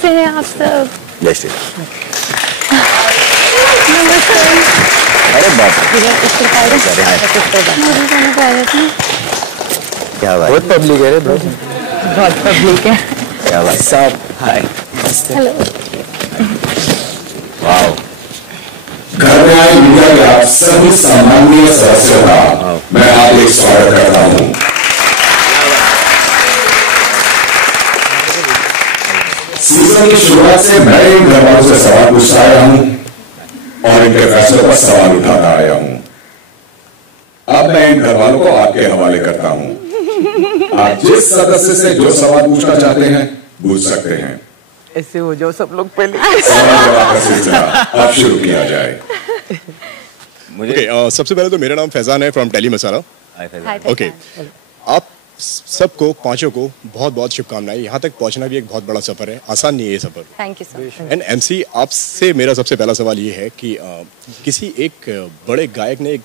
कैसे हैं आप सब? जैसे नमस्ते। अरे बाप क्या बात, बहुत पब्लिक है रे, बहुत पब्लिक है। क्या बात साहब। हाय। हेलो। वाओ। घर में आए मीडिया के आप सभी सम्माननीय सदस्यों का मैं हार्दिक स्वागत करता हूं। सीजन की शुरुआत से मैं इन घर वालों से सवाल पूछता आया हूं और इनके फैसलों पर सवाल उठाता आया हूं। अब मैं इन घर वालों को आपके हवाले करता हूं। आप जिस सदस्य से जो सवाल पूछना चाहते हैं पूछ सकते हैं। ऐसे हो जाओ सब लोग पहले। सवाल जवाब का सिलसिला अब शुरू किया जाए। मुझे सबसे पहले तो मेरा नाम फैजान है फ्रॉम टेली मसाला। ओके, आप सबको पांचों को बहुत बहुत शुभकामनाएं। यहाँ तक पहुँचना भी एक बहुत बड़ा सफर है, आसान नहीं है ये सफर। Thank you sir. And MC, आपसे मेरा सबसे पहला सवाल ये है कि किसी एक बड़े गायक ने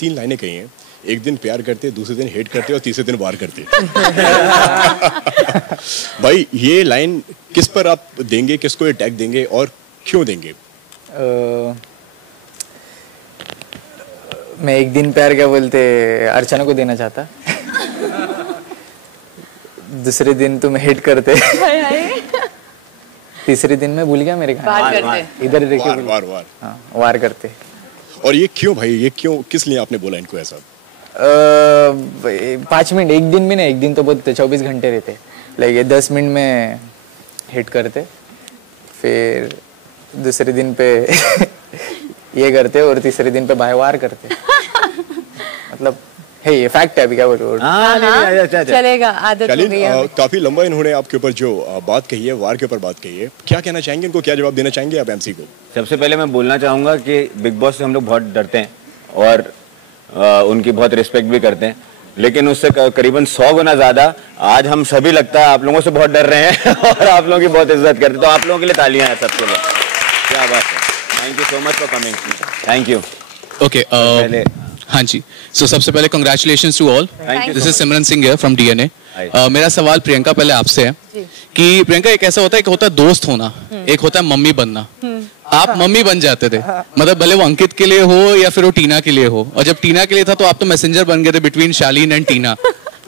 3 लाइनें कही हैं। एक दिन प्यार करते, दूसरे दिन हेट करते और तीसरे दिन वार करते। भाई ये लाइन किस पर आप देंगे, किसको ये टैग देंगे और क्यों देंगे? मैं एक दिन प्यार क्या बोलते अर्चना को देना चाहता। दूसरे दिन तुम हेट करते। तीसरे दिन मैं भूल गया मेरे वार करते। इधर देख के वार वार। हाँ, वार करते। और ये क्यों भाई, ये क्यों, किस लिए आपने बोला इनको ऐसा? 5 मिनट, एक दिन भी नहीं, एक दिन तो बहुत 24 घंटे रहते। लाइक 10 मिनट में हिट करते, फिर दूसरे दिन पे ये करते और तीसरे दिन पे वार करते। मतलब है ये फैक्ट है, अभी क्या बोलूं। चलेगा, आदत हो गई है। काफी लंबा इन्होंने आपके ऊपर जो बात कही है, वार के ऊपर बात कही है, क्या कहना चाहेंगे इनको, क्या जवाब देना चाहेंगे आप एमसी को? सबसे पहले मैं बोलना चाहूंगा कि बिग बॉस से हम लोग बहुत डरते हैं और उनकी बहुत रिस्पेक्ट भी करते हैं, लेकिन उससे करीबन 100 गुना ज्यादा आज हम सभी लगता है आप लोगों से बहुत डर रहे हैं और आप लोगों की बहुत इज्जत करते हैं। तो आप लोगों के लिए तालियां हैं सबके लिए। क्या बात है, thank you so much for coming. Thank you. Okay, हाँ जी, सो सबसे पहले congratulations to all. This is Simran Singh here from DNA. मेरा सवाल प्रियंका पहले आपसे है कि प्रियंका, एक ऐसा होता है, एक होता है दोस्त होना, एक होता है मम्मी बनना। आप मम्मी बन जाते थे, मतलब भले वो अंकित के लिए हो या फिर वो टीना के लिए हो, और जब टीना के लिए था तो आप तो मैसेंजर बन गए थे बिटवीन शालीन एंड टीना।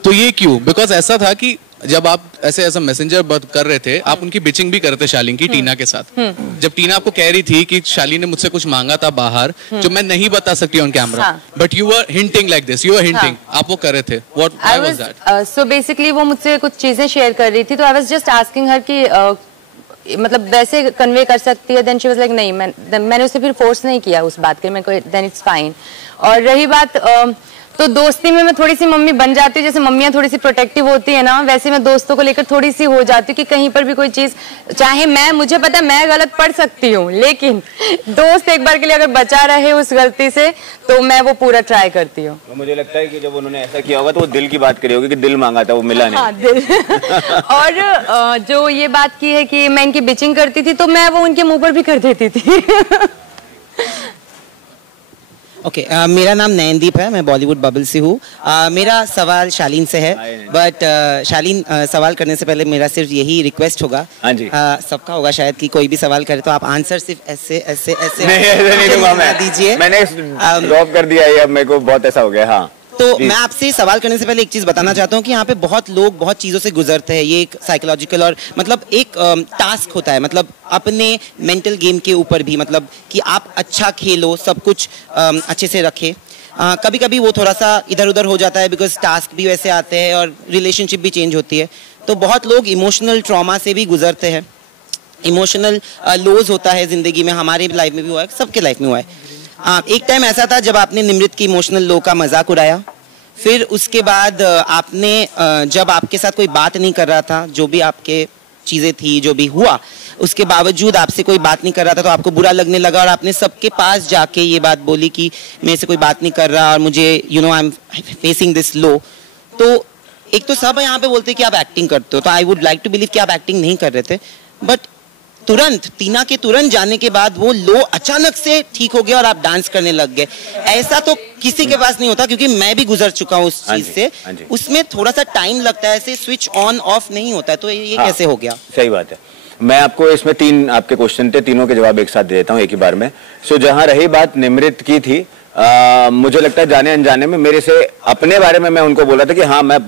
तो ये क्यों? बिकॉज ऐसा था कि जब आप ऐसा मैसेंजर कर रहे थे, आप उनकी बिचिंग भी करते शालीन की टीना के साथ। जब टीना आपको कह रही थी कि शालीन ने मुझसे कुछ मांगा था बाहर जो मैं नहीं बता सकती on camera, but you were hinting like this, you were hinting, आप वो कर रहे थे। What was that? So basically वो मुझसे कुछ चीजें शेयर कर रही थी, तो आई वाज जस्ट आस्किंग हर कि मतलब वैसे कन्वे कर सकती है। देन शी वाज लाइक नहीं, मैंने उसे फिर फोर्स नहीं किया उस बात के, मैं देन इट्स फाइन। और रही बात तो दोस्ती में मैं थोड़ी सी मम्मी बन जाती हूँ, जैसे मम्मियाँ थोड़ी सी प्रोटेक्टिव होती है ना, वैसे मैं दोस्तों को लेकर थोड़ी सी हो जाती हूँ कि कहीं पर भी कोई चीज, चाहे मुझे पता है मैं गलत पढ़ सकती हूँ, लेकिन दोस्त एक बार के लिए अगर बचा रहे उस गलती से तो मैं वो पूरा ट्राई करती हूँ। तो मुझे लगता है कि जब उन्होंने ऐसा किया होगा तो वो दिल की बात करी होगी कि दिल मांगा था, वो मिला नहीं। हाँ, दिल। और जो ये बात की है कि मैं इनकी बिचिंग करती थी, तो मैं वो उनके मुंह पर भी कर देती थी। ओके, मेरा नाम नयनदीप है, मैं बॉलीवुड बबल से हूँ। मेरा सवाल शालीन से है, बट शालीन सवाल करने से पहले मेरा सिर्फ यही रिक्वेस्ट होगा। हाँ जी। सबका होगा शायद कि कोई भी सवाल करे तो आप आंसर सिर्फ ऐसे ऐसे ऐसे नहीं दूंगा मैं, दीजिए। मैंने ड्रॉप कर दिया है, अब मेरे को बहुत ऐसा हो गया। हाँ, तो मैं आपसे सवाल करने से पहले एक चीज बताना चाहता हूँ कि यहाँ पे बहुत लोग बहुत चीजों से गुजरते हैं। ये एक साइकोलॉजिकल और मतलब एक टास्क होता है, मतलब अपने मेंटल गेम के ऊपर भी, मतलब कि आप अच्छा खेलो, सब कुछ अच्छे से रखें। कभी कभी वो थोड़ा सा इधर उधर हो जाता है, बिकॉज टास्क भी वैसे आते हैं और रिलेशनशिप भी चेंज होती है। तो बहुत लोग इमोशनल ट्रॉमा से भी गुजरते हैं, इमोशनल लॉस होता है ज़िंदगी में, हमारे लाइफ में भी हुआ है, सबके लाइफ में हुआ है। एक टाइम ऐसा था जब आपने निमृत की इमोशनल लो का मजाक उड़ाया, फिर उसके बाद आपने जब आपके साथ कोई बात नहीं कर रहा था, जो भी आपके चीज़ें थी, जो भी हुआ, उसके बावजूद आपसे कोई बात नहीं कर रहा था तो आपको बुरा लगने लगा और आपने सबके पास जाके ये बात बोली कि मेरे से कोई बात नहीं कर रहा और मुझे I am facing this low. तो एक तो सब यहाँ पे बोलते हैं कि आप एक्टिंग करते हो, तो I would like to believe कि आप एक्टिंग नहीं कर रहे थे, बट तुरंत टीना के तुरंत जाने के बाद वो लो अचानक से ठीक हो गया और आप डांस करने लग गए। ऐसा तो किसी के पास नहीं होता, क्योंकि मैं भी गुजर चुका हूँ उस चीज से। उसमें थोड़ा सा टाइम लगता है, ऐसे स्विच ऑन ऑफ नहीं होता है। तो ये कैसे हो गया? सही बात है। मैं आपको इसमें 3 आपके क्वेश्चन थे, तीनों के जवाब एक साथ दे देता हूँ एक ही बार में। सो जहां रही बात निमृत की थी, मुझे लगता है जाने अनजाने में मेरे से अपने बारे में मैं उनको बोला था कि हाँ मैं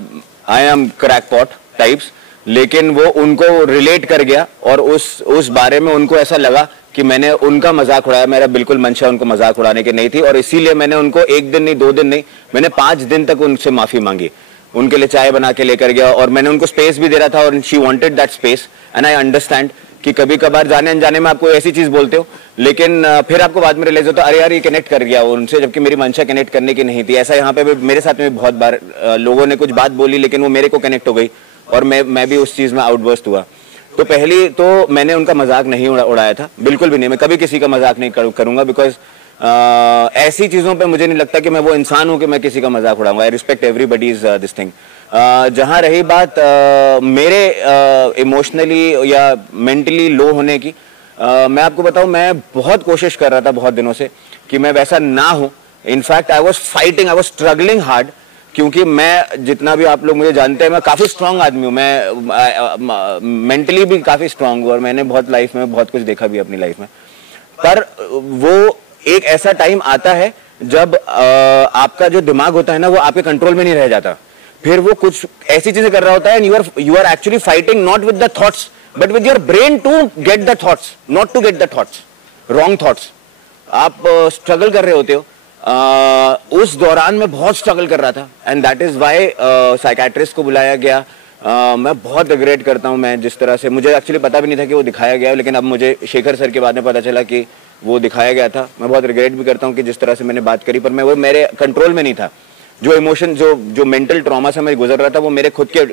आई एम क्रैकपॉट टाइप्स, लेकिन वो उनको रिलेट कर गया और उस बारे में उनको ऐसा लगा कि मैंने उनका मजाक उड़ाया। मेरा बिल्कुल मंशा उनको मजाक उड़ाने की नहीं थी और इसीलिए मैंने उनको 1 दिन नहीं 2 दिन नहीं, मैंने 5 दिन तक उनसे माफी मांगी। उनके लिए चाय बना के लेकर गया और मैंने उनको स्पेस भी दे रहा था और she wanted that space and I understand कि कभी कभार जाने अनजाने में आपको ऐसी चीज बोलते हो, लेकिन फिर आपको बाद में रियलाइज होता है अरे यार ये कनेक्ट कर गया उनसे, जबकि मेरी मंशा कनेक्ट करने की नहीं थी। ऐसा यहाँ पे मेरे साथ में बहुत बार लोगों ने कुछ बात बोली लेकिन वो मेरे को कनेक्ट हो गई और मैं भी उस चीज में आउटबर्स्ट हुआ। तो पहली तो मैंने उनका मजाक नहीं उड़ाया था, बिल्कुल भी नहीं। मैं कभी किसी का मजाक नहीं करूंगा बिकॉज ऐसी चीजों पे मुझे नहीं लगता कि मैं वो इंसान हूं कि मैं किसी का मजाक उड़ाऊंगा। I respect everybody's this thing. जहां रही बात मेरे इमोशनली या मेंटली लो होने की, मैं आपको बताऊं मैं बहुत कोशिश कर रहा था बहुत दिनों से कि मैं वैसा ना हूं। In fact I was fighting, I was struggling hard, क्योंकि मैं जितना भी आप लोग मुझे जानते हैं मैं काफी स्ट्रांग आदमी हूं, मैं मेंटली भी काफी स्ट्रांग हूं और मैंने बहुत लाइफ में बहुत कुछ देखा भी अपनी लाइफ में। पर वो एक ऐसा टाइम आता है जब आपका जो दिमाग होता है ना वो आपके कंट्रोल में नहीं रह जाता, फिर वो कुछ ऐसी चीजें कर रहा होता है and you are actually fighting not with the thoughts but with your brain to get the thoughts, not to get the thoughts, wrong thoughts. आप स्ट्रगल कर रहे होते हो। उस दौरान मैं बहुत स्ट्रगल कर रहा था and that is why psychiatrist को बुलाया गया। मैं बहुत रिग्रेट करता हूं, मैं जिस तरह से मुझे एक्चुअली पता भी नहीं था कि वो दिखाया गया, लेकिन अब मुझे शेखर सर के बाद में पता चला कि वो दिखाया गया था। मैं बहुत रिग्रेट भी करता हूं कि जिस तरह से मैंने बात करी, पर मैं वो मेरे कंट्रोल में नहीं था। जो इमोशन जो मेंटल ट्रॉमा से मैं गुजर रहा था वो मेरे खुद के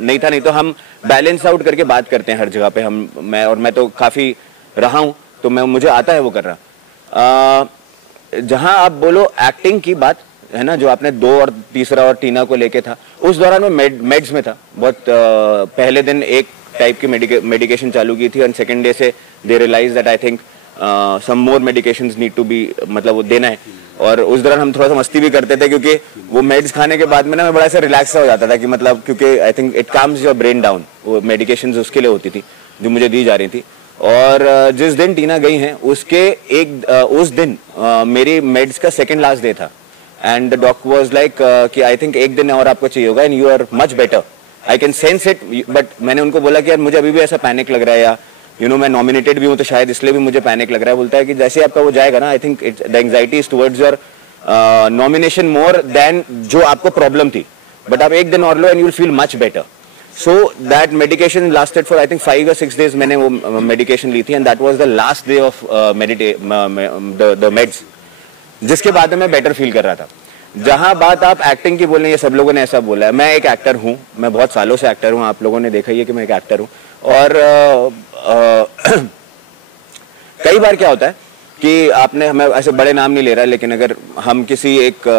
नहीं था। नहीं तो हम बैलेंस आउट करके बात करते हैं हर जगह पे, मैं तो काफी रहा हूं तो मुझे आता है वो कर रहा। जहां आप बोलो एक्टिंग की बात है ना, जो आपने 2 और तीसरा और टीना को लेके था, उस दौरान मैं मेड्स में था बहुत। पहले दिन एक टाइप की मेडिकेशन चालू की थी और सेकेंड डे से they realise that I think some more medications need to be, मतलब वो देना है। और उस दौरान हम थोड़ा सा मस्ती भी करते थे क्योंकि वो मेड्स खाने के बाद में ना मैं बड़ा ऐसा रिलैक्स हो जाता था कि मतलब, क्योंकि I think it calms your brain down. वो मेडिकेशंस उसके लिए होती थी जो मुझे दी जा रही थी। और जिस दिन टीना गई हैं उसके उस दिन मेरी मेड्स का सेकंड लास्ट डे था and the doctor was like कि आई थिंक 1 दिन और आपको चाहिए होगा and you are much better, I can sense it. But मैंने उनको बोला कि यार मुझे अभी भी ऐसा पैनिक लग रहा है, या मैं नॉमिनेटेड भी हूं तो शायद इसलिए भी मुझे पैनिक लग रहा है। बोलता है कि जैसे आपका वो जाएगा ना, I think the anxiety is towards your nomination more than जो आपको प्रॉब्लम थी, बट आप 1 दिन और लो and you will feel much better. So that medication lasted for I think 5 or 6 days. मैंने वो medication ली थी and that was the last day of the meds, जिसके बाद मैं better feel कर रहा था। जहां बात आप एक्टिंग की बोल रहे हैं, सब लोगों ने ऐसा बोला है, मैं एक एक्टर हूं, मैं बहुत सालों से एक्टर हूं, आप लोगों ने देखा ही है कि मैं एक एक्टर हूं। और कई बार क्या होता है कि आपने, मैं ऐसे बड़े नाम नहीं ले रहा, लेकिन अगर हम किसी एक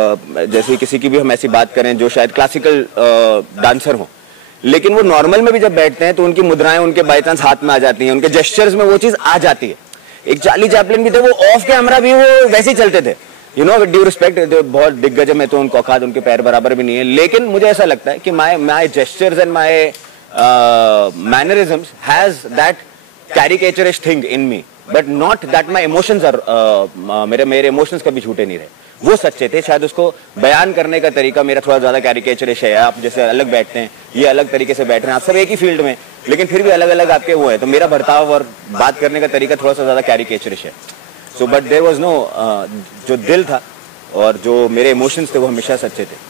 जैसे किसी की भी हम ऐसी बात करें जो शायद क्लासिकल डांसर हो, लेकिन वो नॉर्मल में भी जब बैठते हैं तो उनकी मुद्राएं उनके बाई चांस हाथ में आ जाती हैं, उनके जेस्चर्स में वो चीज आ जाती है। एक चार्ली चैपलिन भी थे, वो ऑफ कैमरा भी वो वैसे ही चलते थे, विद ड्यू रिस्पेक्ट, बहुत दिग्गज में तो उनको औकात उनके पैर बराबर भी नहीं है। लेकिन मुझे ऐसा लगता है कि my gestures and my mannerisms has that caricaturish thing in me, but not that my emotions are, मेरे इमोशंस कभी झूठे नहीं रहे, वो सच्चे थे। शायद उसको बयान करने का तरीका मेरा थोड़ा ज्यादा कैरिकेचरिश है। आप जैसे अलग बैठते हैं, ये अलग तरीके से बैठ रहे हैं, आप सब एक ही फील्ड में, लेकिन फिर भी अलग अलग आपके वो है, तो मेरा बर्ताव और बात करने का तरीका थोड़ा सा ज्यादा कैरिकेचरिश है। So but there was no, जो दिल था और जो मेरे इमोशंस थे वो हमेशा सच्चे थे।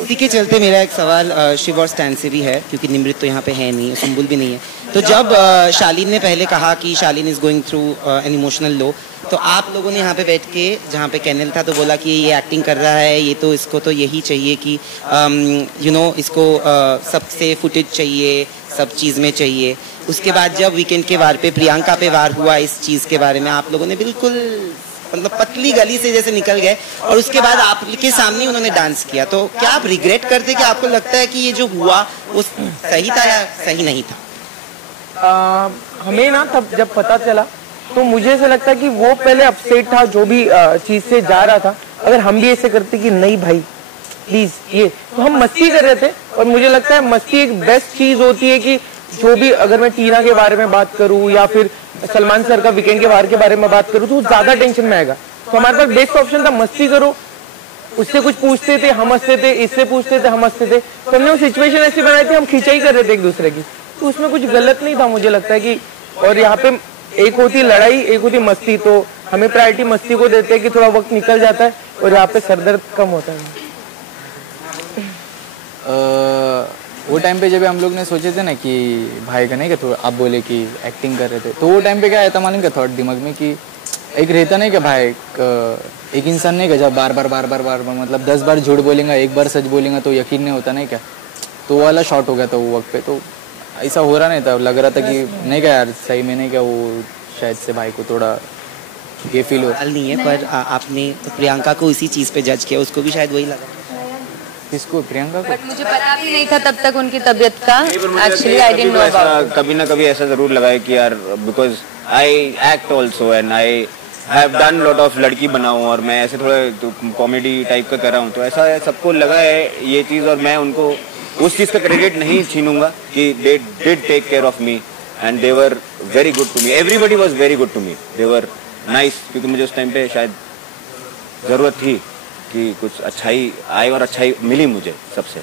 उसी के चलते मेरा एक सवाल शिव और स्टैन से भी है, क्योंकि निमृत तो यहाँ पे है नहीं, सुम्बुल भी नहीं है। तो जब शालीन ने पहले कहा कि Shalin is going through an emotional low, तो आप लोगों ने यहाँ पे बैठ के, जहाँ पे कैनल था, तो बोला कि ये एक्टिंग कर रहा है, ये तो इसको तो यही चाहिए कि इसको सबसे फुटेज चाहिए, सब चीज़ में चाहिए। उसके बाद जब वीकेंड के वार पे प्रियंका पे वार हुआ, इस चीज़ के बारे में आप लोगों ने बिल्कुल मतलब पतली गली से जैसे निकल गए, और उसके बाद आपके सामने उन्होंने डांस किया। तो क्या आप रिग्रेट करते कि आपको लगता है कि ये जो हुआ वो सही था या सही नहीं था? हमें ना तब जब पता चला तो मुझे ऐसा लगता है कि वो पहले अपसेट था जो भी चीज से जा रहा था। अगर हम भी ऐसे करते कि नहीं भाई प्लीज ये, तो हम मस्ती कर रहे थे, और मुझे लगता है मस्ती एक बेस्ट चीज होती है कि जो भी, अगर मैं टीना के बारे में बात करूं या फिर सलमान सर का वीकेंड के बारे में बात करूं तो ज्यादा टेंशन में आएगा। तो हमारे पास बेस्ट ऑप्शन था मस्ती करो, उससे कुछ पूछते थे हम हंसते थे, इससे पूछते थे हम हंसते थे। तो हमने वो सिचुएशन ऐसी बनाई थी, हम खिंचाई कर रहे थे एक दूसरे की, तो उसमें कुछ गलत नहीं था मुझे लगता है कि। और यहाँ पे एक होती लड़ाई, एक होती मस्ती, तो हमें प्रायोरिटी मस्ती को देते हैं कि थोड़ा वक्त निकल जाता है और यहाँ पे सरदर्द कम होता है। वो टाइम पे जब हम लोग ने सोचे थे ना कि भाई का नहीं कि थोड़ा आप बोले कि एक्टिंग कर रहे थे, तो वो टाइम पे क्या आया था मालूम क्या थॉट दिमाग में कि एक रहता नहीं क्या भाई, एक इंसान नहीं क्या जब बार बार मतलब 10 बार झूठ बोलेंगे, एक बार सच बोलेंगे तो यकीन नहीं होता नहीं क्या। तो वो वाला शॉट हो गया था वो वक्त पे, तो ऐसा हो रहा नहीं था, लग रहा था कि नहीं क्या यार सही में नहीं क्या वो शायद से भाई को थोड़ा ये फील हो नहीं है। पर आपने तो प्रियंका को इसी चीज पे जज किया, उसको भी शायद वही लगा। किसको? प्रियंका को? बट मुझे पता भी नहीं था तब तक उनकी तबीयत का। Actually I didn't know about. कभी ना कभी ऐसा जरूर लगा है कि यार because I act also and I have done lot of लड़की बनाऊं और मैं ऐसे थोड़ा कॉमेडी टाइप का कर रहा हूँ, तो ऐसा सबको लगा है ये चीज़। और मैं उनको उस चीज़ का क्रेडिट नहीं छीनूंगा कि they did take care of me and they were very good to me, everybody was very good to me, they were nice. क्योंकि मुझे उस टाइम पे शायद ज़रूरत थी कि कुछ अच्छाई आए और अच्छाई मिली मुझे सबसे।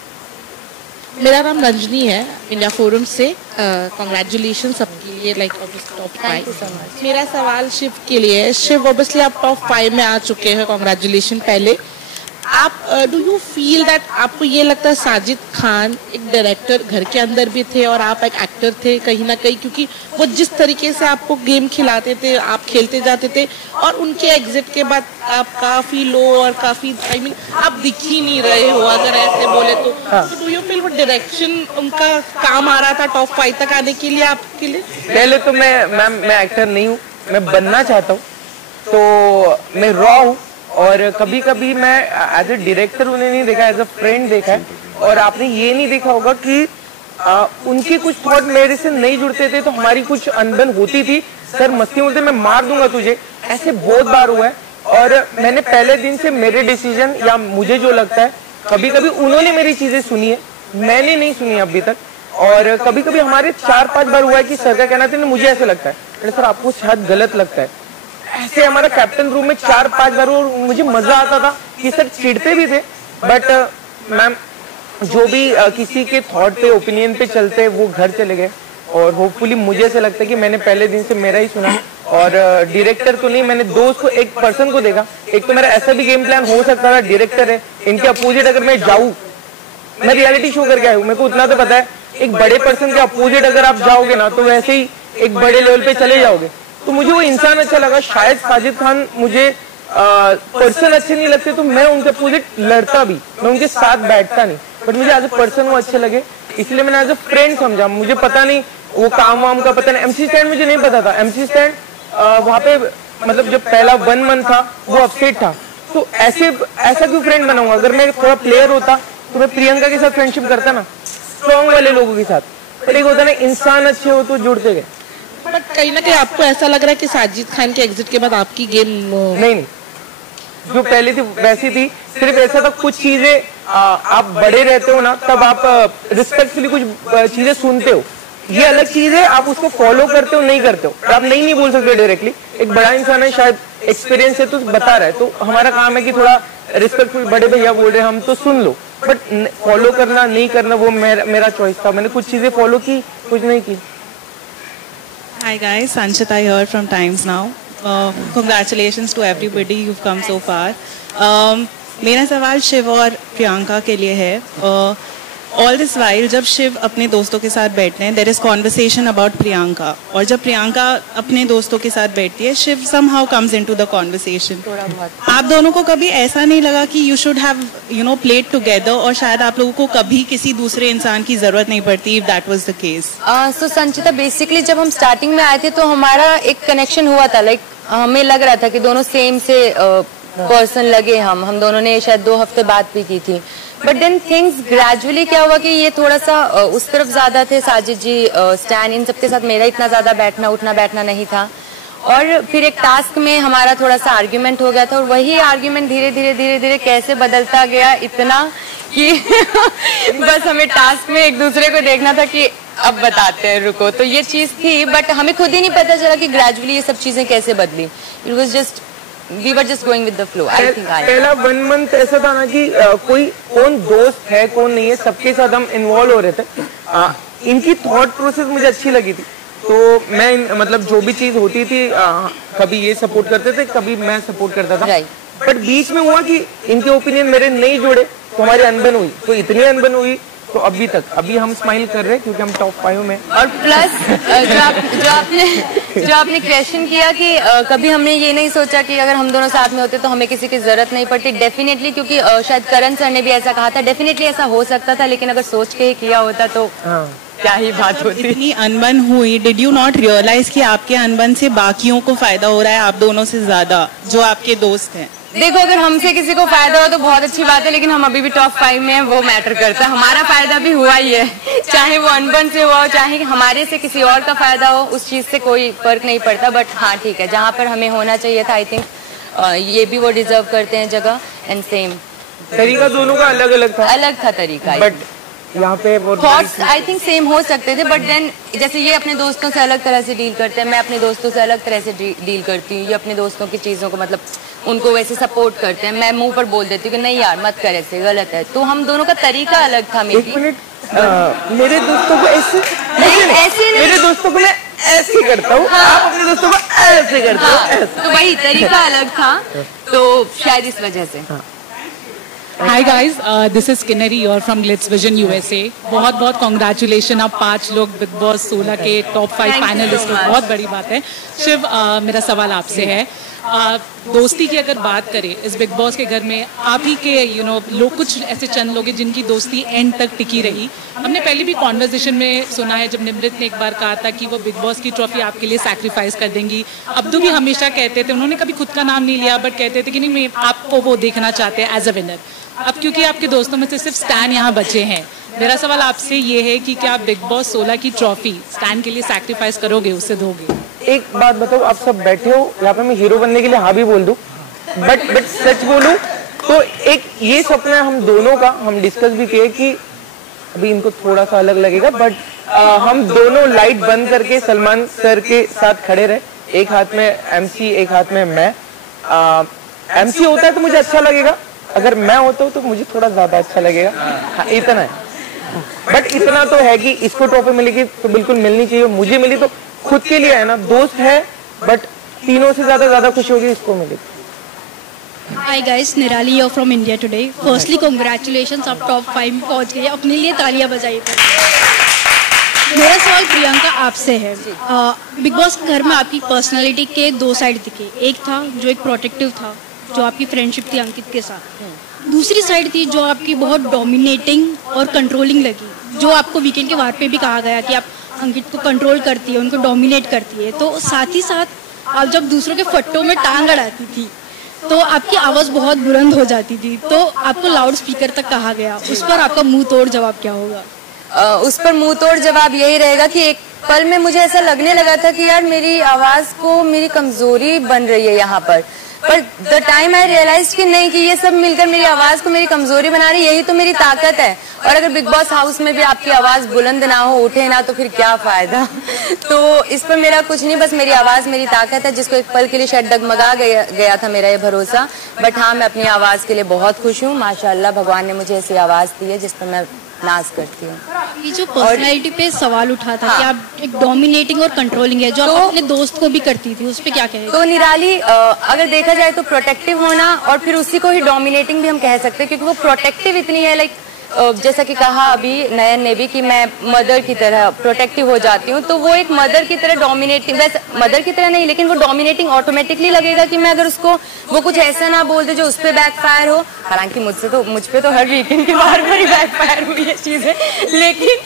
मेरा नाम रंजनी है, इंडिया फोरम से। कॉन्ग्रेचुलेशन सबके लिए, लाइक टॉप 5। मेरा सवाल शिव के लिए है। शिव ऑब्वियसली आप टॉप 5 में आ चुके हैं, कॉन्ग्रेचुलेशन। पहले आप डू यू फील दैट, आपको ये लगता है साजिद खान एक डायरेक्टर घर के अंदर भी थे और आप एक एक्टर थे कहीं ना कहीं, क्योंकि वो जिस तरीके से आपको गेम खिलाते थे आप खेलते जाते थे, और उनके एग्जिट के बाद आप काफी लो और काफी आप दिख ही नहीं रहे हो अगर ऐसे बोले तो। डू यू फील वो डायरेक्शन उनका काम आ रहा था टॉप 5 तक आने के लिए आपके लिए? पहले तो मैं एक्टर नहीं हूँ, मैं बनना चाहता हूँ, तो मैं रॉ हूँ। और कभी कभी मैं एज ए डायरेक्टर उन्हें नहीं देखा, एज ए फ्रेंड देखा है। और आपने ये नहीं देखा होगा कि उनके कुछ थॉट मेरे से नहीं जुड़ते थे तो हमारी कुछ अनबन होती थी। सर मस्ती बोलते मैं मार दूंगा तुझे, ऐसे बहुत बार हुआ है। और मैंने पहले दिन से मेरे डिसीजन या मुझे जो लगता है, कभी कभी उन्होंने मेरी चीजें सुनी है, मैंने नहीं सुनी अभी तक। और कभी कभी हमारे 4-5 बार हुआ है कि सर का कहना था मुझे ऐसे लगता है, सर आपको शायद गलत लगता है। ऐसे हमारा कैप्टन रूम में 4-5 बार, और मुझे मजा आता था कि सर चिढ़ते भी थे, बट मैम जो भी किसी के थॉट पे ओपिनियन पे चलते वो घर चले गए। और होपफुली मुझे ऐसा लगता है कि मैंने पहले दिन से मेरा ही सुना, और डायरेक्टर तो नहीं, मैंने दोस्त को एक पर्सन को देखा। एक तो मेरा ऐसा भी गेम प्लान हो सकता था, डायरेक्टर है, इनके अपोजिट अगर मैं जाऊँ, मैं रियलिटी शो करके आया हूँ, मेरे को उतना तो पता है एक बड़े पर्सन के अपोजिट अगर आप जाओगे ना तो वैसे ही एक बड़े लेवल पे चले जाओगे। तो मुझे वो इंसान अच्छा लगा। शायद साजिद खान मुझे पर्सन अच्छे नहीं लगते तो मैं उनके अपोजिट लड़ता भी, मैं उनके साथ बैठता नहीं, बट मुझे एज ए पर्सन वो अच्छे लगे, इसलिए मैंने एज ए फ्रेंड समझा। मुझे पता नहीं वो काम वाम का पता नहीं। MC स्टैंड मुझे नहीं पता था। MC स्टैंड वहाँ पे मतलब जब पहला 1 मंथ था वो अपसेट था, तो ऐसा क्यों फ्रेंड बनाऊंगा? अगर मैं थोड़ा प्लेयर होता तो मैं प्रियंका के साथ फ्रेंडशिप करता ना, स्ट्रॉन्ग वाले लोगों के साथ। पर एक होता ना इंसान अच्छे हो तो जुड़ते गए। बट कहीं ना कहीं आपको ऐसा लग रहा है कि साजिद खान के एग्जिट के बाद आपकी गेम नहीं, जो पहले थी वैसी थी। सिर्फ ऐसा था कुछ चीजें आप बड़े रहते हो ना तब आप रिस्पेक्टफुली कुछ चीजें सुनते हो, ये अलग चीज है। आप उसको फॉलो करते हो नहीं करते हो, आप नहीं बोल सकते डायरेक्टली। एक बड़ा इंसान है, शायद एक्सपीरियंस है तो बता रहा है, तो हमारा काम है कि थोड़ा रिस्पेक्टफुल, बड़े भैया बोल रहे हैं हम तो सुन लो, बट फॉलो करना नहीं करना वो मेरा चॉइस था। मैंने कुछ चीजें फॉलो की, कुछ नहीं की। Hi guys, Sanchita here from Times Now. Congratulations to everybody who've come so far. मेरा सवाल शिव और प्रियंका के लिए है। All this while जब शिव अपने दोस्तों के साथ बैठते हैं, there is conversation about Priyanka, और जब प्रियंका अपने दोस्तों के साथ बैठती है, Shiv somehow comes into the conversation. आप दोनों को कभी ऐसा नहीं लगा कि you should have played together, और शायद आप लोगों को कभी किसी दूसरे इंसान की जरूरत नहीं पड़ती if that was the case? So Sanchita, basically जब हम स्टार्टिंग में आए थे तो हमारा एक कनेक्शन हुआ था, लाइक हमें लग रहा था कि दोनों सेम से पर्सन लगे। हम दोनों ने शायद 2 हफ्ते बात भी की थी, बट देन थिंग्स ग्रेजुअली क्या हुआ कि ये थोड़ा सा उस तरफ ज्यादा थे। साजिद जी, स्टैन, इन सबके साथ मेरा इतना ज्यादा उठना बैठना नहीं था। और फिर एक टास्क में हमारा थोड़ा सा आर्ग्यूमेंट हो गया था, और वही आर्ग्यूमेंट धीरे धीरे कैसे बदलता गया इतना कि बस हमें टास्क में एक दूसरे को देखना था कि अब बताते हैं रुको। तो ये चीज थी, बट हमें खुद ही नहीं पता चला कि ग्रेजुअली ये सब चीजें कैसे बदली। It was just we were just going with the flow. I think पहला 1 मंथ ऐसा था ना कि कोई कौन दोस्त है कौन नहीं है, सबके साथ हम इन्वॉल्व हो रहे थे। इनकी थॉट प्रोसेस मुझे अच्छी लगी थी, तो मैं मतलब जो भी चीज होती थी कभी ये सपोर्ट करते थे, कभी मैं सपोर्ट करता था। बट बीच में हुआ कि इनके ओपिनियन मेरे नहीं जुड़े, तो हमारी अनबन हुई। तो इतनी अनबन हुई तो अभी हम स्माइल कर रहे हैं क्योंकि हम टॉप 5 में। और प्लस जो आपने क्वेश्चन किया कि कभी हमने ये नहीं सोचा कि अगर हम दोनों साथ में होते तो हमें किसी की जरूरत नहीं पड़ती। डेफिनेटली, क्योंकि शायद करण सर ने भी ऐसा कहा था, डेफिनेटली ऐसा हो सकता था, लेकिन अगर सोच के ही किया होता तो क्या ही बात होती। इतनी अनबन हुई, डिड यू नॉट रियलाइज कि आपके अनबन से बाकियों को फायदा हो रहा है, आप दोनों से ज्यादा जो आपके दोस्त हैं? देखो, अगर हमसे किसी को फायदा हो तो बहुत अच्छी बात है, लेकिन हम अभी भी टॉप 5 में हैं, वो मैटर करता है। हमारा फायदा भी हुआ ही है, चाहे वो अनबन से हुआ हो, चाहे हमारे से किसी और का फायदा हो, उस चीज से कोई फर्क नहीं पड़ता। बट हाँ ठीक है, जहाँ पर हमें होना चाहिए था, आई थिंक ये भी वो डिजर्व करते हैं जगह। एंड सेम तरीका दोनों का अलग था तरीका, बट यहाँ पे थॉट्स आई थिंक सेम हो सकते थे। बट देन जैसे ये अपने दोस्तों से अलग तरह से डील करते हैं, मैं अपने दोस्तों से अलग तरह से डील करती हूँ। ये अपने दोस्तों की चीजों को मतलब उनको वैसे सपोर्ट करते हैं, मैं मुंह पर बोल देती हूँ कि नहीं यार मत कर, ऐसे गलत है। तो हम दोनों का तरीका अलग था। मेरे दोस्तों को ऐसे नहीं, मेरे दोस्तों को मैं ऐसे करता हूँ, आप अपने दोस्तों को ऐसे करते हो। तो वही तरीका अलग था, तो शायद इस वजह से। Hi guys, this is Kinnari, you're from Glitz Vision USA. बहुत बहुत कॉन्ग्रेचुलेशन, आप 5 लोग बिग बॉस 16 के टॉप 5 फाइनलिस्ट हो, बहुत बड़ी बात है। शिव, मेरा सवाल आपसे है, दोस्ती की अगर बात करें इस बिग बॉस के घर में, आप ही के लोग, कुछ ऐसे चंद लोग हैं जिनकी दोस्ती एंड तक टिकी रही। हमने पहले भी कॉन्वर्सेशन में सुना है, जब निमृत ने एक बार कहा था कि वो बिग बॉस की ट्रॉफी आपके लिए सैक्रिफाइस कर देंगी। अब्दू भी हमेशा कहते थे, उन्होंने कभी खुद का नाम नहीं लिया, बट कहते थे कि नहीं, मैं आपको वो देखना चाहते हैं एज अ विनर। अब क्योंकि आपके दोस्तों में से सिर्फ स्टैन यहाँ बचे हैं, मेरा सवाल आपसे ये है कि क्या आप बिग बॉस 16 की ट्रॉफी स्टैन के लिए सैक्रिफाइस करोगे, उससे दोगे? एक बात बताओ, आप सब बैठे हो यहाँ पे, मैं हीरो बनने के लिए हाँ भी बोल दूं, बट सच बोलूं तो एक ये सपना है हम दोनों का, हम डिस्कस भी किए कि अभी इनको थोड़ा सा अलग लगेगा, बट हम दोनों लाइट बंद करके सलमान सर के साथ खड़े रहे, एक हाथ में MC, एक हाथ में मैं। MC होता है तो मुझे अच्छा लगेगा, अगर मैं होता हूँ तो मुझे थोड़ा ज्यादा अच्छा लगेगा। हाँ, इतना है, बट इतना तो है कि इसको ट्रॉफी मिलेगी तो बिल्कुल मिलनी चाहिए। मुझे मिली तो खुद के लिए है ना, दोस्त है, बट तीनों से ज्यादा खुशी होगी इसको मिलेगी। Hi guys, Nirali here from India today. Firstly, congratulations, आप टॉप 5 में पहुंच गए, अपने लिए तालियां बजाइए। मेरा सवाल प्रियंका आपसे है, बिग बॉस के घर में आपकी पर्सनालिटी के 2 साइड दिखे। एक था जो एक प्रोटेक्टिव था, जो आपकी फ्रेंडशिप थी अंकित के साथ। दूसरी साइड थी जो आपकी बहुत डोमिनेटिंग और कंट्रोलिंग लगी, जो आपको वीकेंड के वार पे भी कहा गया कि आप अंकित को कंट्रोल करती है, उनको डोमिनेट करती है। तो साथ ही साथ आप जब दूसरों के फट्टों में टांग अड़ाती थी तो आपकी आवाज़ बहुत बुलंद हो जाती थी, तो आपको लाउड स्पीकर तक कहा गया। उस पर आपका मुंह तोड़ जवाब क्या होगा? उस पर मुंह तोड़ जवाब यही रहेगा कि एक पल में मुझे ऐसा लगने लगा था कि यार मेरी आवाज़ को मेरी कमज़ोरी बन रही है यहाँ पर द टाइम आई रियलाइज कि नहीं, कि ये सब मिलकर मेरी आवाज को मेरी कमजोरी बना रही, यही तो मेरी ताकत है। और अगर बिग बॉस हाउस में भी आपकी आवाज बुलंद ना हो, उठे ना, तो फिर क्या फायदा। तो इस पर मेरा कुछ नहीं, बस मेरी आवाज मेरी ताकत है, जिसको एक पल के लिए शायद डगमगा गया था मेरा ये भरोसा। बट हाँ, मैं अपनी आवाज के लिए बहुत खुश हूँ। माशाल्लाह भगवान ने मुझे ऐसी आवाज दी है जिस पर मैं नाज करती हूँ। ये जो पर्सनैलिटी पे सवाल उठा था कि आप एक डोमिनेटिंग और कंट्रोलिंग है, जो आप अपने दोस्त को भी करती थी, उस पे क्या कहें? तो निराली, अगर देखा जाए तो प्रोटेक्टिव होना और फिर उसी को ही डोमिनेटिंग भी हम कह सकते हैं, क्योंकि वो प्रोटेक्टिव इतनी है, लाइक जैसा कि कहा अभी नयन ने भी कि मैं मदर की तरह प्रोटेक्टिव हो जाती हूँ, तो वो एक मदर की तरह डोमिनेटिंग, वैसे मदर की तरह नहीं, लेकिन वो डोमिनेटिंग ऑटोमेटिकली लगेगा कि मैं अगर उसको वो कुछ ऐसा ना बोल दे जो उस पर बैकफायर हो। हालांकि मुझ पे तो हर वीकेंड के बार ही बैकफायर हुई है चीजें, लेकिन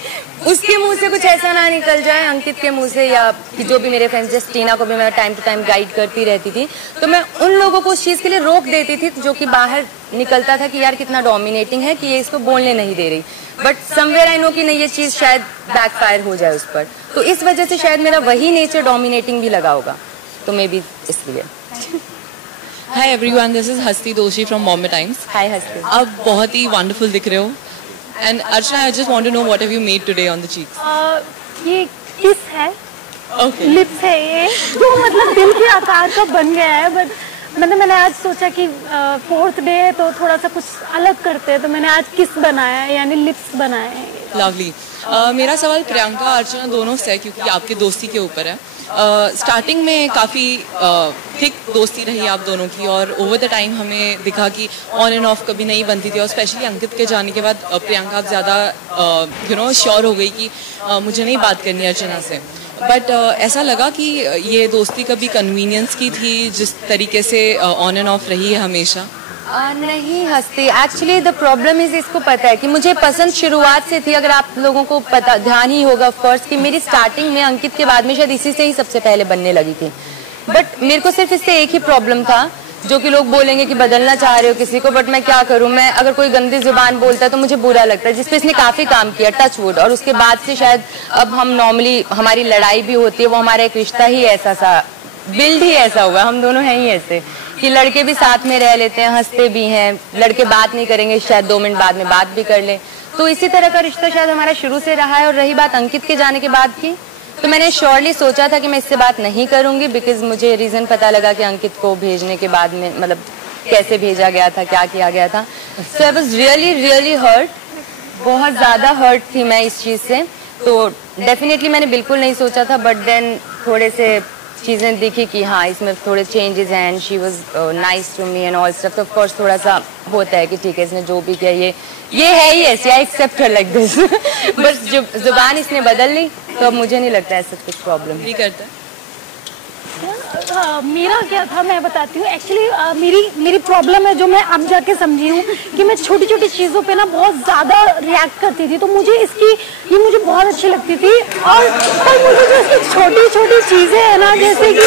उसके मुंह से कुछ ऐसा ना निकल जाए, अंकित के मुंह से, या कि जो भी मेरे फ्रेंड्स, जैसे टीना को भी मैं टाइम टू टाइम गाइड करती रहती थी, तो मैं उन लोगों को उस चीज के लिए रोक देती थी जो कि बाहर निकलता था कि यार कितना डोमिनेटिंग है कि ये इसको बोलने नहीं दे रही। बट समवेयर आई नो कि नहीं, ये चीज शायद बैकफायर हो जाए उस पर, तो इस वजह से शायद मेरा वही नेचर डोमिनेटिंग भी लगा होगा, तो मे बी इसलिए। हाय एवरीवन, दिस इज हस्ती दोषी फ्रॉम बॉम्बे टाइम्स। हाय हस्ती, आप बहुत ही वंडरफुल दिख रहे हो And Archana, I just want to know what have you made today on the cheeks? ये किस है, Okay. लिप्स है ये, जो मतलब दिल के आकार का बन गया है। बट मतलब मैंने आज सोचा कि 4th डे है तो थोड़ा सा कुछ अलग करते हैं, तो मैंने आज किस बनाया है, यानी लिप्स बनाए हैं। Lovely. मेरा सवाल प्रियंका अर्चना दोनों से है क्योंकि आपके दोस्ती के ऊपर है। स्टार्टिंग में काफ़ी थिक दोस्ती रही आप दोनों की और ओवर द टाइम हमें दिखा कि ऑन एंड ऑफ कभी नहीं बनती थी और स्पेशली अंकित के जाने के बाद प्रियंका आप ज़्यादा श्योर हो गई कि मुझे नहीं बात करनी अर्चना से। बट ऐसा लगा कि ये दोस्ती कभी कन्वीनियंस की थी जिस तरीके से ऑन एंड ऑफ रही है हमेशा? नहीं हंसती, एक्चुअली द प्रॉब्लम इज, इसको पता है कि मुझे पसंद शुरुआत से थी। अगर आप लोगों को पता ध्यान ही होगा ऑफ कोर्स कि मेरी स्टार्टिंग में अंकित के बाद में शायद इसी से ही सबसे पहले बनने लगी थी। बट मेरे को सिर्फ इससे एक ही प्रॉब्लम था, जो कि लोग बोलेंगे कि बदलना चाह रहे हो किसी को, बट मैं क्या करूं, मैं अगर कोई गंदी जुबान बोलता है तो मुझे बुरा लगता है, जिसपे इसने काफी काम किया, टच वुड। और उसके बाद से शायद अब हम नॉर्मली हमारी लड़ाई भी होती है, वो हमारा एक रिश्ता ही ऐसा सा बिल्ड ही ऐसा हुआ, हम दोनों हैं ही ऐसे कि लड़के भी साथ में रह लेते हैं, हंसते भी हैं, लड़के बात नहीं करेंगे शायद 2 मिनट बाद में बात भी कर ले। तो इसी तरह का रिश्ता शायद हमारा शुरू से रहा है। और रही बात अंकित के जाने के बाद की, तो मैंने श्योरली सोचा था कि मैं इससे बात नहीं करूंगी, बिकॉज मुझे रीजन पता लगा कि अंकित को भेजने के बाद में मतलब कैसे भेजा गया था, क्या किया गया था। So I was really really hurt, बहुत ज्यादा हर्ट थी मैं इस चीज से। तो डेफिनेटली मैंने बिल्कुल नहीं सोचा था, बट देन थोड़े से चीजें दिखी कि हाँ इसमें थोड़े चेंजेस हैं and she was nice to me and all stuff. तो ऑफ कोर्स थोड़ा सा होता है कि ठीक है इसने जो भी किया ये है ही ऐसी, I accept her like this. बस जुबान इसने बदल ली, तो अब मुझे नहीं लगता ऐसा कुछ प्रॉब्लम भी करता है। मेरा क्या था मैं बताती हूँ। एक्चुअली मेरी प्रॉब्लम है जो मैं अब जाके समझी हूँ कि मैं छोटी छोटी चीज़ों पे ना बहुत ज़्यादा रिएक्ट करती थी। तो मुझे ये मुझे बहुत अच्छी लगती थी। और मुझे जो इसकी छोटी छोटी चीज़ें है ना, जैसे कि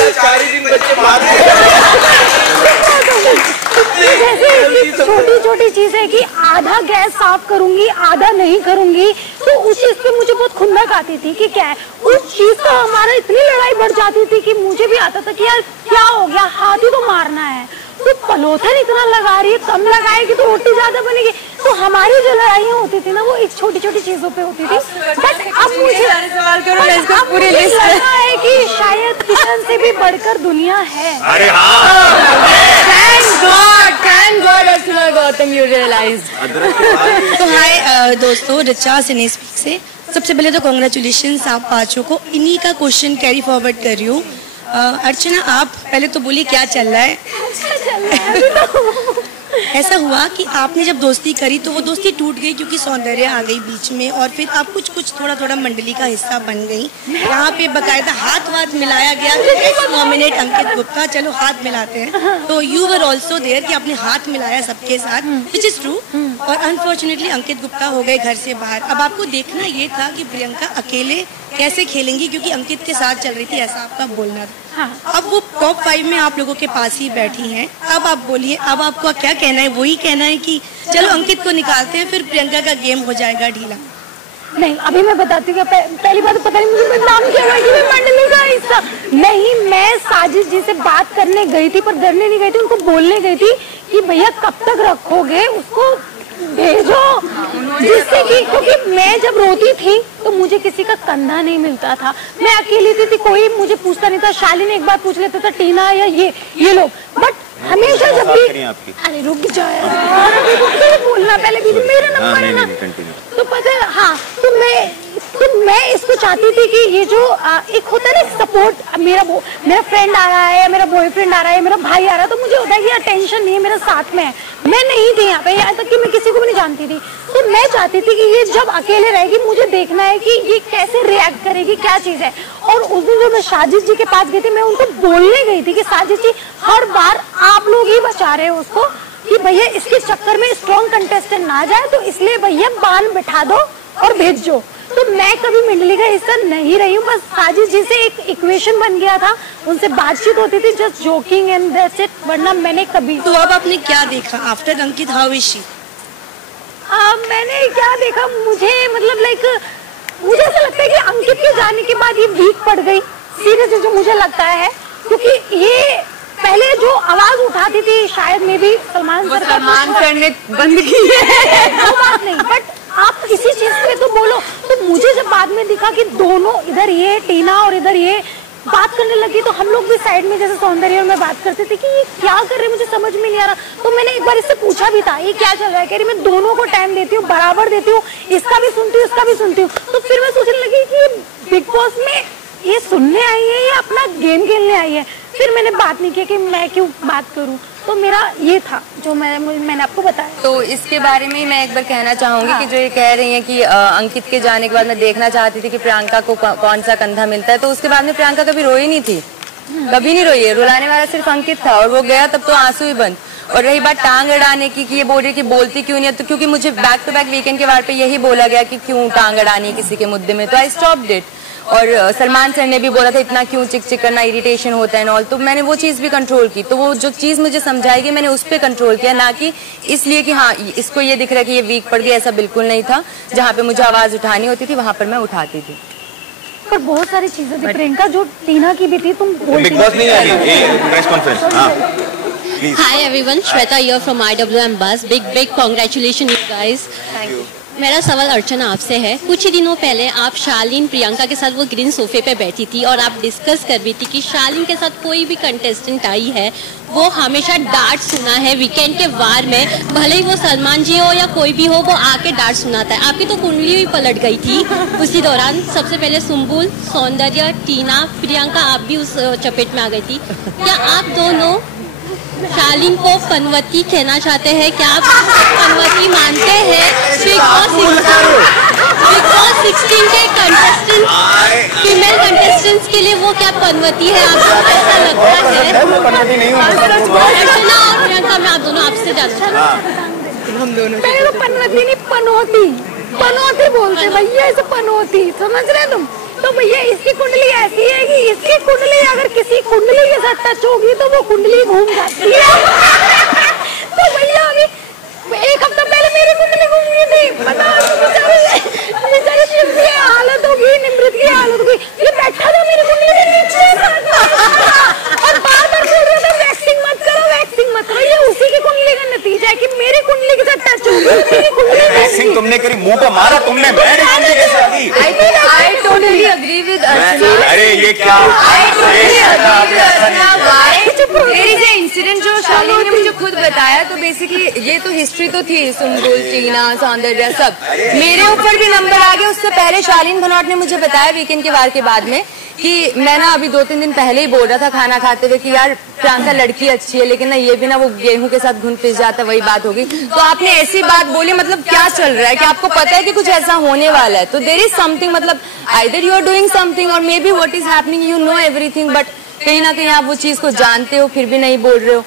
छोटी छोटी चीज है कि आधा गैस साफ करूंगी आधा नहीं करूंगी, तो उस चीज पे मुझे बहुत खुंदक आती थी कि क्या है उस चीज का हमारा इतनी लड़ाई बढ़ जाती थी कि मुझे भी आता था कि यार क्या हो गया, हाथ ही तो मारना है, तो पलोथन इतना लगा रही है, कम लगाएगी तो रोटी ज्यादा बनेगी। तो हमारी जो लड़ाइयाँ होती थी ना वो एक छोटी छोटी चीजों पे होती थी। बट अब मुझे सवाल करो, पूरी लिस्ट है कि शायद किचन से भी बढ़कर दुनिया है। अरे Thank God, Archana Gautam, you realized. तो हाय दोस्तों, रिचा सिने स्पीक से। सबसे पहले तो कॉन्ग्रेचुलेशंस आप पांचों को। इन्हीं का क्वेश्चन कैरी फॉरवर्ड कर रही हूँ। अर्चना आप पहले तो बोलिए क्या चल रहा है? ऐसा हुआ कि आपने जब दोस्ती करी तो वो दोस्ती टूट गई क्योंकि सौंदर्य आ गई बीच में और फिर आप कुछ थोड़ा मंडली का हिस्सा बन गई। यहाँ पे बकायदा हाथ मिलाया गया तो नॉमिनेट अंकित गुप्ता, चलो हाथ मिलाते हैं, तो यू वर ऑल्सो देयर कि आपने हाथ मिलाया सबके साथ, विच इज ट्रू। और अनफॉर्चुनेटली अंकित गुप्ता हो गए घर से बाहर। अब आपको देखना ये था कि प्रियंका अकेले कैसे खेलेंगी क्योंकि अंकित के साथ चल रही थी, ऐसा आपका बोलना था। हाँ। अब वो टॉप 5 में आप लोगों के पास ही बैठी हैं। अब आप बोलिए, अब आपको क्या कहना है? वही कहना है कि चलो अंकित को निकालते हैं फिर प्रियंका का गेम हो जाएगा ढीला? नहीं, अभी मैं बताती हूँ। पहली बात तो पता नहीं मुझे नाम क्या हुआ कि मैं मंडली का हिस्सा नहीं। मैं साजिश जी से बात करने गई थी, पर डरने नहीं गई थी, उनको बोलने गई थी कि भैया कब तक रखोगे उसको, भेजो, जिससे कि क्योंकि मैं जब रोती थी तो मुझे किसी का कंधा नहीं मिलता था, मैं अकेली थी, कोई मुझे पूछता नहीं था। शालिनी एक बार पूछ लेता था, टीना या ये लोग, बट हमेशा जब भी अरे रुक जाए बोलना पहले भी मेरा नंबर है ना, तो पता है। हाँ, तो मैं इसको चाहती थी कि ये जो एक होता है ना सपोर्ट, मेरा फ्रेंड आ रहा है, मेरा बॉयफ्रेंड आ रहा है, मेरा भाई आ रहा है, तो मुझे होता है कि टेंशन नहीं है, मेरा साथ में है। मैं नहीं थी यहाँ पे, यहाँ तक कि मैं किसी को भी नहीं जानती थी। तो मैं चाहती थी कि ये जब अकेले रहेगी मुझे देखना है कि ये कैसे रिएक्ट करेगी, क्या चीज है। और उस दिन जब मैं साजिश जी के पास गई थी, मैं उनको बोलने गई थी कि साजिश जी हर बार आप लोग ही बचा रहे हो उसको, कि भैया इसके चक्कर में स्ट्रॉन्ग कंटेस्टेंट ना जाए, तो इसलिए भैया बान बिठा दो और भेजो। तो मैं कभी मंडली का हिस्सा नहीं रही हूँ, बस साजिश जी से एक इक्वेशन बन गया था, उनसे बातचीत होती थी, just joking and that's it, वरना मैंने कभी। तो अब आपने क्या देखा after Ankit, how is she? मैंने क्या देखा, मुझे मतलब मुझे ऐसा लगता है कि अंकित के जाने के बाद ये वीक पड़ गई, सीरियसली जो मुझे लगता है, क्योंकि ये पहले जो आवाज उठाती थी शायद में भी सलमान सर ने बंद की है, वो बात नहीं, बट आप इसी चीज पे तो बोलो। तो मुझे जब बाद में दिखा कि दोनों इधर ये टीना और इधर ये बात करने लगी, तो हम लोग भी साइड में जैसे सौंदर्य और मैं बात करते थे कि ये क्या कर रहे हैं, मुझे समझ में नहीं आ रहा। तो मैंने एक बार इससे पूछा भी था ये क्या चल रहा है, कह रही मैं दोनों को टाइम देती हूँ, बराबर देती हूँ, इसका भी सुनती हूँ इसका भी सुनती हूँ। तो फिर मैं सोचने लगी कि बिग बॉस में ये सुनने आई है या अपना गेम खेलने आई है। फिर मैंने बात नहीं की कि मैं क्यों बात करूं। तो मेरा ये था जो मैंने आपको बताया। तो इसके बारे में मैं एक बार कहना चाहूंगी कि जो ये कह रही हैं कि अंकित के जाने के बाद मैं देखना चाहती थी कि प्रियंका को कौन सा कंधा मिलता है, तो उसके बाद में प्रियंका कभी रोई नहीं थी, कभी नहीं रोई है। रुलाने वाला सिर्फ अंकित था और वो गया तब तो आंसू ही बंद। और रही बात टांग अड़ाने की कि ये बोल रही कि बोलती क्यों नहीं है, तो क्योंकि मुझे बैक टू बैक वीकेंड के वार पे यही बोला गया कि क्यों टांग अड़ानी किसी के मुद्दे में, तो आई स्टॉप्ड इट। और सलमान सर ने भी बोला था इतना क्यों चिक चिक करना, इरिटेशन होता है ऑल, तो मैंने वो चीज़ भी कंट्रोल की। तो वो जो चीज़ मुझे समझाएगी मैंने उस पर कंट्रोल किया, ना कि इसलिए कि हाँ इसको ये दिख रहा है कि ये वीक पड़ गई, ऐसा बिल्कुल नहीं था। जहाँ पे मुझे आवाज़ उठानी होती थी वहाँ पर मैं उठाती थी। पर बहुत सारी चीजें थी प्रियंका जो टीना की भी थी, तुम बिग बॉस नहीं आ रही प्रेस कॉन्फ्रेंस। हाँ Hi everyone, Shweta here from IWM Buzz. Big congratulations you guys. Thank you. मेरा सवाल अर्चना आपसे है। कुछ ही दिनों पहले आप शालीन प्रियंका के साथ वो ग्रीन सोफे पे बैठी थी और आप डिस्कस कर रही थी कि शालीन के साथ कोई भी कंटेस्टेंट आई है वो हमेशा डांट सुना है वीकेंड के वार में, भले ही वो सलमान जी हो या कोई भी हो, वो आके डांट सुनाता है। आपकी तो कुंडली भी पलट गई थी उसी दौरान। सबसे पहले सुम्बुल, सौंदर्य, टीना, प्रियंका आप भी उस चपेट में आ गई थी। क्या आप दोनों शालीन को पनवती कहना चाहते हैं? क्या आप पनवती मानते हैं? बिग बॉस 16 के कंटेस्टेंट, फीमेल कंटेस्टेंट्स के लिए वो क्या पनवती है? आपको ऐसा लगता है? अर्चना और प्रियंका, मैं आप दोनों आपसे जानना चाहती हूँ। हम दोनों पनवती नहीं पनौती, पनौती बोलते भैया, इसे पनौती समझ रहे तुम? तो भैया इसकी कुंडली ऐसी है कि इसकी कुंडली अगर किसी कुंडली के साथ टच होगी तो वो कुंडली घूम जाती है। तो भैया अभी एक हफ्ता पहले मेरी कुंडली घूम गई थी, बेचारे शिव की हालत होगी, निमृत की हालत होगी। ये बैठा था मेरी कुंडली के नीचे और बार-बार बोल रहा था वैक्सिंग मत करो, वैक्सिंग मत करो। ये उसी की कुंडली का नतीजा है कि मेरी कुंडली के साथ टच होगी। वैक्सिंग तुमने करी, मुंह पे मारा तुमने, मेरी कुंडली के साथ ही। I totally agree with Archana. अरे ये क्या मेरी जो इंसिडेंट जो शालीन ने मुझे खुद बताया, तो बेसिकली ये तो हिस्ट्री तो थी, सुम्बुल, टीना, सौंदर्य सब मेरे ऊपर भी नंबर आ गए। उससे पहले शालीन भनौट ने मुझे बताया वीकेंड के वार के बाद में कि मैं ना अभी 2-3 दिन पहले ही बोल रहा था खाना खाते हुए कि यार प्रियंका लड़की अच्छी है, लेकिन ना ये भी ना वो गेहूं के साथ घुन पिस जाता, वही बात होगी। तो आपने ऐसी बात बोली, मतलब क्या चल रहा है कि आपको पता है कि कुछ ऐसा होने वाला है, तो देयर इज समथिंग, मतलब either you are doing something or maybe what is happening you know everything, but कहीं ना कहीं आप वो चीज को जानते हो फिर भी नहीं बोल रहे हो।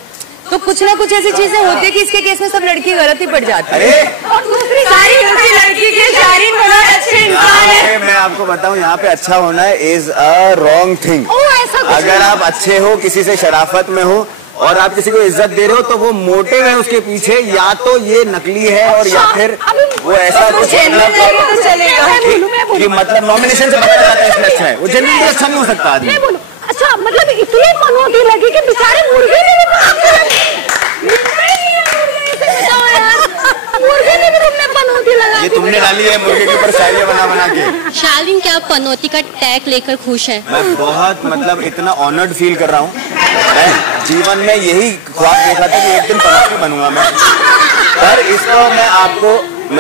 तो कुछ ना कुछ ऐसी चीजें होती है कि इसके केस में सब लड़की गलत ही पड़ जाती है और दूसरी सारी लड़की के शालीन बहुत अच्छे इंसान है। मैं आपको बताऊं, यहाँ पे अच्छा होना इज अ रॉन्ग थिंग। अगर आप अच्छे हो, किसी से शराफत में हो और आप किसी को इज्जत दे रहे हो, तो वो मोटिव है उसके पीछे, या तो ये नकली है और या फिर वो ऐसा कुछ कि मतलब नॉमिनेशन से पता चलता है इसलिए अच्छा है, वो जेन्युइनली अच्छा नहीं हो सकता आदमी। अच्छा मतलब इतनी पनौती लगी कि बेचारे मुर्गे ने भी पनौती लगा। ये तुमने डाली है मुर्गे के ऊपर शायरी बना के। शालीन क्या पनौती का टैग लेकर खुश है? मैं बहुत मतलब इतना ऑनर्ड फील कर रहा हूँ। मैं जीवन में यही ख्वाब देखा था कि एक दिन पनौती बनूंगा मैं, पर इसको मैं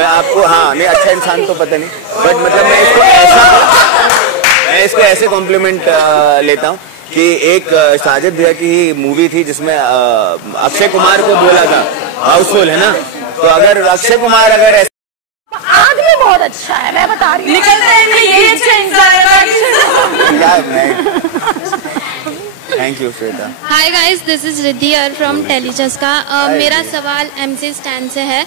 आपको हाँ नहीं अच्छा इंसान तो पता नहीं, बट मतलब मैं इसको ऐसे कॉम्प्लीमेंट लेता हूँ कि एक साजिद भैया की मूवी थी जिसमें अक्षय कुमार को बोला था हाउसफुल, है ना? तो अगर अक्षय कुमार अगर आदमी बहुत अच्छा है, मैं बता रही हूँ। Thank you Shweta. Hi guys, this is Riddhi from Tellychakkar. मेरा सवाल MC स्टैन से है।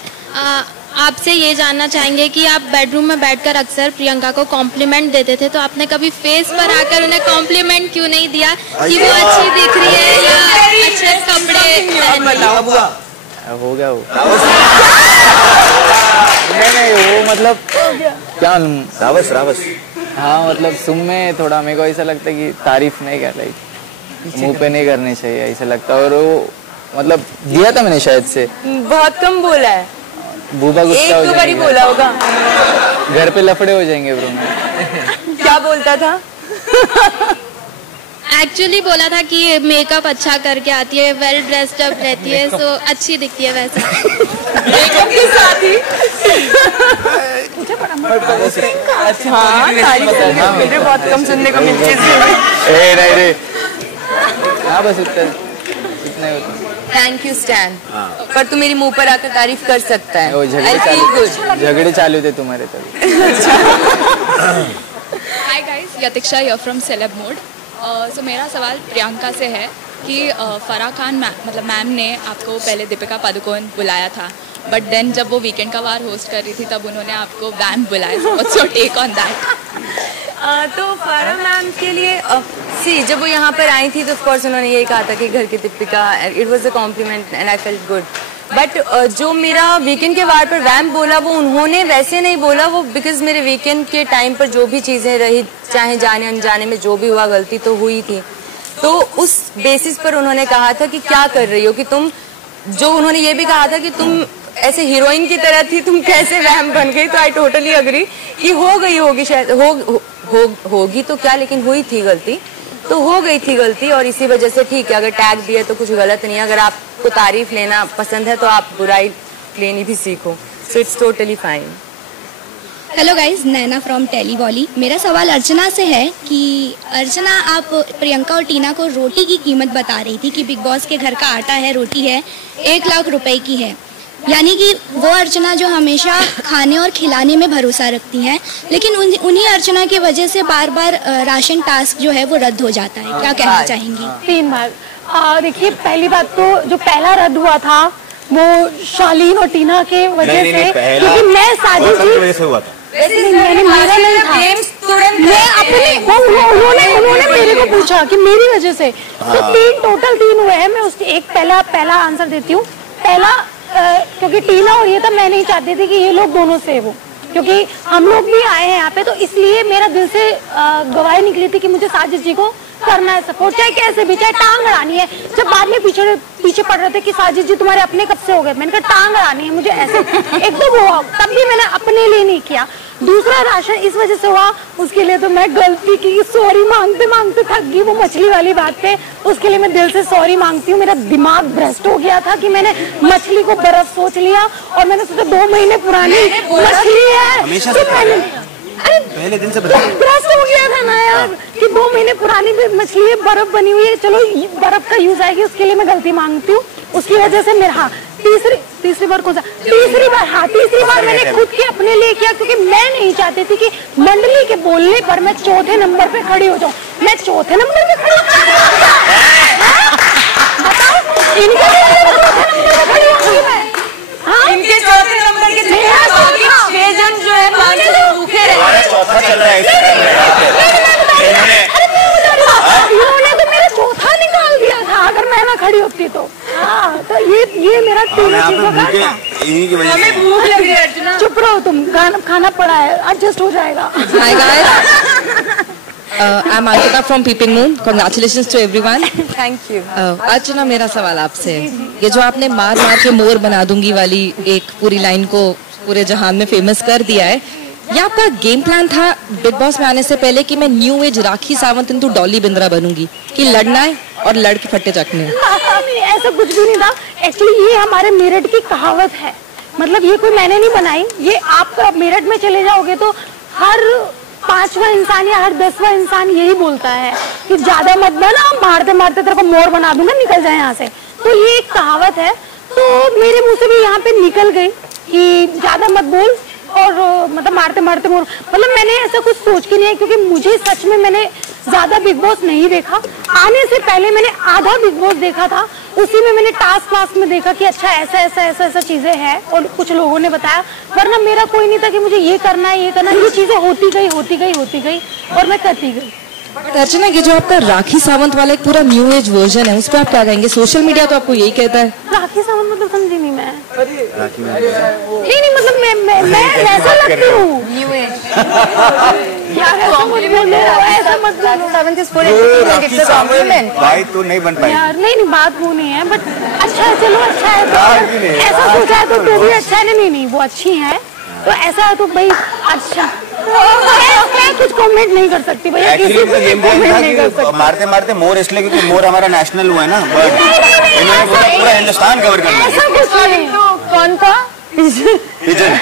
आपसे ये जानना चाहेंगे कि आप बेडरूम में बैठकर अक्सर प्रियंका को कॉम्प्लीमेंट देते थे, तो आपने कभी फेस पर आकर उन्हें कॉम्प्लीमेंट क्यों नहीं दिया कि वो अच्छी दिख रही है या अच्छे कपड़े? हो गया वो नहीं वो मतलब क्या रावस हाँ मतलब सुन में थोड़ा मेरे को ऐसा लगता है कि तारीफ नहीं कर रही, मुंह पे नहीं करनी चाहिए ऐसा लगता है। और वो मतलब दिया था मैंने शायद से बहुत कम बोला है, बूबा गुस्सा हो एक दो बार ही जाएगा। बोला होगा। घर पे लफड़े हो जाएंगे ब्रो। क्या बोलता था? एक्चुअली बोला था कि मेकअप अच्छा करके आती है, वेल ड्रेस्ड अप रहती है, सो अच्छी दिखती है वैसे। मेकअप के साथ ही मुझे बहुत कम सुनने को मिलती है। नहीं रे, हाँ बस इतना ही होता। Thank you stand. पर तू मेरी मुंह पर आकर तारीफ कर सकता है। वो झगड़े चालू थे तुम्हारे तभी। Hi guys, Yatiksha here from celeb mode. So मेरा सवाल प्रियंका से है कि फराह खान मतलब मैम ने आपको पहले दीपिका पादुकोण बुलाया था, बट देन जब वो वीकेंड का वार होस्ट कर रही थी तब उन्होंने आपको वैम बुलाया। So what's your take on that? तो फराह मैम के लिए जब वो यहाँ पर आई थी तो ऑफ कोर्स उन्होंने यही कहा था कि घर की Deepika, it was a compliment and I felt good. But जो मेरा वीकेंड के वार पर वैम बोला वो उन्होंने वैसे नहीं बोला, वो बिकॉज मेरे वीकेंड के टाइम पर जो भी चीज़ें रही, चाहे जाने अनजाने में जो भी हुआ, गलती तो हुई थी, तो उस बेसिस पर उन्होंने कहा था कि क्या कर रही हो, कि तुम, जो उन्होंने ये भी कहा था कि तुम ऐसे हीरोइन की तरह थी, तुम कैसे वैम बन गई। तो आई टोटली अग्री कि हो गई होगी, शायद होगी तो क्या, लेकिन हुई थी गलती, तो हो गई थी गलती, और इसी वजह से ठीक है, अगर टैग दिया तो कुछ गलत नहीं है। अगर आपको तारीफ लेना पसंद है तो आप बुराई लेनी भी सीखो, so it's totally fine. Hello guys, Naina from Tellywally. मेरा सवाल अर्चना से है कि अर्चना, आप प्रियंका और टीना को रोटी की कीमत बता रही थी कि बिग बॉस के घर का आटा है, रोटी है 1 लाख रुपए की है, यानी कि वो अर्चना जो हमेशा खाने और खिलाने में भरोसा रखती हैं, लेकिन उन्हीं अर्चना की वजह से बार बार राशन टास्क जो है वो रद्द हो जाता है, क्या कहना चाहेंगी? 3 बार। देखिए, पहली बात तो जो पहला रद्द हुआ था वो शालीन और टीना के वजह से, क्योंकि मैं साजिश जी मेरा नहीं था, मैं अपने उन्होंने मेरे को पूछा कि मेरी वजह से, तो टोटल 3 हुए हैं। मैं उसके एक पहला आंसर देती हूँ। पहला क्योंकि टीना और ये था, मैं नहीं चाहती थी कि ये लोग दोनों सेव हो, क्योंकि हम लोग भी आए हैं यहाँ पे, तो इसलिए मेरा दिल से गवाही निकली थी कि मुझे साजिश जी को करना है सपोर्ट, चाहे कैसे भी, चाहे टांग अड़ानी है। जब बाद में पीछे पड़ रहे थे कि साजिश जी तुम्हारे अपने कब से हो गए, मैंने कहा टांग अड़ानी है मुझे, ऐसे एकदम हुआ, तब भी मैंने अपने लिए नहीं किया। दूसरा राशन इस वजह से हुआ, उसके लिए तो मैं गलती की, सॉरी मांगते मांगते थक गई। वो मछली वाली बात पे, उसके लिए मैं दिल से सॉरी मांगती हूँ। मेरा दिमाग भ्रष्ट हो गया था कि मैंने मछली को बर्फ सोच लिया, और मैंने सोचा 2 महीने पुरानी मछली है, तो मैंने पहले दिन से भ्रष्ट हो गया था ना यार, कि 2 महीने पुरानी मछली है, बर्फ बनी हुई है, चलो बर्फ का यूज आएगी, उसके लिए मैं गलती मांगती हूँ। उसकी वजह से मेरा, हाँ, तीसरी बार तीसरी बार मैंने खुद के अपने लिए किया, क्योंकि मैं नहीं चाहती थी कि मंडली के बोलने पर मैं चौथे नंबर पे खड़ी हो जाऊं। मैं चौथे नंबर पे खड़ी इनके चौथे नंबर के 6 जन जो है 5 जन भूखे रहे। चौथा चल रहा है, इन्होंने तो मेरा चौथा निकाल दिया था, अगर मैं ना खड़ी होती तो। हाँ, तो ये मेरा तीनों चीजों का था। हमें भूख लग रही है अर्चना। चुप रहो तुम, खाना पड़ा है, एडजस्ट हो जाएगा। Hi guys, I'm Ankita from Peeping Moon. Congratulations to everyone. Thank you. अर्चना, मेरा सवाल आपसे है, ये जो आपने मार मार के मोर बना दूंगी वाली एक पूरी लाइन को पूरे जहान में फेमस कर दिया है, ये आपका गेम प्लान था बिग बॉस में आने से पहले कि मैं new age Rakhi Sawant into Dolly Bindra बनूंगी, कि लड़ना है और लड़ के फट्टे चकने? नहीं, ऐसा कुछ भी नहीं था। एक्चुअली ये हमारे मेरठ की कहावत है, मतलब ये कोई मैंने नहीं बनाई, ये आप मेरठ में चले जाओगे तो हर 5वां इंसान या हर 10वां इंसान यही बोलता है कि ज्यादा मत बना, मारते मारते तेरे को मोर बना दूंगा, निकल जाए यहाँ से। तो ये एक कहावत है, तो मेरे मुंह से भी यहाँ पे निकल गई कि ज्यादा मत बोल, और मतलब मारते मारते मोर, मतलब मैंने ऐसा कुछ सोच के नहीं है, क्योंकि मुझे सच में मैंने ज्यादा बिग बॉस नहीं देखा। आने से पहले मैंने आधा बिग बॉस देखा था, उसी में मैंने टास्क में देखा कि अच्छा ऐसा चीजें हैं, और कुछ लोगों ने बताया, वरना मेरा कोई नहीं था कि मुझे ये करना है, ये चीजें होती गई और मैं करती गई। अर्चना, ये जो आपका राखी सावंत वाला एक पूरा न्यू एज वर्जन है, उस पर आप क्या कहेंगे? सोशल मीडिया तो आपको यही कहता है। राखी सावंत मतलब समझी नहीं मैं। नहीं मतलब मैं वैसा लगती हूँ। न्यू एज भाई तो नहीं बन पाई यार। नहीं बात वो नहीं है, बट अच्छा है, चलो अच्छा है तो ऐसा सोचा है तो भी अच्छा है। नहीं वो अच्छी है तो ऐसा है तो भाई अच्छा। मैं कुछ कमेंट नहीं कर सकती भैया, मारते मारते मोर इसलिए क्योंकि मोर हमारा नेशनल हुआ है ना, इन्होंने पूरा हिंदुस्तान कवर करना है। कौन का पिजन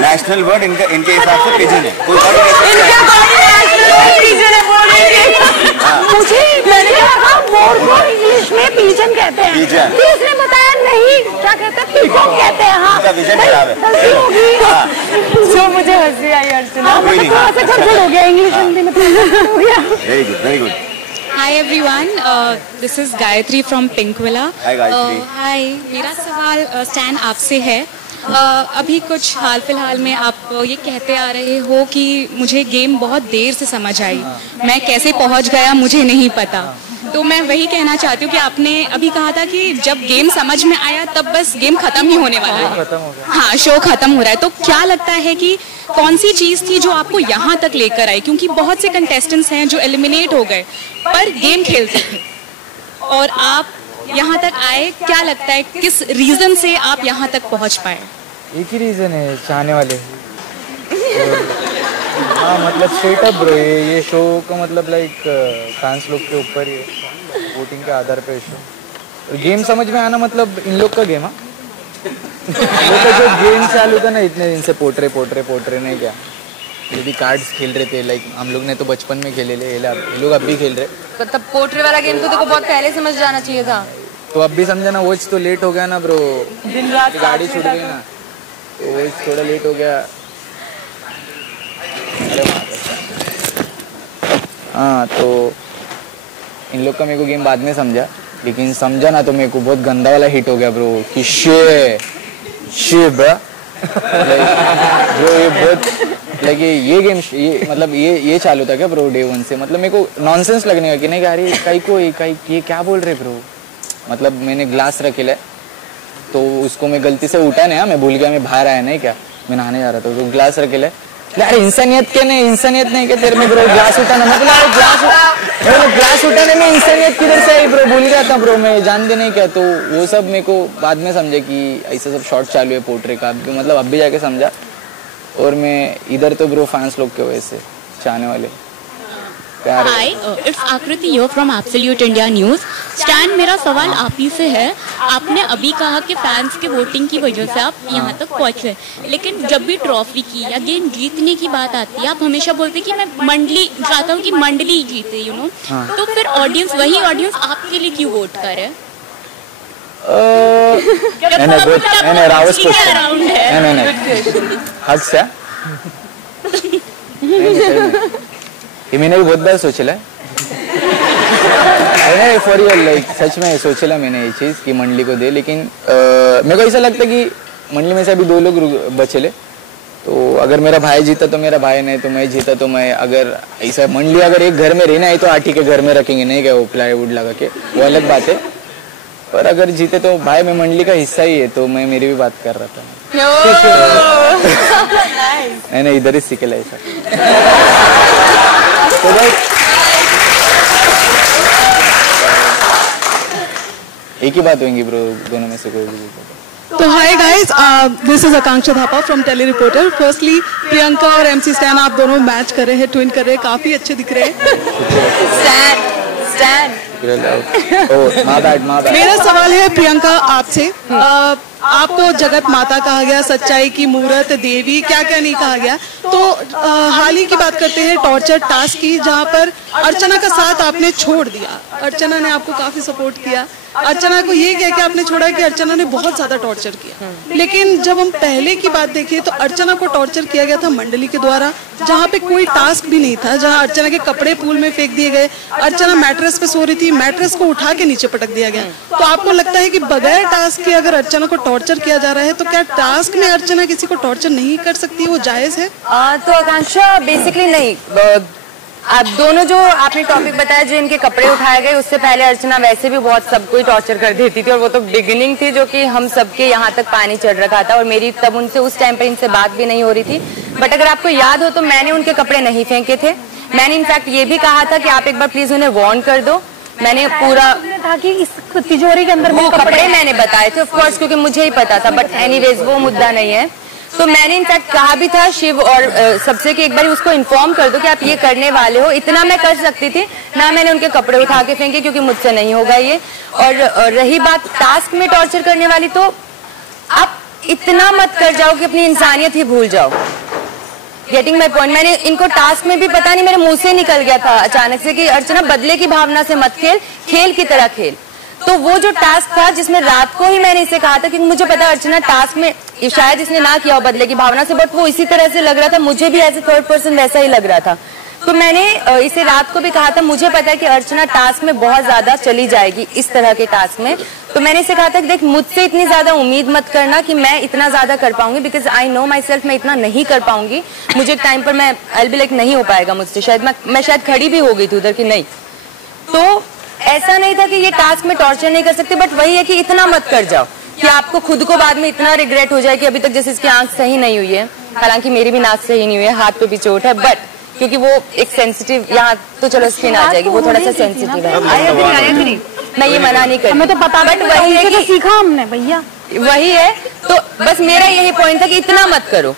नेशनल वर्ड इनके हिसाब से पिजन है। मुझे मैंने कहा मोर को इंग्लिश में पिजन कहते हैं, इसने बताया नहीं क्या कहते हैं, पीकॉक कहते हैं। हाँ जो मुझे हंसी आई अर्चना, थोड़ा सा गड़बड़ हो गया इंग्लिश हिंदी में, हो गया। Very good very good. Hi everyone, this is Gayatri from Pinkvilla. Hi Gayatri. Hi, मेरा सवाल स्टैन आपसे है। अभी कुछ हाल फिलहाल में आप ये कहते आ रहे हो कि मुझे गेम बहुत देर से समझ आई, मैं कैसे पहुंच गया मुझे नहीं पता। तो मैं वही कहना चाहती हूँ कि आपने अभी कहा था कि जब गेम समझ में आया तब बस गेम खत्म ही होने वाला है। हाँ, शो खत्म हो रहा है। तो क्या लगता है कि कौन सी चीज थी जो आपको यहाँ तक लेकर आई? क्योंकि बहुत से कंटेस्टेंट्स हैं जो एलिमिनेट हो गए पर गेम खेलते थे और आप यहाँ तक आए। क्या लगता है किस रीजन से आप यहाँ तक पहुँच पाए? एक ही रीजन है, चाहने वाले। हाँ मतलब स्ट्रेट अप ब्रो, ये शो का मतलब लाइक फैंस लोग के ऊपर ही है, वोटिंग के आधार पे शो। गेम समझ में आना मतलब इन लोग का गेम। हाँ लोग का जो गेम चालू था ना इतने दिन से, पोट्रे नहीं क्या, यदि कार्ड्स खेल रहे थे, लाइक हम लोग ने तो बचपन में खेले ले, ये लोग अब भी खेल रहे। तब पोट्रे वाला गेम तो देखो बहुत पहले समझ जाना चाहिए था। तो अब भी समझा ना, वो तो लेट हो गया ना ब्रो, दिन रात गाड़ी छूट गई ना, तो वो थोड़ा लेट हो गया। हाँ तो इन लोग का मेरे को गेम बाद में समझा, लेकिन समझा ना तो मेरे को बहुत गंदा वाला हिट हो गया ब्रो कि शे ब्रो ये बहुत लाइक ये गेम ये मतलब ये चालू था क्या ब्रो डे वन से? मतलब मेरे को नॉनसेंस लगने का कि नहीं यार ये क्या बोल रहे ब्रो। मतलब मैंने ग्लास रखे है तो उसको मैं गलती से उठा नहीं, मैं भूल गया, मैं बाहर आया नहीं क्या, मैं नहाने जा रहा था तो ग्लास रखे है यार। इंसानियत नहीं क्या तेरे में ब्रो, ग्लास उठाना मतलब ग्लास उठाने में इंसानियत किधर से आई ब्रो, भूल गया था ब्रो मैं, जानते नहीं क्या। तो वो सब मेरे को बाद में समझे कि ऐसा सब शॉर्ट चालू है पोट्रे का, मतलब अब भी जाके समझा। और मैं इधर तो ब्रो फैंस लोग के वजह से, चाहने वाले। Hi, it's Aakriti yo from absolute India news. Stan, मेरा सवाल आप ही से है। आपने अभी कहा कि फैंस के वोटिंग की वजह से आप यहाँ तक पहुँचे, लेकिन जब भी ट्रॉफी की या गेम जीतने की बात आती है आप हमेशा बोलते हैं कि मैं मंडली चाहता हूँ कि मंडली जीते, यू नो। तो फिर वही ऑडियंस आपके लिए क्यों वोट करे? ये मैंने भी बहुत बार सोचेला है फॉर रियल, लाइक सच में सोचेला मैंने ये चीज़ कि मंडली को दे, लेकिन मेरे को ऐसा लगता है कि मंडली में से अभी 2 लोग बचेले। तो अगर मेरा भाई जीता तो मेरा भाई, नहीं तो मैं जीता तो मैं। अगर ऐसा मंडली अगर एक घर में रहना है तो आठी के घर में रखेंगे, नहीं क्या वो प्लाईवुड लगा के, वो अलग बात है। पर अगर जीते तो भाई मैं मंडली का हिस्सा ही है, तो मैं मेरी भी बात कर रहा था। नहीं इधर ही सीखेला ऐसा। तो एक ही बात होगी ब्रो, दोनों में से कोई भी। तो hi guys, this is Akanksha Thapa from Telly Reporter. Firstly Priyanka और एमसी स्टैन आप दोनों मैच कर रहे हैं, ट्विन कर रहे हैं, काफी अच्छे दिख रहे हैं। मेरा सवाल है प्रियंका आपसे, आपको जगत माता कहा गया, सच्चाई की मूर्त, देवी, क्या क्या नहीं कहा गया। तो हाल ही की बात करते हैं टॉर्चर टास्क की, जहां पर अर्चना का साथ आपने छोड़ दिया। अर्चना ने आपको काफी सपोर्ट किया, अर्चना को ये कह के आपने छोड़ा कि अर्चना ने बहुत ज्यादा टॉर्चर किया। लेकिन जब हम पहले की बात देखें तो अर्चना को टॉर्चर किया गया था मंडली के द्वारा, जहाँ पे कोई टास्क भी नहीं था, जहाँ अर्चना के कपड़े पूल में फेंक दिए गए, अर्चना मैट्रेस पे सो रही थी, मैट्रेस को उठा के नीचे पटक दिया गया। तो आपको लगता है कि बगैर टास्क के अगर अर्चना को टॉर्चर किया जा रहा है तो क्या टास्क में अर्चना किसी को टॉर्चर नहीं कर सकती, वो जायज है? तो आकांक्षा बेसिकली नहीं, आप दोनों जो आपने टॉपिक बताया जो इनके कपड़े उठाए गए, उससे पहले अर्चना वैसे भी बहुत सबको ही टॉर्चर कर देती थी, और वो तो बिगिनिंग थी जो कि हम सबके यहाँ तक पानी चढ़ रखा था, और मेरी तब उनसे उस टाइम पे इनसे बात भी नहीं हो रही थी। बट अगर आपको याद हो तो मैंने उनके कपड़े नहीं फेंके थे। मैंने इनफैक्ट ये भी कहा था कि आप एक बार प्लीज उन्हें वार्न कर दो। मैंने पूरा था कि इस तिजोरी के अंदर वो कपड़े मैंने बताए थे, ऑफ कोर्स, क्योंकि मुझे ही पता था, बट एनीवेज वो मुद्दा नहीं है। तो मैंने इनफैक्ट कहा भी था शिव और सबसे कि एक बार उसको इन्फॉर्म कर दो कि आप ये करने वाले हो। इतना मैं कर सकती थी ना, मैंने उनके कपड़े उठा के फेंके क्योंकि मुझसे नहीं होगा ये। और रही बात टास्क में टॉर्चर करने वाली, तो आप इतना मत कर जाओ कि अपनी इंसानियत ही भूल जाओ। Getting my point. मैंने इनको टास्क में भी पता नहीं मेरे मुंह से निकल गया था अचानक से कि अर्चना बदले की भावना से मत खेल, खेल की तरह खेल। तो वो जो टास्क था जिसमें रात को ही मैंने इसे कहा था, क्योंकि मुझे पता अर्चना टास्क में शायद इसने ना किया हो बदले की भावना से, बट वो इसी तरह से लग रहा था, मुझे भी एज ए थर्ड पर्सन वैसा ही लग रहा था। तो मैंने इसे रात को भी कहा था, मुझे पता है कि अर्चना टास्क में बहुत ज्यादा चली जाएगी इस तरह के टास्क में। तो मैंने इसे कहा था कि देख, मुझसे इतनी ज्यादा उम्मीद मत करना कि मैं इतना ज्यादा कर पाऊंगी, because I know my self, मैं इतना नहीं कर पाऊंगी। मुझे एक टाइम पर मैं आई बी लाइक नहीं हो पाएगा मुझसे, शायद मैं शायद खड़ी भी हो गई थी उधर कि नहीं। तो ऐसा नहीं था कि ये टास्क में टॉर्चर नहीं कर सकते, बट वही है कि इतना मत कर जाओ कि आपको खुद को बाद में इतना रिग्रेट हो जाए कि अभी तक जैसे इसकी आंख सही नहीं हुई है, हालांकि मेरी भी नाक सही नहीं हुई है, हाथ पे भी चोट है, बट क्योंकि वो एक सेंसिटिव, यहाँ तो चलो स्किन आ जाएगी, वो थोड़ा सा सेंसिटिव है, मैं ये मना नहीं कर, हमें तो पता, बट वही है कि सीखा हमने भैया, वही है। तो बस मेरा यही पॉइंट था कि इतना मत करो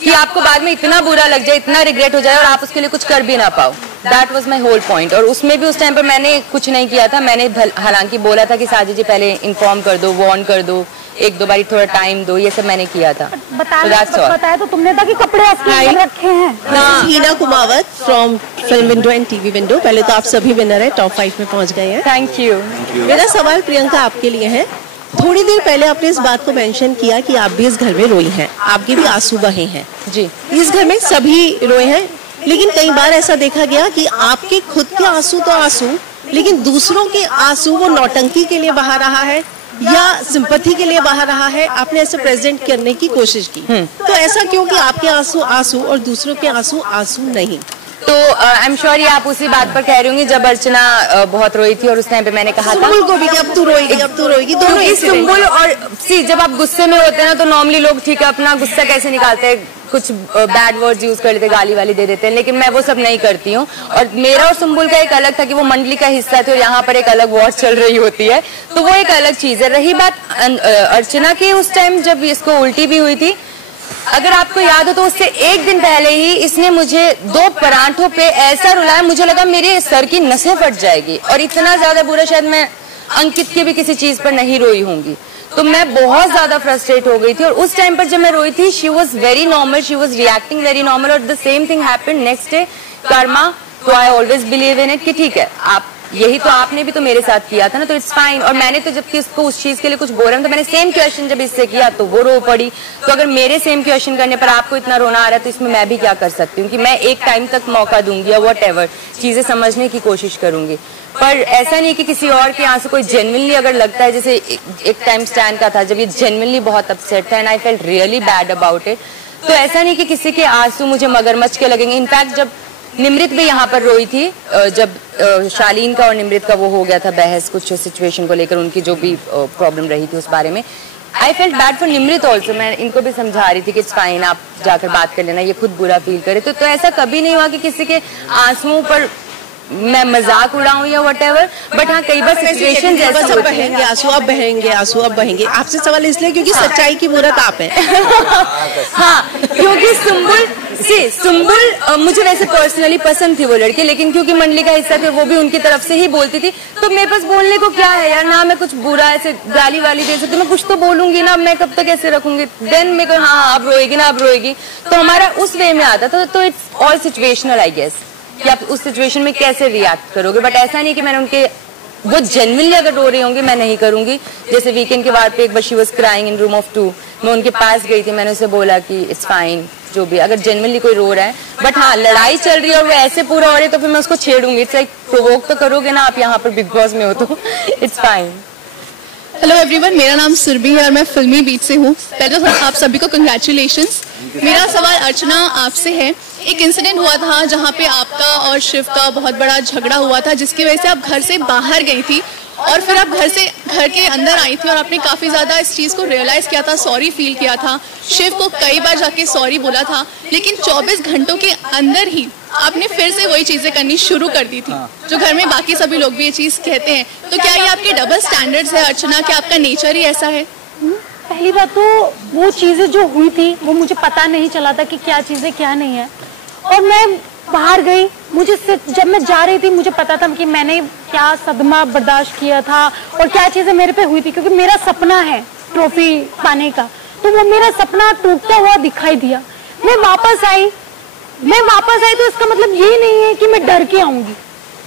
कि आपको बाद में इतना बुरा लग जाए, इतना रिग्रेट हो जाए और आप उसके लिए कुछ कर भी ना पाओ। That was my whole point. और उसमें भी उस टाइम पर मैंने कुछ नहीं किया था। मैंने हालांकि बोला था कि साजिद जी पहले इन्फॉर्म कर दो, वार्न कर दो, एक दो बारी थोड़ा टाइम दो, ये सब मैंने किया था। बताया तो तुमने था कि कपड़े रखे हैं। Heena Kumawat from film window and TV window. पहले तो आप सभी विनर है, टॉप 5 में पहुंच गए हैं। Thank you. मेरा सवाल प्रियंका आपके लिए है। थोड़ी देर पहले आपने इस बात को मेंशन किया कि आप भी इस घर में रोई हैं, आपके भी आंसू बहे हैं। जी, इस घर में सभी रोए हैं, लेकिन कई बार ऐसा देखा गया कि आपके खुद के आंसू तो आंसू, लेकिन दूसरों के आंसू वो नौटंकी के लिए बहा रहा है या सिंपैथी के लिए बहा रहा है। आपने ऐसे प्रेजेंट करने की कोशिश की, तो ऐसा क्यों कि आपके आंसू आंसू और दूसरों के आंसू आंसू नहीं? तो आई एम श्योर ये आप उसी बात पर कह रही होंगी जब अर्चना बहुत रोई थी और उस टाइम पे मैंने कहा था सुम्बुल को भी कि अब तू रोएगी, अब तू रोएगी। दोनों सुम्बुल और सी, जब आप गुस्से में होते हैं ना तो नॉर्मली लोग ठीक है अपना गुस्सा कैसे निकालते हैं, कुछ बैड वर्ड्स यूज कर लेते, गाली वाली दे देते हैं, लेकिन मैं वो सब नहीं करती हूँ। और मेरा और सुम्बुल का एक अलग था कि वो मंडली का हिस्सा थे और यहाँ पर एक अलग वॉर चल रही होती है, तो वो एक अलग चीज है। रही बात अर्चना की, उस टाइम जब इसको उल्टी भी हुई थी, अगर आपको याद हो तो उससे एक दिन पहले ही इसने मुझे 2 परांठों पे ऐसा रुलाया, मुझे लगा मेरे सर की नसें फट जाएगी। और इतना ज्यादा बुरा शायद मैं अंकित के भी किसी चीज पर नहीं रोई होंगी। तो मैं बहुत ज्यादा फ्रस्ट्रेट हो गई थी और उस टाइम पर जब मैं रोई थी, she was very normal, she was reacting very normal. और the same thing happened next day karma. तो I always believe in it कि ठीक है, आप यही तो आपने भी तो मेरे साथ किया था ना, तो इट्स फाइन। और मैंने तो जबकि उसको उस चीज के लिए कुछ बोला तो मैंने सेम क्वेश्चन जब इससे किया तो वो रो पड़ी। तो अगर मेरे सेम क्वेश्चन करने पर आपको इतना रोना आ रहा है तो इसमें मैं भी क्या कर सकती हूँ कि मैं एक टाइम तक मौका दूंगी या वट एवर, चीजें समझने की कोशिश करूंगी। पर ऐसा नहीं कि किसी और के यहाँ से कोई जेन्युइनली अगर लगता है, जैसे एक टाइम स्टैंड का था जब ये जेन्युइनली बहुत अपसेट था and I felt really bad about it, तो ऐसा नहीं कि किसी के आंसू मुझे मगरमच्छ के लगेंगे। इनफैक्ट जब निमृत भी यहाँ पर रोई थी, जब शालीन का और निमृत का वो हो गया था बहस कुछ सिचुएशन को लेकर, उनकी जो भी प्रॉब्लम रही थी उस बारे में, I felt bad for Nimrit also. मैं इनको भी समझा रही थी कि इट्स फाइन, आप जाकर बात कर लेना, ये खुद बुरा फील करे। तो ऐसा कभी नहीं हुआ कि किसी के आंसुओं पर मैं मजाक उड़ाऊं या व्हाटएवर, बट हाँ कई बार सिचुएशन जैसा सब बहेंगे आंसू, अब बहेंगे आंसू, अब बहेंगे। आपसे सवाल इसलिए क्योंकि सच्चाई की मूरत आप है। हाँ, क्योंकि सुम्बुल मुझे वैसे पर्सनली पसंद थी वो लड़की, लेकिन क्योंकि मंडली का हिस्सा थे वो भी उनकी तरफ से ही बोलती थी, तो मेरे पास बोलने को क्या है यार, ना मैं कुछ बुरा ऐसे गाली वाली दे सकती, मैं कुछ तो बोलूंगी ना, मैं कब तक ऐसे रखूंगी। देन मेरे को हाँ अब रोएगी ना, अब रोएगी, तो हमारा उस वे में आता था। तो it's all situational I guess कि आप उस सिचुएशन में कैसे रिएक्ट करोगे। बट ऐसा नहीं कि मैंने उनके, वो जेन्युइनली अगर रो रही होंगी मैं नहीं करूंगी। जैसे वीकेंड के बाद पे एक बार she was crying in room of 2, मैं उनके पास गई थी, मैंने उसे बोला कि इट्स फाइन, जो भी अगर जेन्युइनली कोई रो रहा है, बट हाँ लड़ाई चल रही है और वो ऐसे पूरा हो रही है तो फिर मैं उसको छेड़ूंगी। इट्स लाइक प्रोवोक तो करोगे ना आप यहाँ पर बिग बॉस में हो, तो इट्स फाइन। हेलो एवरीवन, मेरा नाम सुरभि है और मैं फिल्मी बीट से हूँ। पहले तो आप सभी को कंग्रेचुलेशंस। मेरा सवाल अर्चना आपसे है। एक इंसिडेंट हुआ था जहाँ पे आपका और शिव का बहुत बड़ा झगड़ा हुआ था, जिसकी वजह से आप घर से बाहर गई थी और फिर आप घर के अंदर आई थी और आपने काफ़ी ज़्यादा इस चीज़ को रियलाइज़ किया था, सॉरी फील किया था, शिव को कई बार जाके सॉरी बोला था, लेकिन 24 घंटों के अंदर ही आपने फिर से वही चीज़ें करनी शुरू कर दी थी जो घर में बाकी सभी लोग भी ये चीज़ कहते हैं। तो क्या ये आपके डबल स्टैंडर्ड्स है अर्चना, क्या आपका नेचर ही ऐसा है? पहली बात तो वो चीज़ें जो हुई थी वो मुझे पता नहीं चला था कि क्या चीज़ें क्या नहीं है, और मैं बाहर गई, मुझे जब मैं जा रही थी मुझे पता था कि मैंने क्या सदमा बर्दाश्त किया था और क्या चीज़ें मेरे पे हुई थी, क्योंकि मेरा सपना है ट्रॉफी पाने का, तो वो मेरा सपना टूटता हुआ दिखाई दिया। मैं वापस आई तो इसका मतलब ये नहीं है कि मैं डर के आऊंगी,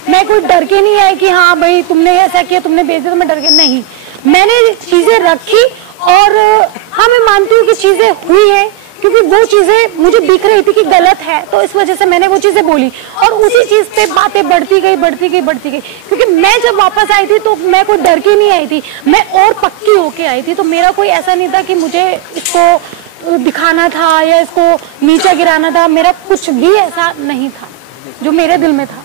मैं कोई डर के नहीं आई कि हाँ भाई तुमने ऐसा किया, तुमने भेज दिया तो मैं डर के नहीं, मैंने चीजें रखी और हाँ मैं मानती हूँ कि चीजें हुई हैं, क्योंकि वो चीजें मुझे दिख रही थी कि गलत है, तो इस वजह से मैंने वो चीजें बोली और उसी चीज पे बातें बढ़ती गई, क्योंकि मैं जब वापस आई थी तो मैं कोई डर के नहीं आई थी, मैं और पक्की होके आई थी, तो मेरा कोई ऐसा नहीं था कि मुझे इसको दिखाना था या इसको नीचे गिराना था, मेरा कुछ भी ऐसा नहीं था जो मेरे दिल में था।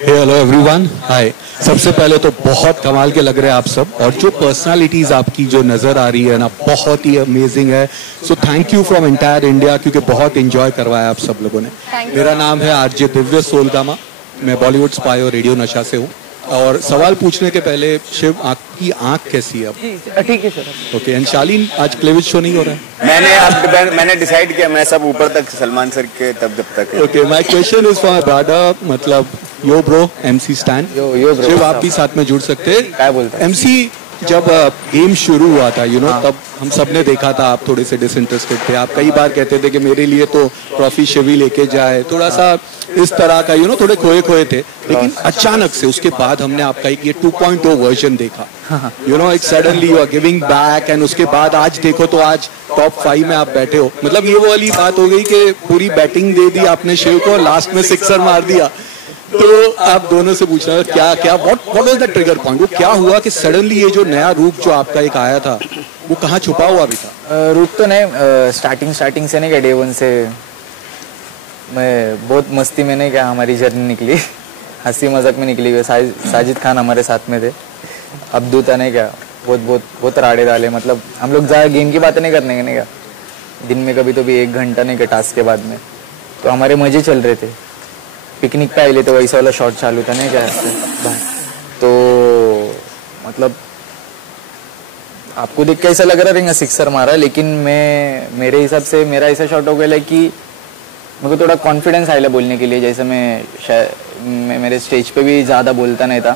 हेलो एवरीवन, हाय। सबसे पहले तो बहुत कमाल के लग रहे हैं आप सब, और जो पर्सनालिटीज आपकी जो नजर आ रही है ना बहुत ही अमेजिंग है। So thank you from entire India, क्योंकि बहुत एंजॉय करवाया आप सब लोगों ने। मेरा नाम है आरजे दिव्य सोलगामा, मैं बॉलीवुड स्पाई और रेडियो नशा से हूँ। और सवाल पूछने के पहले शिव, आपकी आंख कैसी है अब? ठीक है सर। ओके, एंड शालीन, आज क्लेविज शो नहीं हो रहा है? मैंने डिसाइड किया मैं सब ऊपर तक सलमान सर के तब जब तक। Okay, my question is for brother, मतलब yo bro MC Stan, Shiv आप भी साथ में जुड़ सकते हैं। क्या बोलते हैं एमसी, जब गेम शुरू हुआ था तब हम सब ने देखा था आप थोड़े से डिसइंटरेस्टेड थे, आप कई बार कहते थे कि मेरे लिए तो ट्रॉफी शिव ही लेके जाए, थोड़ा सा इस तरह का थोड़े खोए थे, लेकिन अचानक से उसके बाद हमने आपका एक ये 2.0 वर्जन देखा, एक suddenly you are giving back, and उसके बाद आज देखो तो आज टॉप 5 में आप बैठे हो। मतलब ये वो वाली बात हो गई कि पूरी बैटिंग दे दी आपने शिव को, लास्ट में सिक्सर मार दिया। तो आप दोनों से पूछना क्या what was the trigger point, वो क्या हुआ कि सडनली ये जो नया रूप जो आपका एक आया था वो कहाँ छुपा हुआ भी था? रूप तो नहीं, स्टार्टिंग से नहीं क्या, डे 1 से मैं बहुत मस्ती में नहीं क्या हमारी जर्नी निकली, हंसी मजाक में निकली हुई। साजिद खान हमारे साथ में थे, अब्दू था नहीं क्या, बहुत राड़े डाले, मतलब हम लोग ज़्यादा गेम की बातें नहीं करने नहीं क्या, दिन में कभी तो भी 1 घंटा नहीं क्या टास्क के बाद में, तो हमारे मजे चल रहे थे। पिकनिक पे आए तो वैसा वाला शॉट चालू था नहीं क्या, तो मतलब आपको देख के ऐसा लग रहा है सिक्सर मारा, लेकिन मेरे हिसाब से मेरा ऐसा शॉट हो गया कि मेरे को थोड़ा कॉन्फिडेंस आया बोलने के लिए। जैसे मैं मेरे स्टेज पे भी ज़्यादा बोलता नहीं था,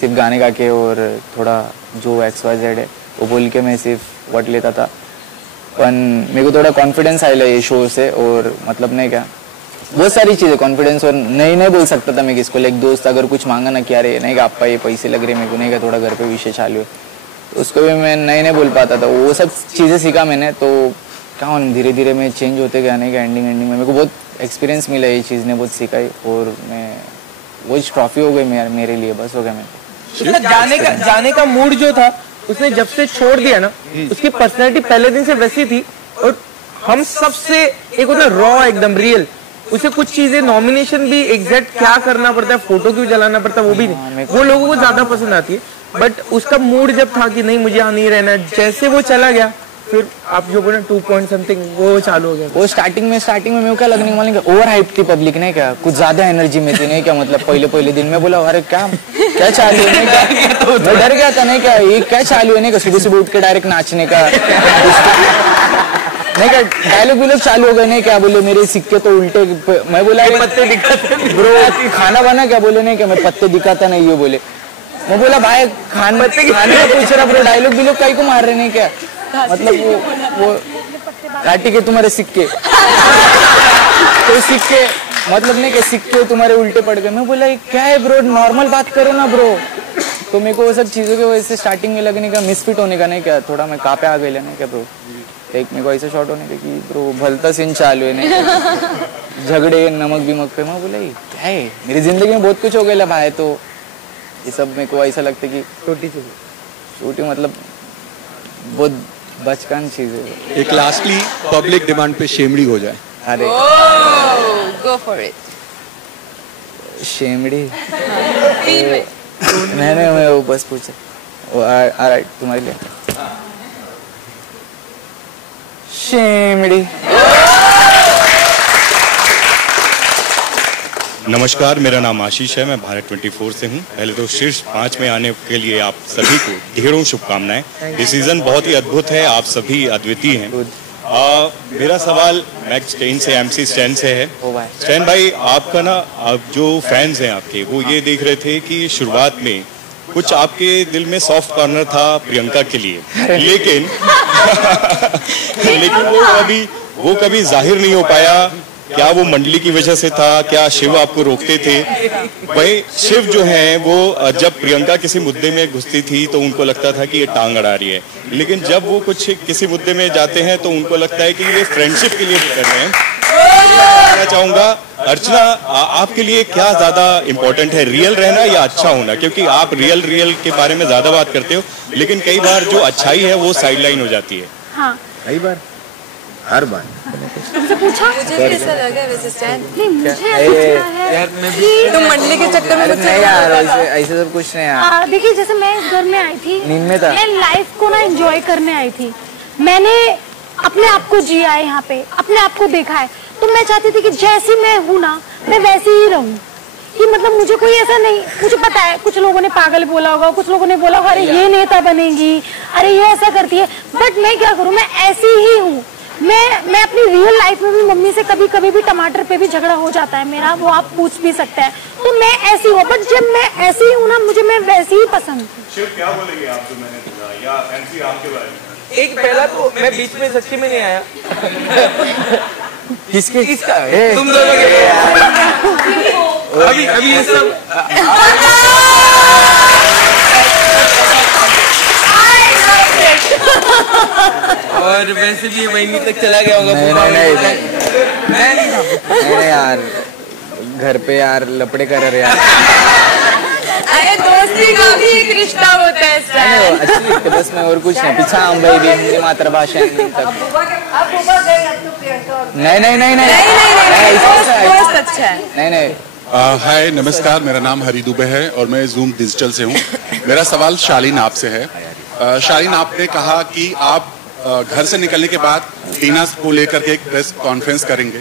सिर्फ गाने गा के और थोड़ा जो XYZ है वो बोल के मैं सिर्फ वर्ड लेता था, पर मेरे को थोड़ा कॉन्फिडेंस आया ये शो से, और मतलब नहीं क्या बहुत सारी चीज़ें कॉन्फिडेंस, और नहीं बोल सकता था मैं किसको, लाइक दोस्त अगर कुछ मांगा ना, क्या रे नहीं कि आपका ये पैसे लग रहे मेरे को, नहीं क्या थोड़ा घर पे विषय चालू है, उसको भी मैं नहीं बोल पाता था। वो सब चीज़ें सीखा मैंने, तो क्या धीरे धीरे मैं चेंज होते गया नहीं क्या, एंडिंग में मेरे को बहुत एक्सपीरियंस मिला, ये चीज़ ने बहुत सिखाई, और मैं वो ट्रॉफी हो गई मेरे लिए, बस हो गया। मैं जाने का मूड जो था उसने जब से छोड़ दिया ना, उसकी पर्सनैलिटी पहले दिन से वैसी थी, और हम सबसे एक होता रॉ एकदम रियल, उसे कुछ चीजें नॉमिनेशन भी एग्जैक्ट क्या करना पड़ता है, फोटो क्यों जलाना पड़ता है वो भी नहीं, वो लोगों को ज्यादा पसंद आती है, बट उसका मूड जब था कि नहीं मुझे यहाँ नहीं रहना, जैसे वो चला गया फिर आप जो बोले 2 पॉइंट समथिंग वो चालू हो गया। वो स्टार्टिंग में मेरे को क्या लगने वाला, ओवर हाइप थी पब्लिक ने क्या, कुछ ज्यादा एनर्जी में थी नहीं क्या, मतलब पहले दिन में बोला अरे क्या चालू है नहीं क्या, मैं डर गया था नहीं क्या, ये क्या चालू है नहीं क्या, सुबह उठ के डायरेक्ट नाचने का नहीं क्या, डायलॉग चालू हो गए नहीं क्या, बोले मेरे सिक्के तो उल्टे, मैं बोला पत्ते दिखाते ब्रो, खाना बना क्या, बोले नहीं क्या मैं पत्ते दिखाता नहीं है, बोले मैं बोला भाई खाने का पूछ रहा, पूरा डायलॉग भी लोग कहीं को मार रहे नहीं क्या, मतलब वो काटी के तुम्हारे सिक्के तो सिक्के मतलब नहीं कि सिक्के तुम्हारे उल्टे पड़ गए, मैं बोला क्या है ब्रो, नॉर्मल बात करो ना ब्रो। तो मेरे को वो सब चीज़ों की वजह से स्टार्टिंग में लगने का, मिसफिट होने का नहीं क्या, थोड़ा मैं कापे आ गई नहीं क्या ब्रो, एक मेरे को ऐसा शॉट होने का कि ब्रो भलता सीन चालू है नहीं, झगड़े नमक बिमक पे, मैं बोला क्या है, मेरी जिंदगी में बहुत कुछ हो गया भाई, तो ये सब मेरे को ऐसा लगता है कि छोटी मतलब बहुत बचकान चीज है। एक लास्टली पब्लिक डिमांड पे शेमड़ी हो जाए। अरे गो फॉर इट। शेमड़ी मैं वो बस पूछे ऑलराइट तुम्हारे लिए शेमड़ी। नमस्कार, मेरा नाम आशीष है, मैं भारत 24 से हूँ। पहले तो शीर्ष 5 में आने के लिए आप सभी को ढेरों शुभकामनाएं। ये सीजन बहुत ही अद्भुत है, आप सभी अद्वितीय हैं। मेरा सवाल मैक्स स्टेन से, एमसी स्टैन से है। स्टैन भाई, आपका ना, आप जो फैंस हैं आपके, वो ये देख रहे थे कि शुरुआत में कुछ आपके दिल में सॉफ्ट कॉर्नर था प्रियंका के लिए, लेकिन वो कभी जाहिर नहीं हो पाया। क्या वो मंडली की वजह से था? क्या शिव आपको रोकते थे? वही शिव जो है वो जब प्रियंका किसी मुद्दे में घुसती थी तो उनको लगता था कि ये टांग अड़ा रही है, लेकिन जब वो कुछ किसी मुद्दे में जाते हैं तो उनको लगता है कि ये फ्रेंडशिप के लिए कर रहे हैं। मैं चाहूंगा अर्चना, आपके लिए क्या ज्यादा इम्पोर्टेंट है, रियल रहना या अच्छा होना? क्योंकि आप रियल के बारे में ज्यादा बात करते हो, लेकिन कई बार जो अच्छाई है वो साइडलाइन हो जाती है। हाँ। कई बार, हर बार। तुमसे पूछा? मुझे भी ऐसा लगा वैसे स्टैन। नहीं, मुझे ऐसा है यार मैं भी तुम मंडली के चक्कर में मुझसे नहीं यार, ऐसे सब कुछ नहीं यार। देखिए, जैसे मैं इस घर में आई थी, नींद में था, मैं लाइफ को ना एंजॉय करने आई थी। मैंने अपने आप को जिया है, यहाँ पे अपने आप को देखा है, तो मैं चाहती थी कि जैसी मैं हूँ ना, मैं वैसी ही रहूँ। कि मतलब मुझे कोई ऐसा नहीं, मुझे पता है कुछ लोगों ने पागल बोला होगा, कुछ लोगों ने बोला होगा अरे ये नेता बनेगी, अरे ये ऐसा करती है, बट मैं क्या करूँ, मैं ऐसी ही हूँ। मैं अपनी रियल लाइफ में भी मम्मी से कभी कभी भी टमाटर पे भी झगड़ा हो जाता है मेरा, वो आप पूछ भी सकते हैं। तो मैं ऐसी हूँ, बट जब मैं ऐसी हूँ ना, मुझे मैं वैसी ही पसंद हूँ। शिव, क्या बोलेंगे आप जो मैंने बोला, या फैंसी आपके बारे में? एक पहला तो मैं बीच में सच्ची में नहीं आया। किसके? इसका तुम दोनों के अभी ये सब और वैसे भी महीने तक चला गया होगा। नहीं यार, घर पे यार लपड़े कर रहे यार। अरे दोस्ती का भी एक रिश्ता होता है स्टैन। अच्छी लगती, बस मैं और कुछ नहीं। पीछा हम भाई भी हिंदी मातृभाषा है नहीं तक। नहीं। हाय नमस्कार, मेरा नाम हरी दुबे है और मैं जूम डिजिटल से हूँ। मेरा सवाल शालीन आपसे है। शालीन, आपने कहा कि आप घर से निकलने के बाद टीना को लेकर के एक प्रेस कॉन्फ्रेंस करेंगे,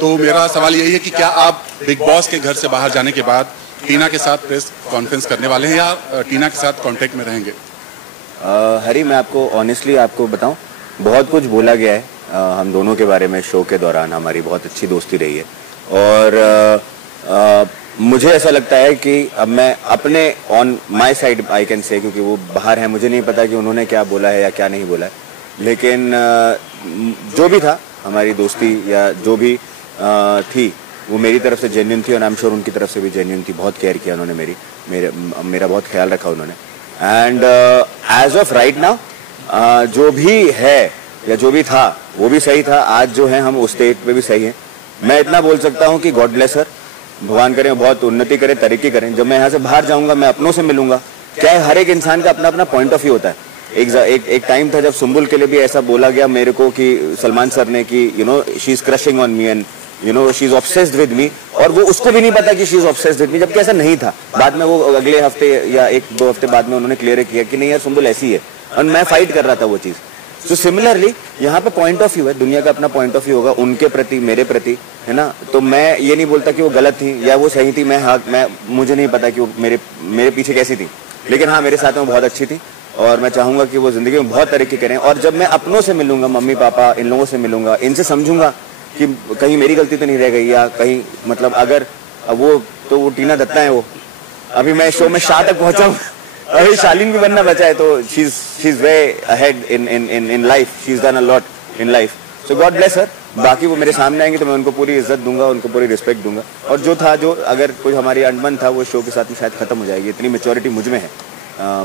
तो मेरा सवाल यही है कि क्या आप बिग बॉस के घर से बाहर जाने के बाद टीना के साथ प्रेस कॉन्फ्रेंस करने वाले हैं या टीना के साथ कांटेक्ट में रहेंगे? हरी, मैं आपको ऑनेस्टली आपको बताऊं, बहुत कुछ बोला गया है हम दोनों के बारे में शो के दौरान। हमारी बहुत अच्छी दोस्ती रही है और मुझे ऐसा लगता है कि अब मैं अपने on my side I can say, क्योंकि वो बाहर है, मुझे नहीं पता कि उन्होंने क्या बोला है या क्या नहीं बोला है, लेकिन जो भी था हमारी दोस्ती या जो भी थी वो मेरी तरफ से जेन्युइन थी और आई एम श्योर उनकी तरफ से भी जेन्युइन थी। बहुत केयर किया उन्होंने मेरा बहुत ख्याल रखा उन्होंने। And as of right now जो भी है या जो भी था वो भी सही था। आज जो है हम उस स्टेट पे भी सही है। मैं इतना बोल सकता हूँ कि गॉड ब्लेस हर, भगवान करें बहुत उन्नति करें, तरक्की करें। जब मैं यहाँ से बाहर जाऊंगा मैं अपनों से मिलूंगा। क्या है, हर एक इंसान का अपना अपना पॉइंट ऑफ व्यू होता है। एक टाइम था जब सुम्बुल के लिए भी ऐसा बोला गया मेरे को कि सलमान सर ने कि you know she is crushing on me and you know she is obsessed with me, और वो उसको भी नहीं पता कि she is obsessed with me, जबकि ऐसा नहीं था। बाद में वो अगले हफ्ते या 1-2 हफ्ते बाद में उन्होंने क्लियर किया कि नहीं यार सुम्बुल ऐसी है, और मैं फाइट कर रहा था वो चीज। तो सिमिलरली यहाँ पे पॉइंट ऑफ व्यू है, दुनिया का अपना पॉइंट ऑफ व्यू होगा उनके प्रति, मेरे प्रति, है ना। तो मैं ये नहीं बोलता कि वो गलत थी या वो सही थी। मैं मुझे नहीं पता कि वो मेरे पीछे कैसी थी, लेकिन हाँ मेरे साथ में बहुत अच्छी थी और मैं चाहूंगा कि वो जिंदगी में बहुत तरक्की करें। और जब मैं अपनों से मिलूंगा, मम्मी पापा इन लोगों से मिलूंगा, इनसे समझूंगा कि कहीं मेरी गलती तो नहीं रह गई, या कहीं मतलब अगर वो टीना दत्ता है, वो अभी मैं शो में शाह तक पहुंचा हूँ, अभी शालीन भी बनना बचा है, तो she is way ahead in life, she is done a lot in life, so God bless her. बाकी वो मेरे सामने आएंगे तो मैं उनको पूरी इज्जत दूंगा, उनको पूरी रिस्पेक्ट दूंगा। और जो अगर कोई हमारी अनबन था वो शो के साथ में शायद खत्म हो जाएगी, इतनी मेच्योरिटी मुझ में है।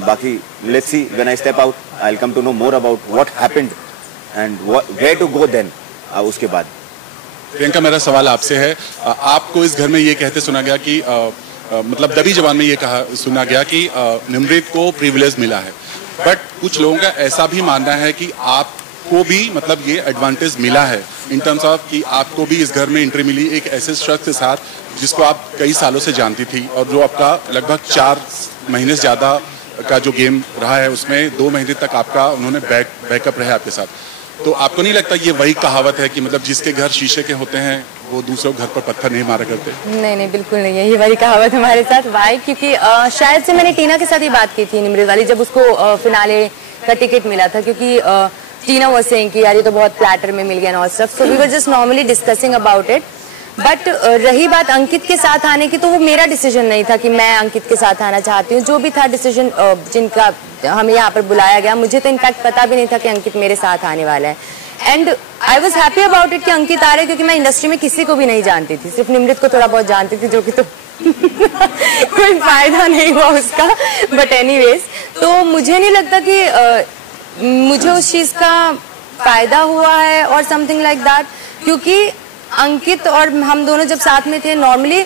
बाकी let's see, when I step out I will come to know more about what happened and where to go then. उसके बाद प्रियंका, मेरा सवाल आपसे है। आपको इस घर में ये कहते सुना गया कि मतलब दबी जबान में ये सुना गया कि निमृत को प्रिविलेज मिला है, बट कुछ लोगों का ऐसा भी मानना है कि आपको भी मतलब ये एडवांटेज मिला है इन टर्म्स ऑफ कि आपको भी इस घर में एंट्री मिली एक ऐसे शख्स के साथ जिसको आप कई सालों से जानती थी और जो आपका लगभग महीने से ज़्यादा का जो गेम रहा है उसमें 2 महीने तक आपका उन्होंने बैकअप रहे आपके साथ। तो आपको नहीं लगता ये वही कहावत है कि मतलब जिसके घर शीशे के होते हैं वो दूसरों घर पर पत्थर नहीं मारा करते? नहीं, बिल्कुल नहीं है, ये वाली कहावत हमारे साथ। वाई? क्योंकि शायद से मैंने टीना के साथ ही बात की थी, निमृत वाली, जब उसको फिनाले का टिकट मिला था, क्योंकि टीना वाज सेइंग कि यार ये तो बहुत प्लेटर में मिल गया ना और stuff, so we were just normally discussing about it. But रही बात अंकित के साथ आने की, तो वो मेरा डिसीजन नहीं था कि मैं अंकित के साथ आना चाहती हूँ। जो भी था डिसीजन जिनका हमें यहाँ पर बुलाया गया, मुझे तो इनफैक्ट पता भी नहीं था कि अंकित मेरे साथ आने वाला है। And I was happy about it कि अंकित आ रहे हैं, क्योंकि मैं इंडस्ट्री में किसी को भी नहीं जानती थी, सिर्फ निमृत को थोड़ा बहुत जानती थी, जो कि तो कोई फायदा नहीं हुआ उसका। बट एनीवेज, तो मुझे नहीं लगता कि मुझे उस चीज का फायदा हुआ है और समथिंग लाइक दैट, क्योंकि अंकित और हम दोनों जब साथ में थे, नॉर्मली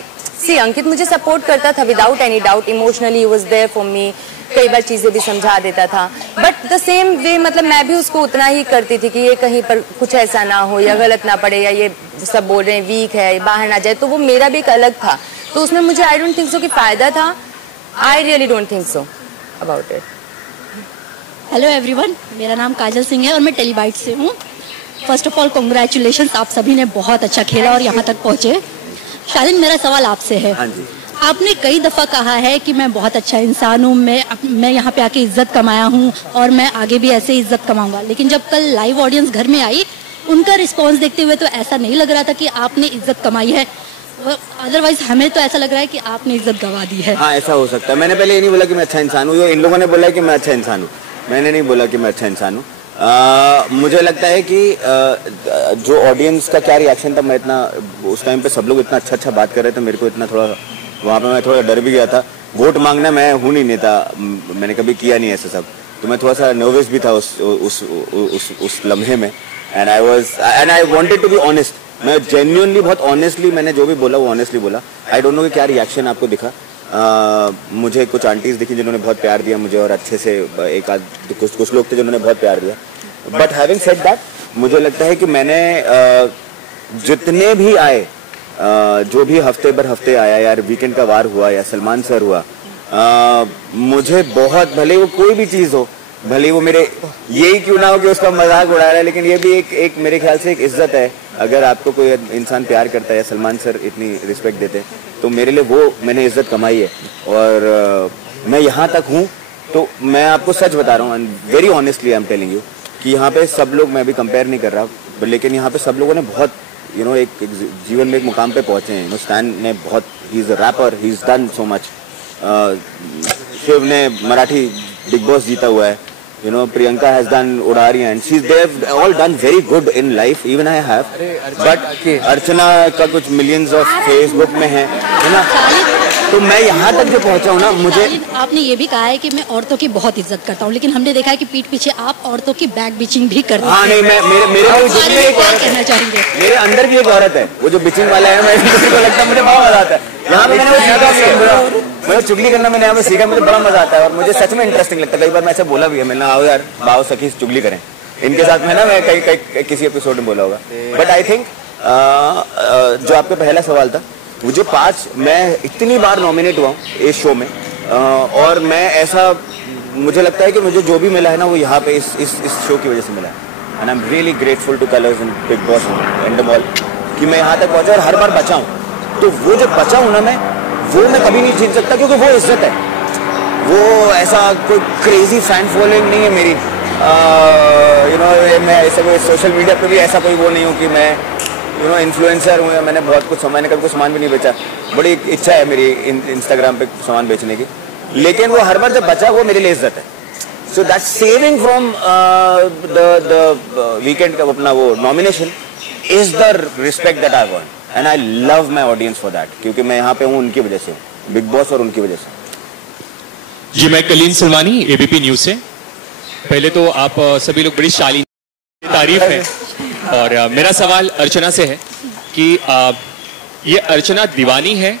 अंकित मुझे सपोर्ट करता था without any doubt, emotionally he was there for me, कई बार चीजें भी समझा देता था। बट द सेम वे मतलब मैं भी उसको उतना ही करती थी कि ये कहीं पर कुछ ऐसा ना हो या गलत ना पड़े, या ये सब बोल रहे हैं वीक है, बाहर ना जाए, तो वो मेरा भी एक अलग था। तो उसमें मुझे आई डोंट थिंक सो कि फायदा था। I really don't think so about it. Hello everyone, मेरा नाम काजल सिंह है और मैं टेलीबाइट से हूँ। फर्स्ट ऑफ ऑल कॉन्ग्रेचुलेशंस, आप सभी ने बहुत अच्छा खेला और यहाँ तक पहुँचे। शालीन, मेरा सवाल आपसे है। हाँ जी। आपने कई दफ़ा कहा है कि मैं बहुत अच्छा इंसान हूँ, मैं यहाँ पे आके इज्जत कमाया हूँ और मैं आगे भी ऐसे इज्जत कमाऊंगा, लेकिन जब कल लाइव ऑडियंस घर में आई, उनका रिस्पांस देखते हुए तो ऐसा नहीं लग रहा था कि आपने इज्जत कमाई है। अदरवाइज हमें तो ऐसा लग रहा है कि आपने इज्जत गंवा दी है। हाँ, ऐसा हो सकता है। मैंने पहले ये नहीं बोला कि मैं अच्छा इंसान हूँ, इन लोगों ने बोला कि मैं अच्छा इंसान हूँ, मैंने नहीं बोला कि मैं अच्छा इंसान हूँ। मुझे लगता है कि जो ऑडियंस का क्या रिएक्शन था, मैं इतना उस टाइम पे सब लोग इतना अच्छा बात कर रहे थे, मेरे को इतना थोड़ा वहाँ पे मैं थोड़ा डर भी गया था। वोट मांगना मैं हूँ नहीं नेता, मैंने कभी किया नहीं ऐसा सब, तो मैं थोड़ा सा नर्वस भी था उस लम्हे में। And I wanted to be honest, मैं जेन्युइनली बहुत ऑनेस्टली मैंने जो भी बोला वो ऑनेस्टली बोला। आई डोंट नो कि क्या रिएक्शन आपको दिखा। मुझे कुछ आंटीज दिखी जिन्होंने बहुत प्यार दिया मुझे, और अच्छे से एक आध कुछ लोग थे जिन्होंने बहुत प्यार दिया। बट हैविंग सेड दैट, मुझे लगता है कि मैंने जितने भी आए, जो भी हफ्ते भर हफ्ते आया, यार वीकेंड का वार हुआ या सलमान सर हुआ, मुझे बहुत, भले वो कोई भी चीज हो, भले वो मेरे यही क्यों ना हो कि उसका मजाक उड़ा रहा है, लेकिन ये भी एक मेरे ख्याल से एक इज्जत है। अगर आपको कोई इंसान प्यार करता है या सलमान सर इतनी रिस्पेक्ट देते, तो मेरे लिए वो मैंने इज्जत कमाई है। और मैं यहाँ तक हूँ, तो मैं आपको सच बता रहा हूँ, very honestly I am telling you, कि यहाँ पे सब लोग, मैं भी कंपेयर नहीं कर रहा, लेकिन यहाँ पे सब लोगों ने बहुत एक जीवन में एक मुकाम पे पहुंचे हैं। स्टैन ने बहुत, he is a rapper, he is done so much. Shiv ने मराठी बिग बॉस जीता हुआ है, Priyanka has done Udaari, and she they have all done very good in life, even I have. But Archana का कुछ मिलियंस ऑफ फेसबुक में है ना, तो मैं यहाँ तक जो पहुँचा हूँ ना, मुझे आपने ये भी कहा है कि मैं औरतों की बहुत इज्जत करता हूँ, लेकिन हमने देखा है कि पीठ पीछे आप औरतों की बैक बिचिंग भी करते हैं। हाँ नहीं, मेरे चाहेंगे, मेरे अंदर भी एक औरत है, वो जो बिचिंग वाला है, मैं लगता है मुझे बहुत मजा आता है। यहाँ पे मैंने मैं चुगली करना मैंने यहाँ पे सीखा, मुझे बड़ा मजा आता है और मुझे सच में इंटरेस्टिंग लगता है। कई बार मैं ऐसा बोला भी है, मैंने आओ यार बाओ सखी चुगली करें इनके साथ में ना, मैं कई किसी एपिसोड में बोला होगा। बट आई थिंक जो आपका पहला सवाल था, मुझे 5, मैं इतनी बार नॉमिनेट हुआ हूँ इस शो में, और मैं ऐसा, मुझे लगता है कि मुझे जो भी मिला है ना, वो यहाँ पे इस शो की वजह से मिला है। And I am really grateful two colours and big boss and all कि मैं यहाँ तक पहुँचा और हर बार बचा हूँ। तो वो जो बचा हूँ ना, वो मैं कभी नहीं जीत सकता, क्योंकि वो इज्जत है। वो ऐसा कोई क्रेजी फैन फॉलोइंग नहीं है मेरी, मैं ऐसा कोई सोशल मीडिया पे भी ऐसा कोई वो नहीं हूँ कि मैं इन्फ्लुएंसर हूँ या मैंने बहुत कुछ, मैंने कभी कुछ सामान भी नहीं बेचा। बड़ी इच्छा है मेरी इंस्टाग्राम पे सामान बेचने की, लेकिन वो हर बार जब बचा, वो मेरे लिए इज्जत है। So that saving from the weekend का अपना वो nomination is the respect that I want, and I love my audience for that, क्योंकि मैं यहाँ पे हूँ उनकी वजह से, बिग बॉस और उनकी वजह से। जी, मैं कलीन सिलवानी, एबीपी न्यूज से। पहले तो आप सभी लोग बड़ी शालीन तारीफ है, और मेरा सवाल अर्चना से है कि ये अर्चना दीवानी है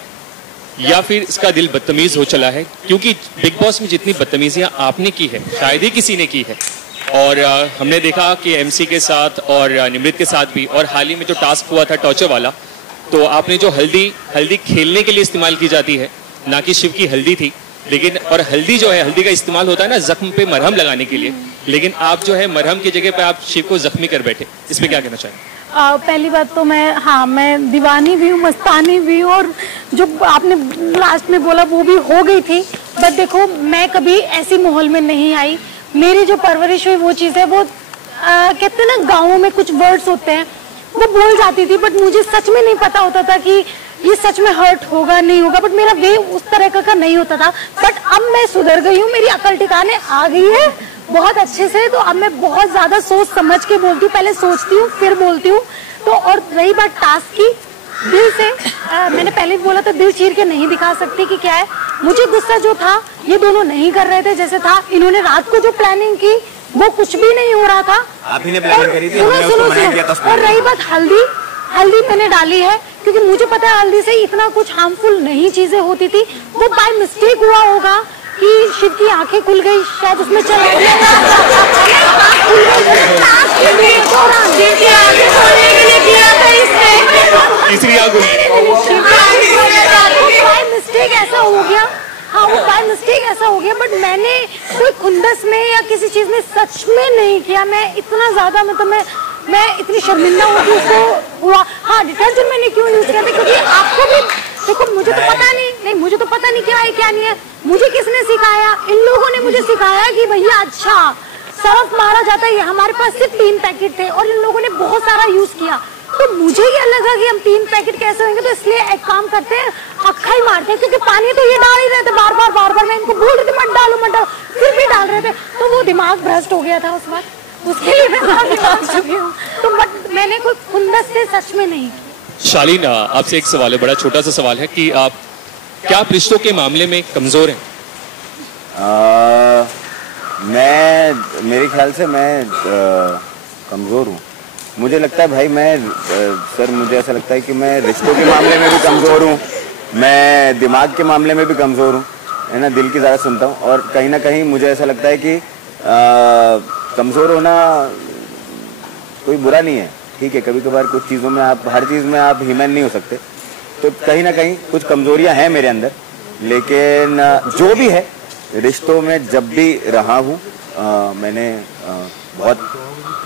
या फिर इसका दिल बदतमीज हो चला है, क्योंकि बिग बॉस में जितनी बदतमीजियां आपने की है शायद ही किसी ने की है। और हमने देखा कि एमसी के साथ और निमृत के साथ भी, और हाल ही में जो टास्क हुआ था टॉर्चर वाला, तो आपने जो हल्दी खेलने के लिए इस्तेमाल की जाती है, ना कि शिव की हल्दी थी, लेकिन और हल्दी जो है, हल्दी का इस्तेमाल होता है ना जख्म पे मरहम लगाने के लिए, लेकिन आप जो है मरहम की जगह पे आप शिव को जख्मी कर बैठे, इसमें क्या कहना चाहेंगे? पहली बात तो मैं दीवानी भी हूँ, मस्तानी भी हूँ, और जो आपने लास्ट में बोला वो भी हो गई थी। बट देखो, मैं कभी ऐसी माहौल में नहीं आई। मेरी जो परवरिश हुई वो चीज़ है, वो कहते हैं ना गाँवों में कुछ वर्ड्स होते हैं, वो बोल जाती थी, बट मुझे सच में नहीं पता होता था कि ये सच में हर्ट होगा नहीं होगा। बट मेरा वे उस तरह का नहीं होता था। बट अब मैं सुधर गई हूँ, मेरी अकल ठिकाने आ गई है बहुत अच्छे से। तो अब मैं बहुत ज्यादा सोच समझ के बोलती हूँ, पहले सोचती हूँ फिर बोलती हूँ। तो और रही बात टास्क की, दिल से मैंने पहले भी बोला था, दिल चीर के नहीं दिखा सकती कि क्या है। मुझे गुस्सा जो था ये दोनों नहीं कर रहे थे जैसे था। इन्होंने रात को जो प्लानिंग की वो कुछ भी नहीं हो रहा था। आप ही ने प्लानिंग करी थी, हमने उसको मना किया था। और रही बात हल्दी मैंने डाली है क्योंकि मुझे पता है हल्दी से इतना कुछ हार्मफुल नहीं चीजें होती थी। वो बाय मिस्टेक हुआ होगा कि शिव की आंखें खुल गई, शायद उसमें चला गया। बाय मिस्टेक ऐसा हो गया। हाँ, वो बाय मिस्टेक ऐसा हो गया। बट मैंने कोई खुंदस में या किसी चीज में सच में नहीं किया। मैं इतना ज्यादा मतलब मैं इतनी शर्मिंदा हूँ कि उसको हुआ। हाँ, डिटर्जेंट मैंने क्यों यूज किया था क्योंकि आपको भी देखो, मुझे तो पता नहीं मुझे तो पता नहीं क्या है क्या नहीं है। मुझे किसने सिखाया? इन लोगों ने मुझे सिखाया कि भैया अच्छा सर्फ मारा जाता है। हमारे पास सिर्फ 3 पैकेट थे और इन लोगों ने बहुत सारा यूज किया। तो मुझे ये लगा कि हम 3 पैकेट कैसे होंगे, तो इसलिए एक काम करते हैं, अक्खा ही मारते हैं क्योंकि पानी तो ये डाल ही रहे थे बार बार। मैं इनको बोल रही थी मत डालो, फिर भी डाल रहे थे। तो वो दिमाग भ्रष्ट हो गया था उस वक्त, उसके लिए मैं माफी मांग चुकी हूँ। तो बट मैंने कोई खुंदस से सच में नहीं। शालीन, आपसे एक सवाल है, बड़ा छोटा सा सवाल है कि आप क्या रिश्तों के मामले में कमजोर हैं? मेरे ख्याल से मैं कमजोर हूँ। मुझे लगता है भाई सर मुझे ऐसा लगता है कि मैं रिश्तों के मामले में भी कमजोर हूँ, मैं दिमाग के मामले में भी कमजोर हूँ, है ना। दिल की ज़्यादा सुनता हूँ और कहीं ना कहीं मुझे ऐसा लगता है कि कमजोर होना कोई बुरा नहीं है, ठीक है। कभी कभार कुछ चीज़ों में हर चीज़ में आप ह्यूमन नहीं हो सकते, तो कहीं ना कहीं कुछ कमजोरियां हैं मेरे अंदर। लेकिन जो भी है, रिश्तों में जब भी रहा हूँ मैंने बहुत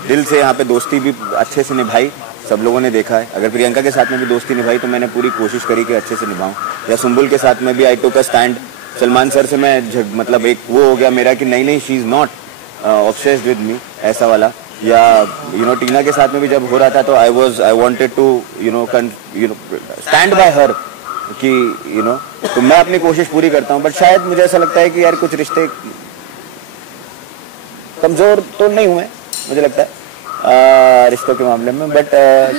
दिल से यहाँ पे दोस्ती भी अच्छे से निभाई, सब लोगों ने देखा है। अगर प्रियंका के साथ में भी दोस्ती निभाई तो मैंने पूरी कोशिश करी कि अच्छे से निभाऊं, या सुंबुल के साथ में भी आई टुक अ स्टैंड। सलमान सर से मैं मतलब एक वो हो गया मेरा कि नहीं she is not obsessed with me, ऐसा वाला। या टीना के साथ में भी जब हो रहा था तो I wanted to stand by her कि तो मैं अपनी कोशिश पूरी करता हूँ। बट शायद मुझे ऐसा लगता है कि यार कुछ रिश्ते कमजोर तो नहीं हुए मुझे लगता है रिश्तों के मामले में। बट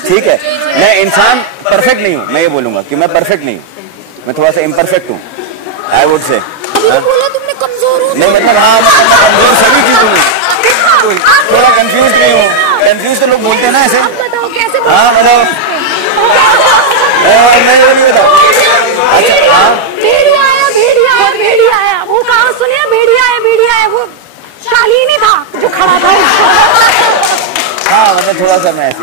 ठीक है, मैं इंसान परफेक्ट नहीं हूँ, मैं ये बोलूंगा कि मैं परफेक्ट नहीं हूँ, मैं थोड़ा सा इम्परफेक्ट हूँ, आई वुड से। तुमने कमजोर हो नहीं मतलब हाँ, मैं कमजोर सभी चीजों में, थोड़ा कंफ्यूज नहीं हूँ। कंफ्यूज तो लोग बोलते हैं ना ऐसे। हाँ मतलब नहीं बताओ। अच्छा हाँ, भेड़िया आया, वो कहाँ सुनिए, भेड़िया आया, वो शालीन ही था जो खड़ा था। हाँ मतलब थोड़ा सा मैं ऐसे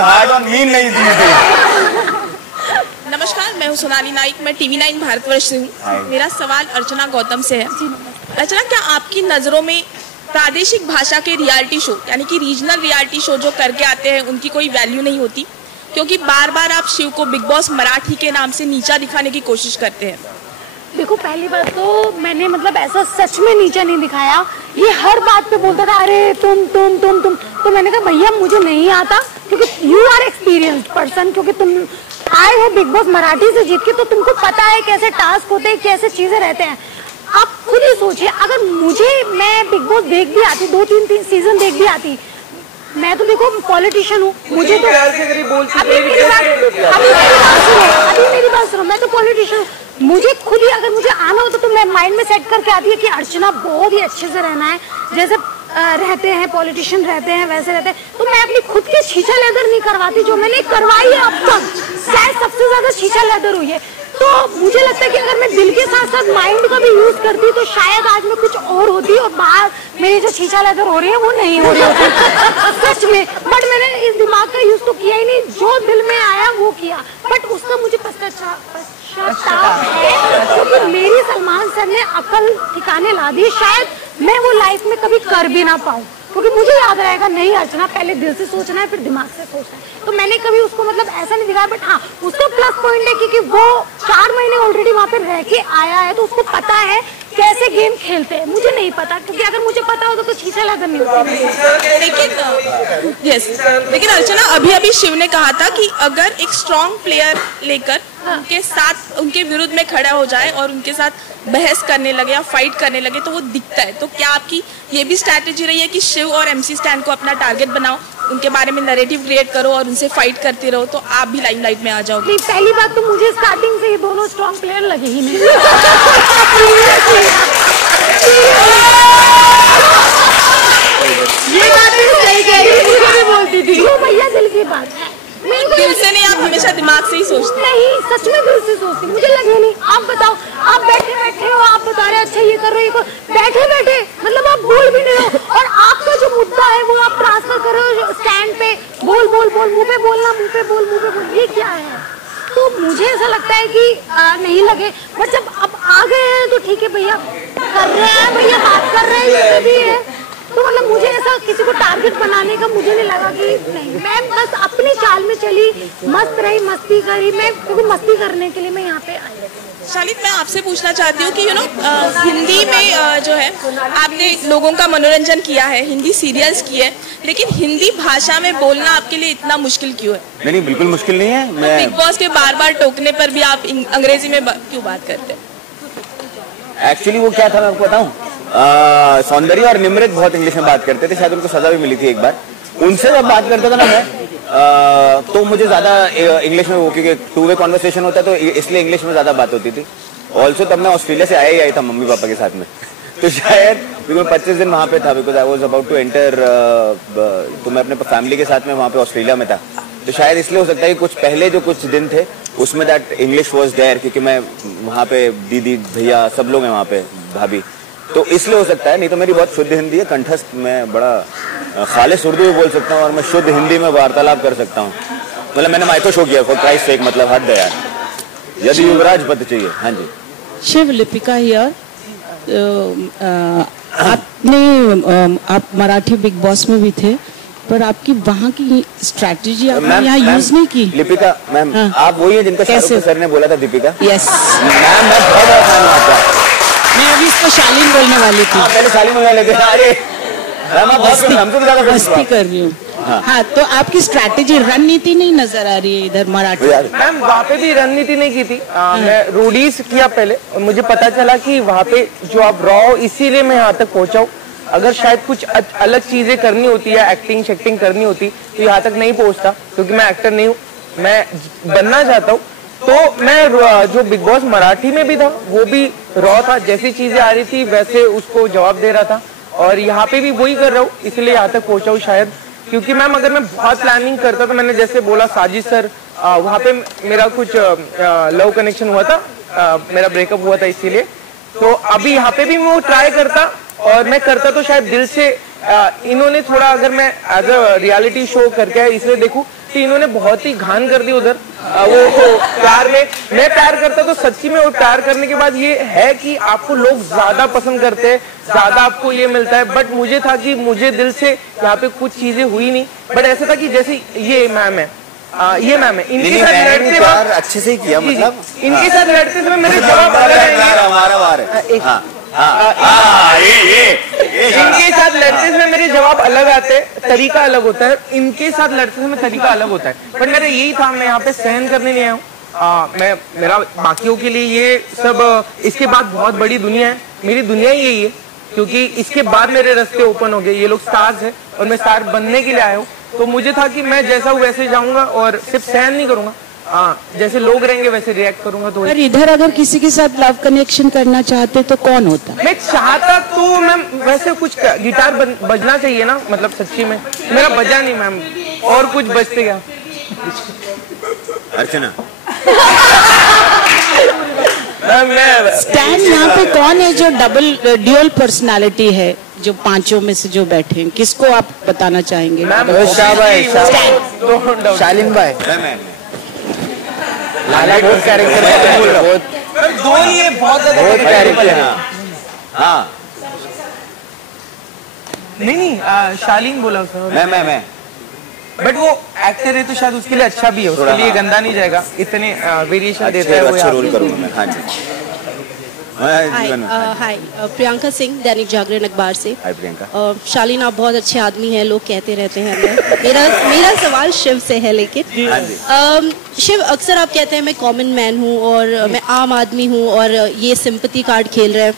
हार्ड ऑन मीन नहीं दी। नमस्कार, मैं हूँ सोनाली नाइक, मैं TV9 भारतवर्ष से हूँ। मेरा सवाल अर्चना गौतम से है। अर्चना, क्या आपकी नज़रों में प्रादेशिक भाषा के रियलिटी शो यानी कि रीजनल रियलिटी शो जो करके आते हैं उनकी कोई वैल्यू नहीं होती? क्योंकि बार बार आप शिव को बिग बॉस मराठी के नाम से नीचा दिखाने की कोशिश करते हैं। देखो, पहली बात तो मैंने मतलब ऐसा सच में नीचा नहीं दिखाया। ये हर बात पे बोलता था अरे तुम। तो मैंने कहा भैया मुझे नहीं आता, क्योंकि यू आर एक्सपीरियंस्ड पर्सन, क्योंकि तुम आए हो बिग बॉस मराठी से जीत के, तो तुमको पता है कैसे टास्क होते हैं, कैसे चीजें रहते हैं। आप खुद ही सोचिए, अगर मैं बिग बॉस देख भी आती, 2-3 सीजन देख भी आती, मैं तो देखो पॉलिटिशियन हूँ, मुझे तो अभी मेरी बात सुनो, मैं तो पॉलिटिशियन हूँ। मुझे खुद ही अगर मुझे आना होता तो मैं माइंड में सेट करके आती है कि अर्चना बहुत ही अच्छे से रहना है, जैसे रहते हैं पॉलिटिशियन रहते हैं वैसे रहते हैं। तो मैं अपनी खुद की शीशा लेदर नहीं करवाती, जो मैंने करवाई है अब तक शायद सबसे ज्यादा शीशा लेदर हुई है। तो मुझे लगता है कि अगर मैं दिल के साथ साथ माइंड का भी यूज करती तो शायद आज मैं कुछ और होती, और बाहर मेरी जो शीशा लेदर हो रही है वो नहीं हो रही होती सच में। बट मैंने इस दिमाग का यूज तो किया ही नहीं, जो दिल में आया वो किया, बट उसका मुझे पश्चाताप है क्योंकि मेरी सलमान सर ने अकल ठिकाने ला दी। शायद मैं वो लाइफ में कभी कर भी ना पाऊँ, क्योंकि मुझे याद रहेगा नहीं अर्चना पहले दिल से सोचना है फिर दिमाग से सोचना है। तो मैंने कभी उसको मतलब ऐसा नहीं दिखाया, बट हाँ उसका प्लस पॉइंट है क्योंकि वो 4 महीने ऑलरेडी वहाँ पे रह के आया है, तो उसको पता है कैसे गेम खेलते हैं। मुझे नहीं पता, क्योंकि अगर मुझे पता होता तो छीछा लगन नहीं होती। लेकिन अर्चना अभी शिव ने कहा था कि अगर एक स्ट्रॉन्ग प्लेयर लेकर उनके साथ उनके विरुद्ध में खड़ा हो जाए और उनके साथ बहस करने लगे या फाइट करने लगे तो वो दिखता है। तो क्या आपकी ये भी स्ट्रैटेजी रही है कि शिव और MC स्टैन को अपना टारगेट बनाओ, उनके बारे में नैरेटिव क्रिएट करो और उनसे फाइट करते रहो, तो आप भी लाइमलाइट में आ जाओगे? नहीं, पहली बात तो मुझे स्टार्टिंग से ये दोनों स्ट्रॉन्ग प्लेयर लगे ही नहीं। ये बात सही कह रही है, मुझे भी बोलती थी वो भैया दिल की बात है। दिल से नहीं, आप हमेशा दिमाग से ही सोचते? नहीं, सच में दिल से सोचती, मुझे लगे नहीं। आप बताओ, आप बैठे बैठे हो, आप बता रहे अच्छा ये कर रहे हो, बैठे बैठे मतलब आप बोल भी नहीं हो, और आपका जो मुद्दा है वो आप ट्रांसफर कर रहे हो स्टैंड पे, बोल बोल बोल, मुंह पे बोलना, मुंह पे बोल, मुंह पे बोल, ये क्या है? तो मुझे ऐसा लगता है कि नहीं लगे, बट जब अब आ गए हैं तो ठीक है भैया, कर रहे हैं भैया, बात कर रहे हैं, ये भी है। तो मतलब मुझे ऐसा किसी को टारगेट बनाने का मुझे नहीं लगा कि नहीं, मैं बस अपनी चाल में चली, मस्त रही, मस्ती करी, मैं क्योंकि मस्ती करने के लिए मैं यहाँ पे आई। शालिद, मैं आपसे पूछना चाहती हूँ कि हिंदी में जो है आपने लोगों का मनोरंजन किया है, हिंदी सीरियल्स किए, लेकिन हिंदी भाषा में बोलना आपके लिए इतना मुश्किल क्यों है? नहीं, बिल्कुल मुश्किल नहीं है। मैं बिग बॉस के बार टोकने पर भी आप अंग्रेजी में क्यों बात करते हैं? एक्चुअली वो क्या था मैं आपको बताऊं, सौंदर्य और निमृत बहुत इंग्लिश में बात करते थे, शायद उनको सजा भी मिली थी एक बार। उनसे जब बात करता था ना मैं, तो मुझे ज्यादा इंग्लिश में वो, क्योंकि 2 वे कॉन्वर्सेशन होता है तो इसलिए इंग्लिश में ज्यादा बात होती थी। ऑल्सो तब मैं ऑस्ट्रेलिया से आया था मम्मी पापा के साथ में, तो शायद मैं 25 दिन वहाँ पे था, because I was about to enter, तो मैं अपने फैमिली के साथ में वहाँ पे ऑस्ट्रेलिया में था, तो शायद इसलिए हो सकता है कि कुछ पहले जो कुछ दिन थे उसमें दैट इंग्लिश वॉज देयर, क्योंकि मैं वहाँ पे दीदी भैया सब लोग हैं वहाँ पे, भाभी, तो इसलिए हो सकता है। नहीं तो मेरी बहुत शुद्ध हिंदी है, कंठस्थ, मैं बड़ा खालिस उर्दू भी बोल सकता हूँ और मैं शुद्ध हिंदी में वार्तालाप कर सकता हूँ। मतलब मैंने माइको शो किया फॉर क्राइस्ट सेक, मतलब हद है यार, यदि युवराज पद चाहिए। हाँ जी शिव, लिपिका हियर। आप मराठी बिग बॉस में भी थे, पर आपकी वहाँ की स्ट्रैटेजी आपने यहाँ यूज नहीं की। लिपिका मैम, आप वही है जिनका शाहरुख सर ने बोला था दीपिका? यस मैम, मैं बहुत बड़ा फैन हूँ आपका। मैं अभी इसको शालीन बोलने वाली थी। पहले शालीन बोलने लगे। अरे मैम, आप हमसे ज्यादा मस्ती कर रही हूँ। हाँ, तो आपकी स्ट्रैटेजी, रणनीति नहीं नजर आ रही है इधर मराठी। मैम वहाँ पे भी रणनीति नहीं की थी, मैं रूडीज किया पहले, और मुझे पता चला कि वहाँ पे जो आप रॉ हो, इसीलिए मैं यहाँ तक पहुँचा हूँ। अगर शायद कुछ अलग चीजें करनी होती है, एक्टिंग शेक्टिंग करनी होती, तो यहाँ तक नहीं पहुँचता, क्योंकि मैं एक्टर नहीं हूँ, मैं बनना चाहता हूँ। तो मैं जो बिग बॉस मराठी में भी था वो भी रॉ था, जैसी चीजें आ रही थी वैसे उसको जवाब दे रहा था, और यहाँ पे भी वही कर रहा हूँ, इसलिए यहाँ तक पहुँचा हूँ शायद। क्योंकि मैम अगर मैं बहुत प्लानिंग करता तो मैंने जैसे बोला साजिद सर, वहाँ पे मेरा कुछ लव कनेक्शन हुआ था, मेरा ब्रेकअप हुआ था, इसीलिए तो अभी यहाँ पे भी मैं वो ट्राई करता, और मैं करता तो शायद दिल से। इन्होंने थोड़ा, अगर मैं एज अ रियलिटी शो करके इसलिए देखूं कि इन्होंने बहुत ही घान कर दी उधर, वो प्यार में, मैं प्यार करता तो सच्ची में, वो प्यार करने के बाद ये है कि आपको लोग ज्यादा पसंद करते हैं, ज्यादा आपको ये मिलता है, बट मुझे था कि मुझे दिल से यहाँ पे कुछ चीजें हुई नहीं। बट ऐसा था कि जैसे ये मैम है, ये मैम है, इनके साथ लड़ते वक्त अच्छे से ही किया, मतलब इनके साथ लड़ते समय मेरे जवाब अलग आएंगे, इनके साथ लड़ते समय मेरे जवाब अलग आते हैं, तरीका अलग होता है, इनके साथ लड़ते समय तरीका अलग होता है। पर मेरा यही था, मैं यहाँ पे सहन करने नहीं आया हूँ। मैं मेरा बाकियों के लिए ये सब, इसके बाद बहुत बड़ी दुनिया है, मेरी दुनिया ही यही है, क्योंकि इसके बाद मेरे रास्ते ओपन हो गए। ये लोग स्टार्स है और मैं स्टार बनने के लिए आया हूँ, तो मुझे था कि मैं जैसा हूँ वैसे जाऊंगा और सिर्फ सहन नहीं करूंगा, जैसे लोग रहेंगे वैसे रिएक्ट करूंगा। तो पर इधर अगर किसी के साथ लव कनेक्शन करना चाहते तो कौन होता? मैं चाहता तो मैम वैसे कुछ गिटार बजना चाहिए ना, मतलब सच्ची में मेरा बजा नहीं मैम, और कुछ बजते क्या? अर्चना स्टैन यहाँ पे कौन है जो ड्यूअल पर्सनालिटी है, जो पांचों में से जो बैठे हैं, किसको आप बताना चाहेंगे? शालीन भाई। लाला बहुत कैरेक्टर बहुत दो ये बहुत ज्यादा कैरेक्टर है। हाँ नहीं शालीन बोला उसने। मैं बट वो एक्टर है तो शायद उसके लिए अच्छा भी है, उसके लिए गंदा नहीं जाएगा, इतने वेरिएशन देता है वो। अच्छा रोल करूंगा मैं। हाँ जी। हाय प्रियंका सिंह, दैनिक जागरण अखबार से। हाय प्रियंका। शालीन आप बहुत अच्छे आदमी हैं, लोग कहते रहते हैं अंदर। मेरा सवाल शिव से है, लेकिन शिव अक्सर आप कहते हैं मैं कॉमन मैन हूँ और मैं आम आदमी हूँ और ये सिंपैथी कार्ड खेल रहे हैं,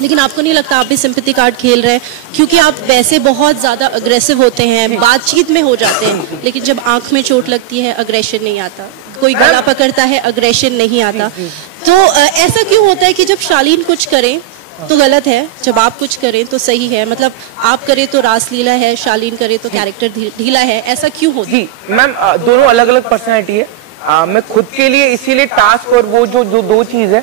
लेकिन आपको नहीं लगता आप भी सिंपैथी कार्ड खेल रहे हैं? क्योंकि आप वैसे बहुत ज़्यादा अग्रेसिव होते हैं, बातचीत में हो जाते हैं, लेकिन जब आंख में चोट लगती है अग्रेशन नहीं आता, कोई गला पकड़ता है अग्रेशन नहीं आता। तो ऐसा क्यों होता है कि जब शालीन कुछ करें तो गलत है, जब आप कुछ करें तो सही है? मतलब आप करें तो रासलीला है, शालीन करे तो कैरेक्टर ढीला है, ऐसा क्यों होता है? जी मैम, दोनों अलग अलग पर्सनैलिटी है। मैं खुद के लिए इसीलिए टास्क और वो जो दो चीज है,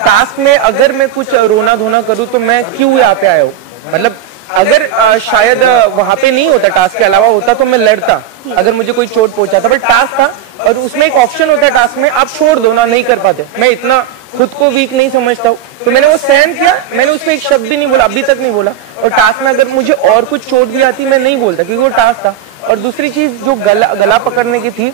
टास्क में अगर मैं कुछ रोना धोना करूँ तो मैं क्यों यहाँ पे आया हूँ, मतलब अगर शायद वहाँ पे नहीं होता, टास्क के अलावा होता तो मैं लड़ता अगर मुझे कोई चोट पहुंचाता, बट टास्क था और उसमें एक ऑप्शन होता है टास्क में, आप छोड़ दो ना, नहीं कर पाते। मैं इतना खुद को वीक नहीं समझता हूँ, तो मैंने वो सहन किया, मैंने उसमें एक शब्द भी नहीं बोला, अभी तक नहीं बोला। और टास्क में अगर मुझे और कुछ चोट भी आती मैं नहीं बोलता, क्योंकि वो टास्क था। और दूसरी चीज जो गला पकड़ने की थी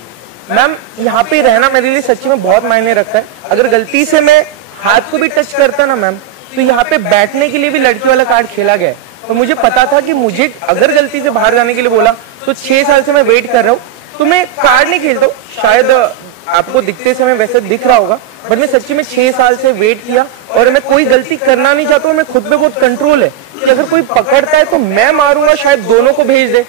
मैम, यहाँ पे रहना मेरे लिए सच्ची में बहुत मायने रखता है। अगर गलती से मैं हाथ को भी टच करता ना मैम, तो यहाँ पे बैठने के लिए भी लड़की वाला कार्ड खेला गया है। तो मुझे पता था कि मुझे अगर गलती से बाहर जाने के लिए बोला तो 6 साल से मैं वेट कर रहा हूँ, तो मैं कार्ड नहीं खेलता हूँ। शायद आपको दिखते समय वैसे दिख रहा होगा, बट मैं सच्ची में 6 साल से वेट किया और मैं कोई गलती करना नहीं चाहता हूँ। मैं खुद पे बहुत कंट्रोल है कि अगर कोई पकड़ता है तो मैं मारूंगा, शायद दोनों को भेज दे,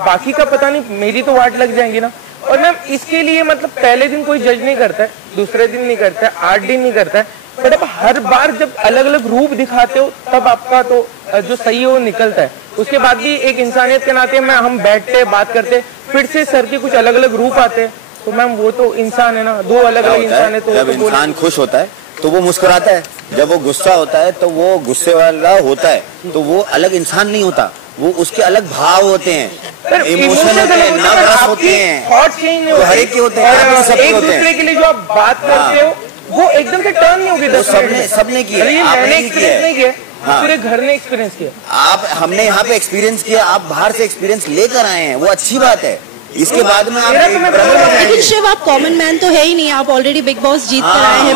बाकी का पता नहीं, मेरी तो वाट लग जाएंगी ना। और मैम इसके लिए मतलब पहले दिन कोई जज नहीं करता है, दूसरे दिन नहीं करता है, 8 दिन नहीं करता है, बट अब हर बार जब अलग अलग रूप दिखाते हो तब आपका तो जो सही है वो निकलता है। उसके बाद भी एक इंसानियत के नाते में हम बैठते बात करते, फिर से सर के कुछ अलग अलग रूप आते हैं, तो मैम वो तो इंसान है ना, दो अलग अलग इंसान है। तो जब इंसान खुश होता है तो वो मुस्कुराता है, जब वो गुस्सा होता है तो वो गुस्से वाला होता है, तो वो अलग इंसान नहीं होता, वो उसके अलग भाव होते हैं, इमोशन होते हैं, नर्वस होते हैं, थॉट चेंज नहीं होते, हर एक के होते हैं, एक दूसरे के लिए जो आप बात करते हो वो एकदम से टर्न नहीं होगी। सबने किया, मैंने एक्सपीरियंस नहीं किया, पूरे घर ने एक्सपीरियंस किया। हमने यहाँ पे एक्सपीरियंस किया, आप बाहर से एक्सपीरियंस लेकर आए हैं, वो अच्छी बात है। इसके बाद में आप लेकिन शिव आप कॉमन मैन तो है ही नहीं, आप ऑलरेडी बिग बॉस जीत कर आए हैं,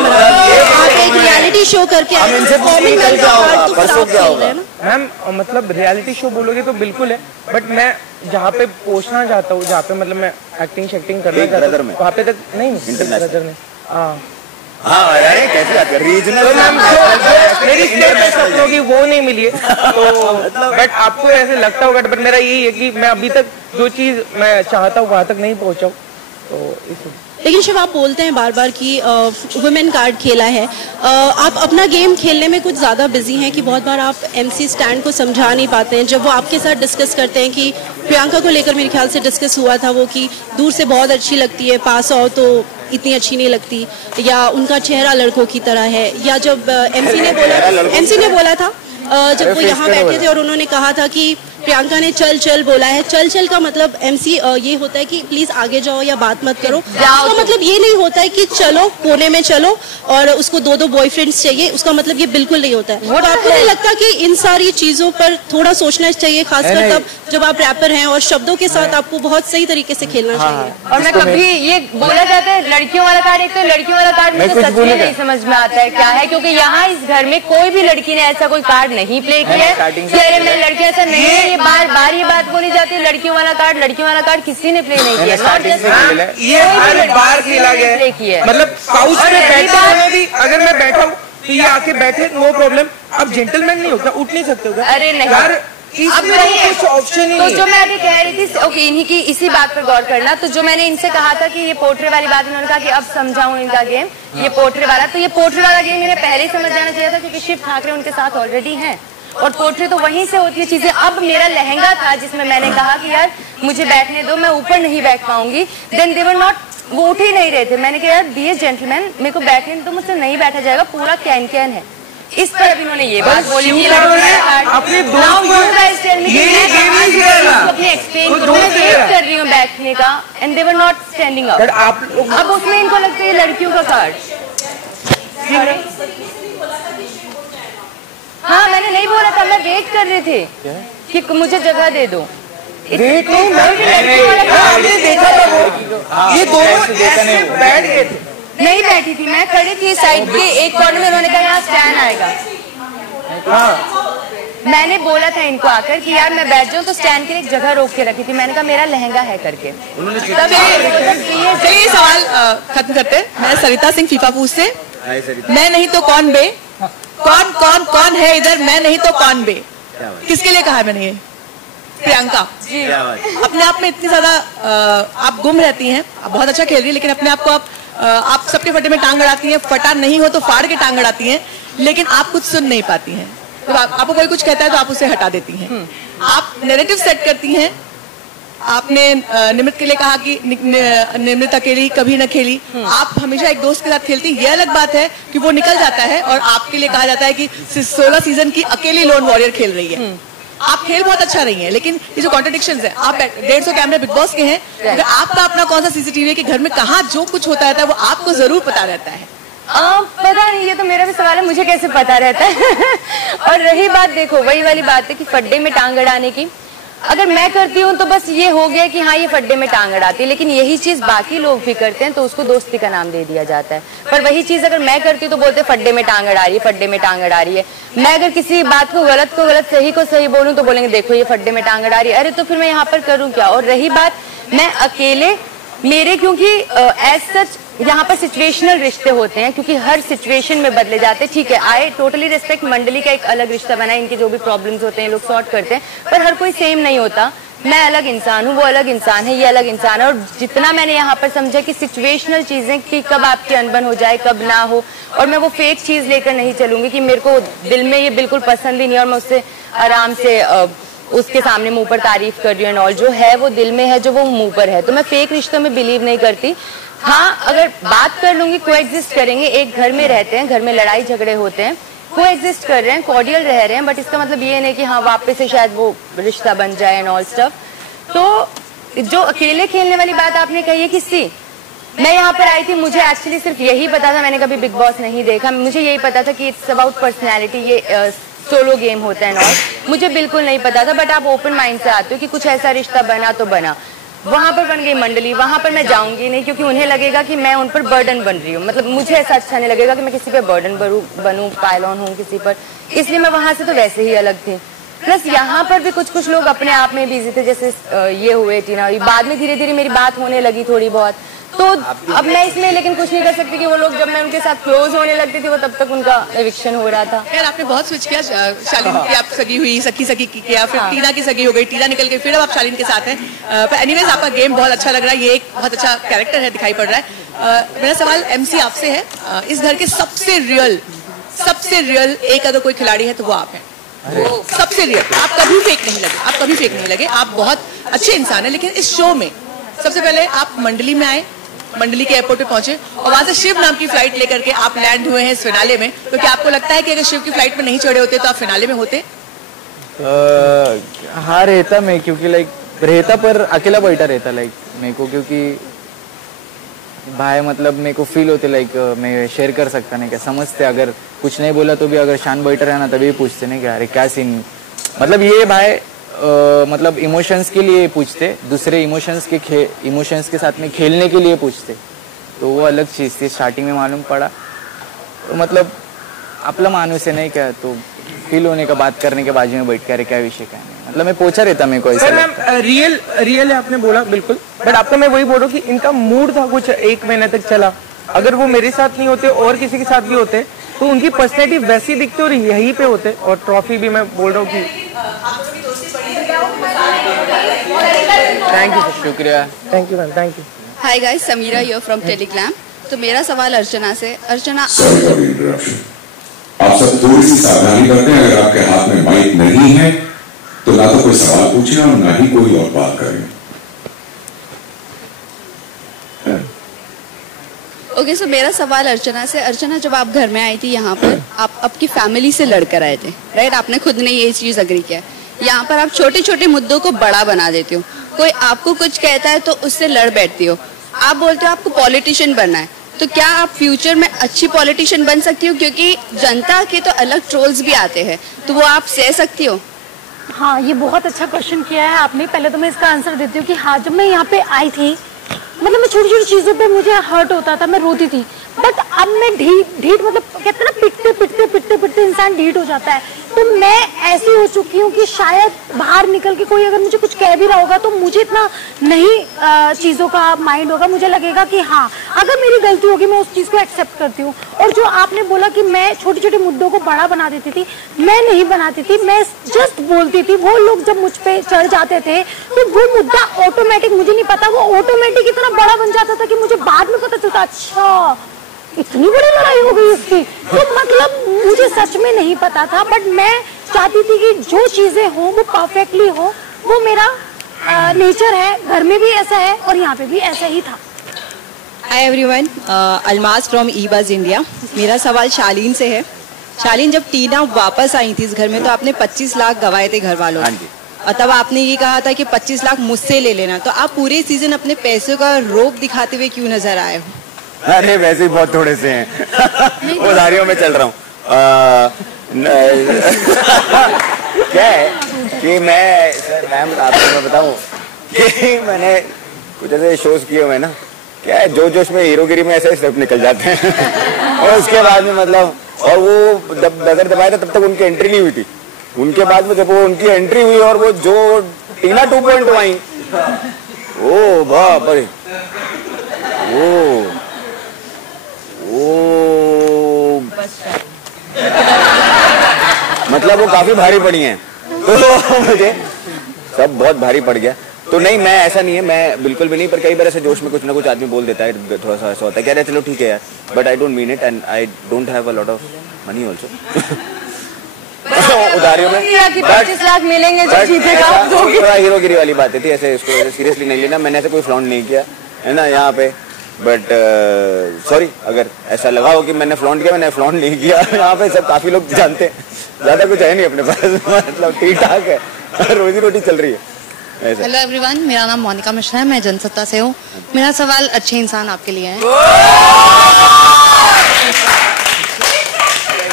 आप एक रियलिटी शो करके आए हैं, कॉमन मैन का पार्ट तो खराब खेल रहे हैं ना मैम। मतलब रियलिटी शो बोलोगे तो बिल्कुल है, बट मैं जहाँ पे पहुँचना चाहता हूँ, जहाँ पे मतलब मैं एक्टिंग करना चाहता हूँ, वहाँ पे तक नहीं। हाँ अरे कैसे आते रीजनल मेरी सपनों की वो नहीं मिली है, तो बट आपको ऐसे लगता होगा, बट मेरा यही है कि मैं अभी तक जो चीज मैं चाहता हूँ वहाँ तक नहीं पहुँचा हूँ, तो इसलिए। लेकिन शिव आप बोलते हैं बार बार कि वुमेन कार्ड खेला है, आप अपना गेम खेलने में कुछ ज़्यादा बिजी हैं कि बहुत बार आप MC स्टैंड को समझा नहीं पाते हैं। जब वो आपके साथ डिस्कस करते हैं कि प्रियंका को लेकर मेरे ख्याल से डिस्कस हुआ था वो कि दूर से बहुत अच्छी लगती है, पास आओ तो इतनी अच्छी नहीं लगती, या उनका चेहरा लड़कों की तरह है, या जब MC ने बोला था जब वो यहाँ बैठे थे और उन्होंने कहा था कि प्रियंका ने चल चल बोला है, चल चल का मतलब MC ये होता है कि प्लीज आगे जाओ या बात मत करो, उसका मतलब ये नहीं होता है कि चलो कोने में चलो और उसको 2 बॉयफ्रेंड्स चाहिए, उसका मतलब ये बिल्कुल नहीं होता है। वो आपको नहीं लगता कि इन सारी चीजों पर थोड़ा सोचना चाहिए, खासकर तब जब आप रैपर हैं और शब्दों के साथ आपको बहुत सही तरीके से खेलना चाहिए। और मैं कभी ये बोला जाता है लड़कियों वाला कार्ड, एक तो लड़कियों वाला कार्ड मुझे सच में नहीं समझ में आता है क्या है, क्योंकि यहाँ इस घर में कोई भी लड़की ने ऐसा कोई कार्ड नहीं प्ले किया है, लड़की ऐसा नहीं है, बार बार ये बात बोली जाती है लड़कियों वाला कार्ड किसी ने प्ले नहीं किया, ये हर बार खेला गया। मतलब काउच पे बैठे हुए भी अगर मैं बैठा हूँ तो ये आके बैठे, नो प्रॉब्लम। अब जेंटलमैन नहीं होता, उठ नहीं सकते हो? अरे नहीं यार, कुछ ऑप्शन ही तो जो मैं अभी कह रही थी, ओके इन्हीं की इसी बात पर गौर करना, तो जो मैंने इनसे कहा था कि ये पोट्रे वाली बात, इन्होंने कहा कि अब समझाऊं इनका गेम, ये पोट्रे वाला, तो ये पोट्रे वाला गेम इन्हें पहले ही समझ जाना चाहिए था, क्योंकि शिव ठाकरे उनके साथ ऑलरेडी हैं और पोट्रे तो वहीं से होती है चीजें। अब मेरा लहंगा था जिसमें मैंने कहा कि यार मुझे बैठने दो, मैं ऊपर नहीं बैठ पाऊंगी, देन दे वर नॉट, वो उठ ही नहीं रहे थे। मैंने कहा यार बी ए जेंटलमैन, मेरे को बैठने तो मुझसे नहीं बैठा जाएगा, पूरा कैन है। इस पर अभी उन्होंने ये बात बोली कि अपने दोस्त वेट कर रही हूँ बैठने का and they were not standing up. अब उसमें इनको लगता है लड़कियों का कार्ड। हाँ मैंने नहीं बोला था, मैं वेट कर रहे थे कि मुझे जगह दे दो। वेट नहीं, आपने देखा था वो ये दोनों बैठ गए थे। नहीं बैठी थी, मैं खड़ी थी साइड के एक कॉर्नर में, उन्होंने कहा यहाँ स्टैंड आएगा। मैंने बोला था इनको आकर कि यार मैं बैठ जाऊँ, तो स्टैंड के लिए एक जगह रोक के रखी थी, मैंने कहा मेरा लहंगा है करके। चलिए सवाल खत्म करते हैं। मैं सरिता सिंह फीफा पूछ से, मैं नहीं तो कौन बे, कौन कौन कौन है इधर, मैं नहीं तो कौन बे, किसके लिए कहा है मैंने ये? प्रियंका अपने आप में इतनी ज्यादा आप गुम रहती हैं, आप बहुत अच्छा खेल रही है, लेकिन अपने आप को आप सबके फटे में टांग अड़ाती हैं, फटा नहीं हो तो फाड़ के टांग अड़ाती हैं, लेकिन आप कुछ सुन नहीं पाती हैं। तो आपको कोई कुछ कहता है तो आप उसे हटा देती हैं। आप नैरेटिव सेट करती हैं। आपने निमित के लिए कहा कि निमित अकेली कभी न खेली, आप हमेशा एक दोस्त के साथ खेलती। ये अलग बात है कि वो निकल जाता है और आपके लिए कहा जाता है कि 16 सीजन की अकेली लोन वॉरियर खेल रही है। आप खेल बहुत अच्छा रही हैं, लेकिन ये जो कॉन्ट्रडिक्शंस है, आप 150 कैमरे बिग बॉस के हैं, अगर आपका अपना कौन सा सीसीटीवी है कि घर में कहाँ जो कुछ होता रहता है वो आपको जरूर पता रहता है? पता नहीं, ये तो मेरा भी सवाल है, मुझे कैसे पता रहता है। और रही बात, देखो वही वाली बात है कि फड्डे में टांग अड़ाने की, अगर मैं करती हूँ तो बस ये हो गया कि हाँ ये फड्डे में टांग अड़ाती है, लेकिन यही चीज बाकी लोग भी करते हैं तो उसको दोस्ती का नाम दे दिया जाता है। पर वही चीज अगर मैं करती हूँ तो बोलते फड्डे में टांग अड़ा रही है, फड्डे में टांग अड़ा रही है। मैं अगर किसी बात को गलत सही को सही बोलूँ तो बोलेंगे देखो ये फड्डे में टांग अड़ा रही है। अरे तो फिर मैं यहाँ पर करूँ क्या? और रही बात मैं अकेले मेरे, क्योंकि एज सच यहाँ पर सिचुएशनल रिश्ते होते हैं, क्योंकि हर सिचुएशन में बदले जाते हैं। ठीक है, आई टोटली रिस्पेक्ट मंडली का एक अलग रिश्ता बना है, इनके जो भी प्रॉब्लम्स होते हैं लोग सॉर्ट करते हैं, पर हर कोई सेम नहीं होता। मैं अलग इंसान हूँ, वो अलग इंसान है, ये अलग इंसान है। और जितना मैंने यहाँ पर समझा कि सिचुएशनल चीजें कि कब आपकी अनबन हो जाए कब ना हो, और मैं वो फेक चीज लेकर नहीं चलूंगी कि मेरे को दिल में ये बिल्कुल पसंद ही नहीं और मैं उससे आराम से उसके सामने मुंह पर तारीफ कर रही हूँ। और जो है वो दिल में है, जो वो मुंह पर है। तो मैं फेक रिश्तों में बिलीव नहीं करती। हाँ अगर बात कर लूंगी, कोएग्जिस्ट करेंगे, एक घर में रहते हैं, घर में लड़ाई झगड़े होते हैं, कोएग्जिस्ट कर रहे हैं, कॉर्डियल रह रहे हैं, बट इसका मतलब ये नहीं कि हाँ वापस से शायद वो रिश्ता बन जाए एंड ऑल स्टफ। तो जो अकेले खेलने वाली बात आपने कही है किसी, मैं यहाँ पर आई थी, मुझे एक्चुअली सिर्फ यही पता था, मैंने कभी बिग बॉस नहीं देखा, मुझे यही पता था कि इट्स अबाउट पर्सनैलिटी, ये सोलो गेम होता है एंड ऑल, मुझे बिल्कुल नहीं पता था। बट आप ओपन माइंड से आते हो कि कुछ ऐसा रिश्ता बना तो बना, वहां पर बन गई मंडली, वहां पर मैं जाऊंगी नहीं, क्योंकि उन्हें लगेगा कि मैं उन पर बर्डन बन रही हूँ। मतलब मुझे ऐसा अच्छा नहीं लगेगा कि मैं किसी पे बर्डन बनूं, पायलॉन हूँ किसी पर, इसलिए मैं वहां से तो वैसे ही अलग थी। प्लस यहाँ पर भी कुछ लोग अपने आप में बिजी थे, जैसे ये हुए टीना, बाद में धीरे धीरे मेरी बात होने लगी थोड़ी बहुत, तो अब मैं इसमें लेकिन कुछ नहीं कर सकती कि वो लोग जब मैं उनके साथ क्लोज होने लगती थी वो तब तक उनका एविक्शन हो रहा था। यार आपने बहुत स्विच किया, शालीन की आप सगी हुई, सखी किया, फिर टीना की सगी हो गई, टीना निकल गई, फिर अब आप शालीन के साथ हैं। पर एनीवेज आपका गेम बहुत अच्छा लग रहा है, ये एक बहुत अच्छा कैरेक्टर है, दिखाई पड़ रहा है। मेरा सवाल MC आपसे है, इस घर के सबसे रियल एक अगर कोई खिलाड़ी है तो वो आप हैं। सबसे रियल, आप कभी फेक नहीं लगे, आप बहुत अच्छे इंसान हैं। लेकिन इस शो में सबसे पहले आप मंडली में आए, मंडली के एयरपोर्ट पे पहुंचे और वहां से शिव नाम की फ्लाइट लेकर के आप लैंड हुए हैं इस फिनाले में। तो क्या आपको लगता है कि अगर शिव की फ्लाइट में नहीं चढ़े होते तो आप फिनाले में होते? हाँ रहता मैं, क्योंकि रहता पर अकेला बैठा रहता मेरे को, क्योंकि भाई मतलब मेरे को फील होते मैं शेयर कर सकता नहीं, क्या समझते, अगर कुछ नहीं बोला तो भी अगर शान बैठा रहना तभी पूछते नहीं क्या अरे क्या सीन, मतलब ये भाई मतलब इमोशंस के लिए पूछते, दूसरे इमोशंस के साथ में खेलने के लिए पूछते, तो वो अलग चीज़ थी। स्टार्टिंग में मालूम पड़ा तो मतलब आपला मानुस है नहीं क्या, तो फील होने का बात करने के बाजू में बैठ के अरे क्या विषय क्या नहीं, मतलब मैं पूछा रहता मेरे को ऐसा। मैम रियल है आपने बोला बिल्कुल, बट आपको मैं वही बोल रहा हूँ कि इनका मूड था कुछ 1 महीने तक चला, अगर वो मेरे साथ नहीं होते और किसी के साथ भी होते तो उनकी पर्सनैलिटी वैसी दिखती और यहीं पे होते, और ट्रॉफी भी मैं बोल रहा हूँ कि थैंक यू, शुक्रिया, thank you ma'am, thank you. Hi guys, Sameera here from Telegram. तो मेरा सवाल अर्चना से, अर्चना आप सब थोड़ी सी सावधानी करते हैं, अगर आपके हाथ में माइक नहीं है तो ना तो कोई सवाल पूछे और ना ही कोई और बात करें। ओके, सो मेरा सवाल अर्चना से। अर्चना, जब आप घर में आई थी यहाँ पर, आप आपकी फैमिली से लड़कर आए थे, राइट? आपने खुद ने ये चीज़ अग्री किया। यहाँ पर आप छोटे छोटे मुद्दों को बड़ा बना देते हो। कोई आपको कुछ कहता है तो उससे लड़ बैठती हो। आप बोलते हो आपको पॉलिटिशियन बनना है, तो क्या आप फ्यूचर में अच्छी पॉलिटिशियन बन सकती हो? क्योंकि जनता के तो अलग ट्रोल्स भी आते हैं, तो वो आप सह सकती हो? हाँ, ये बहुत अच्छा क्वेश्चन किया है आपने। पहले तो मैं इसका आंसर देती हूँ कि हाँ, जब मैं यहाँ पे आई थी, मतलब मैं छोटी छोटी चीजों पे मुझे हर्ट होता था, मैं रोती थी। बट अब मैं ढीठ मतलब कहते हैं ना, पिटते इंसान ढीठ हो जाता है। तो मैं ऐसी हो चुकी हूँ कि शायद बाहर निकल के कोई अगर मुझे कुछ कह भी रहा होगा तो मुझे इतना नहीं चीजों का माइंड होगा। मुझे लगेगा कि हाँ, अगर मेरी गलती होगी मैं उस चीज को एक्सेप्ट करती हूँ। और जो आपने बोला कि मैं छोटे छोटे मुद्दों को बड़ा बना देती थी, मैं नहीं बनाती थी, मैं जस्ट बोलती थी। वो लोग जब मुझ पे चढ़ जाते थे तो वो मुद्दा ऑटोमेटिक, मुझे नहीं पता, वो ऑटोमेटिक इतना बड़ा बन जाता था कि मुझे बाद में पता चलता, अच्छा इतनी बड़ी लड़ाई हो गई इसकी। तो मतलब मुझे सच में नहीं पता था, बट मैं चाहती थी कि जो चीजें हो वो परफेक्टली हो। वो मेरा नेचर है, घर में भी ऐसा है और यहाँ पे भी ऐसा ही था। Hi everyone, Almas from E Buzz India. मेरा सवाल शालीन से है। शालीन, जब टीना वापस आई थी इस घर में तो आपने 25 लाख गंवाए थे घर वालों ने, और तब आपने ये कहा था कि 25 लाख मुझसे ले लेना। तो आप पूरे सीजन अपने पैसों का रोब दिखाते हुए क्यों नजर आए हो? अरे वैसे ही बहुत थोड़े से हैं, उधारियों में चल रहा हूँ। क्या है कि मैम आपको मैं बताऊँ कि मैंने कुछ ऐसे शोज किए हुए ना, क्या है जो जोश में हीरोगिरी में ऐसे स्टेप निकल जाते हैं और उसके बाद में मतलब, और वो जब नजर दबाया था तब तक उनकी एंट्री नहीं हुई थी। उनके बाद में जब वो उनकी एंट्री हुई और वो जो टीना 2.0 आई, ओ बाप रे, मतलब वो काफी भारी पड़ी हैं, तो मुझे सब बहुत भारी पड़ गया। तो नहीं, मैं ऐसा नहीं है, मैं बिल्कुल भी नहीं, पर कई बार ऐसे जोश में कुछ ना कुछ आदमी बोल देता है, थोड़ा सा ऐसा होता है, कह रहे चलो ठीक है यार, but I don't mean it and I don't have a lot of money also. उधारियों में 25 लाख मिलेंगे जो जीतेगा, थोड़ा हीरोगिरी वाली बात थी, ऐसे इसको सीरियसली नहीं लेना। मैंने ऐसे कोई फ्लॉन्ट नहीं किया है ना यहाँ पे, बट सॉरी अगर ऐसा लगा हो कि मैंने फ्लॉन्ट किया, मैंने फ्लॉन्ट नहीं किया। यहाँ पे सब काफी लोग जानते हैं, ज्यादा कुछ है नहीं अपने पास, मतलब ठीक ठाक है, रोजी रोटी चल रही है। हेलो एवरीवन, मेरा नाम मोनिका मिश्रा है, मैं जनसत्ता से हूँ। मेरा सवाल अच्छे इंसान आपके लिए है।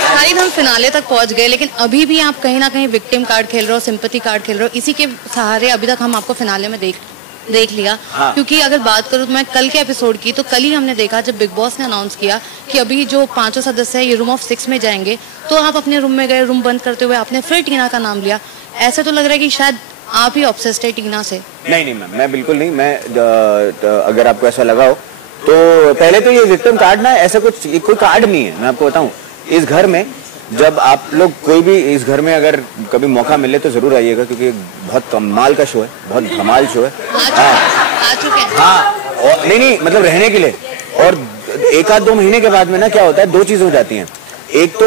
शायद हम फिनाले तक पहुँच गए, लेकिन अभी भी आप कहीं ना कहीं विक्टिम कार्ड खेल रहे हो, सिंपैथी कार्ड खेल रहे हो। इसी के सहारे अभी तक हम आपको फिनाले में देख लिया। हाँ। क्योंकि अगर बात करूँ तो मैं कल के एपिसोड की, तो कल ही हमने देखा जब बिग बॉस ने अनाउंस किया कि अभी जो 5 सदस्य है ये रूम ऑफ 6 में जाएंगे, तो आप अपने रूम में गए, रूम बंद करते हुए आपने फिर टीना का नाम लिया। ऐसा तो लग रहा है कि शायद आप ही ऑब्सेस्ड है टीना से। नहीं मैम, मैं बिल्कुल नहीं। मैं अगर आपको ऐसा लगा हो तो पहले तो ये विक्टिम कार्ड ना, ऐसा कुछ कोई कार्ड नहीं है। मैं आपको बताऊं, इस घर में जब आप लोग कोई भी इस घर में अगर कभी मौका मिले तो जरूर आइएगा, क्योंकि बहुत कमाल का शो है, बहुत धमाल शो है। हाँ, नहीं मतलब रहने के लिए। और 1-2 महीने के बाद में ना क्या होता है, 2 चीजें हो जाती हैं। एक तो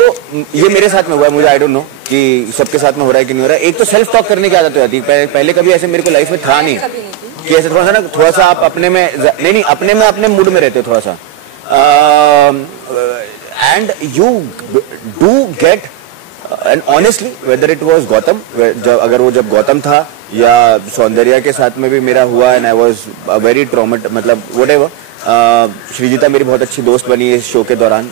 ये मेरे साथ में हुआ है, मुझे आई डोंट नो कि सबके साथ में हो रहा है कि नहीं हो रहा है। एक तो सेल्फ टॉक करने की आदत हो जाती है। पहले कभी ऐसे मेरे को लाइफ में था नहीं कि ऐसे थोड़ा सा आप अपने में नहीं अपने में अपने मूड में रहते हो थोड़ा सा, and you do gate and honestly whether it was Gautam, अगर वो जब गौतम था या सौंदर्या के साथ में भी मेरा हुआ, एंड आई वाज वेरी ट्रॉमेट, मतलब व्हाटएवर। श्रीजिता मेरी बहुत अच्छी दोस्त बनी इस शो के दौरान,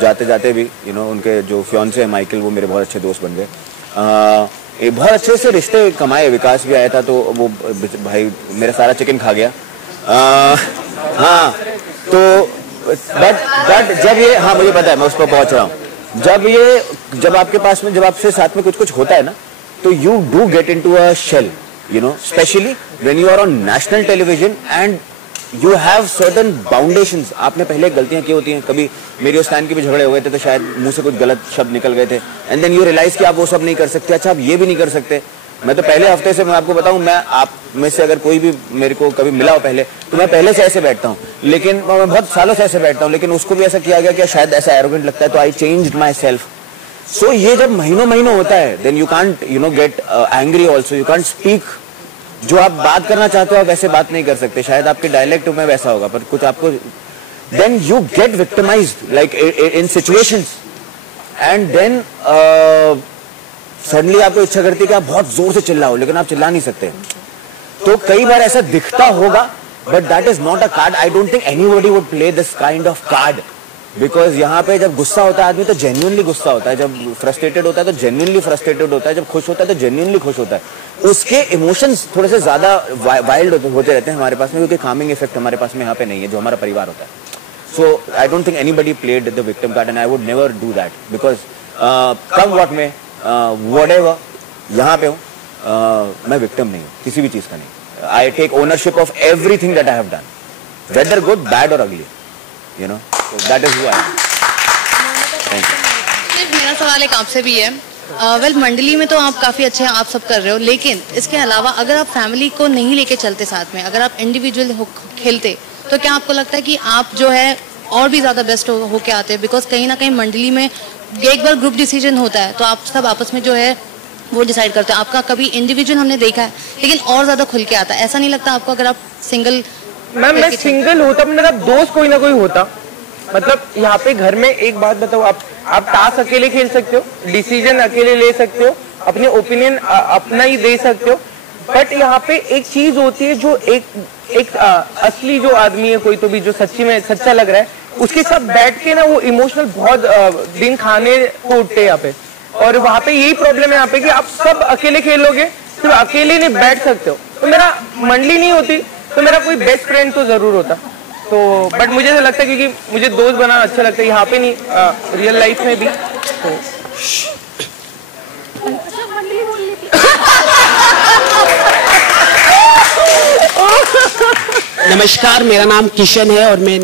जाते जाते भी उनके जो फियांसे है माइकल, वो मेरे बहुत अच्छे दोस्त बन गए। बहुत अच्छे से रिश्ते कमाए। विकास भी आया था तो वो भाई मेरा सारा चिकन खा गया। हाँ, तो बट जब ये, हाँ मुझे पता है, मैं उस पर पहुंच रहा हूँ। जब आपके पास में, जब आपसे साथ में कुछ होता है ना, तो you do get into a shell, especially when you are on national television and you have certain boundations. आपने पहले गलतियां की होती हैं, कभी मेरी उस टाइम के भी झगड़े हो गए थे तो शायद मुंह से कुछ गलत शब्द निकल गए थे, एंड देन यू रियलाइज कि आप वो सब नहीं कर सकते। अच्छा, आप ये भी नहीं कर सकते। मैं तो पहले हफ्ते से, मैं आपको बताऊं, मैं आप में से अगर कोई भी मेरे को कभी मिला हो पहले, तो मैं पहले से ऐसे बैठता हूँ, लेकिन मैं बहुत सालों से ऐसे बैठता हूँ, लेकिन उसको भी ऐसा किया गया कि शायद ऐसा एरोगेंट लगता है, तो आई चेंज्ड माई सेल्फ। सो ये जब महीनों होता है, then you can't get angry also, you can't speak. जो आप बात करना चाहते हो आप वैसे बात नहीं कर सकते। शायद आपके डायलेक्ट में वैसा होगा, पर कुछ आपको then you get victimized like in situations, and then suddenly आपको इच्छा करती है कि आप बहुत जोर से चिल्लाओ, लेकिन आप चिल्ला नहीं सकते. तो कई बार ऐसा दिखता होगा, but that is not a card. I don't think anybody would play this kind of card. Because यहाँ पे जब गुस्सा होता है आदमी तो जेन्युइनली गुस्सा होता है, जब फ्रस्ट्रेटेड होता है तो जेन्युइनली फ्रस्ट्रेटेड होता है, जब खुश होता है तो जेन्युइनली खुश होता है. उसके इमोशंस थोड़े से ज्यादा वाइल्ड होते रहते हैं हमारे पास में, क्योंकि कामिंग इफेक्ट हमारे पास में यहाँ पे नहीं है जो हमारा परिवार होता है. So I don't think anybody played the victim card and I would never do that, because come what may whatever यहाँ पे हूँ, मैं विक्टिम नहीं हूँ किसी भी चीज का नहीं. I take ownership of everything that I have done, whether good bad और ugly, you know, so that is who I am. Thank you. मेरा सवाल एक आपसे भी है. मंडली में तो आप काफ़ी अच्छे हैं, आप सब कर रहे हो, लेकिन इसके अलावा अगर आप फैमिली को नहीं लेके चलते साथ में, अगर आप इंडिविजुअल खेलते, तो क्या आपको लगता है कि आप जो है और भी ज़्यादा बेस्ट होके आते हैं? बिकॉज कहीं ना कहीं मंडली में एक बार ग्रुप डिसीजन होता है तो आप सब आपस में जो है वो डिसाइड करते हैं. आपका कभी इंडिविजुअल हमने देखा है, लेकिन और ज़्यादा खुल के आता है. ऐसा नहीं लगता आपको अगर आप सिंगल? मैम मैं सिंगल होता, मेरा दोस्त कोई ना कोई होता. मतलब यहाँ पे घर में एक बात बताओ, आप टास्क अकेले खेल सकते हो, डिसीजन अकेले ले सकते हो, अपने ओपिनियन अपना ही दे सकते हो, बट यहाँ पे एक चीज होती है जो एक असली जो आदमी है कोई तो भी जो सच्ची में सच्चा लग रहा है, उसके साथ बैठ के ना वो इमोशनल बहुत दिन खाने को उठते हैं यहाँ पे. और वहाँ पे यही प्रॉब्लम है यहाँ पे कि आप सब अकेले खेलोगे, सिर्फ अकेले नहीं बैठ सकते हो. तो मेरा मंडली नहीं होती तो मेरा कोई बेस्ट फ्रेंड तो जरूर होता. तो बट मुझे तो लगता है क्योंकि मुझे दोस्त बनाना अच्छा लगता है, यहाँ पे नहीं रियल लाइफ में भी. तो नमस्कार, मेरा नाम किशन है और मैं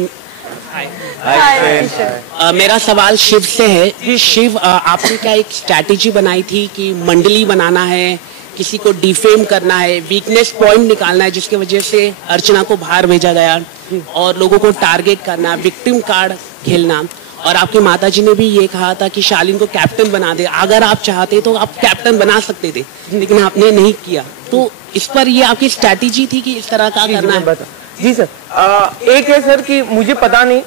मेरा सवाल शिव से है. शिव, आपने क्या एक स्ट्रैटेजी बनाई थी कि मंडली बनाना है, किसी को डिफेम करना है, वीकनेस पॉइंट निकालना है, जिसकी वजह से अर्चना को बाहर भेजा गया और लोगों को टारगेट करना, विक्टिम कार्ड खेलना. और आपके माताजी ने भी ये कहा था कि शालीन को कैप्टन बना दे, अगर आप चाहते तो आप कैप्टन बना सकते थे, लेकिन आपने नहीं किया. तो इस पर ये आपकी स्ट्रैटेजी थी कि इस तरह का करना है? जी सर, एक है सर कि मुझे पता नहीं,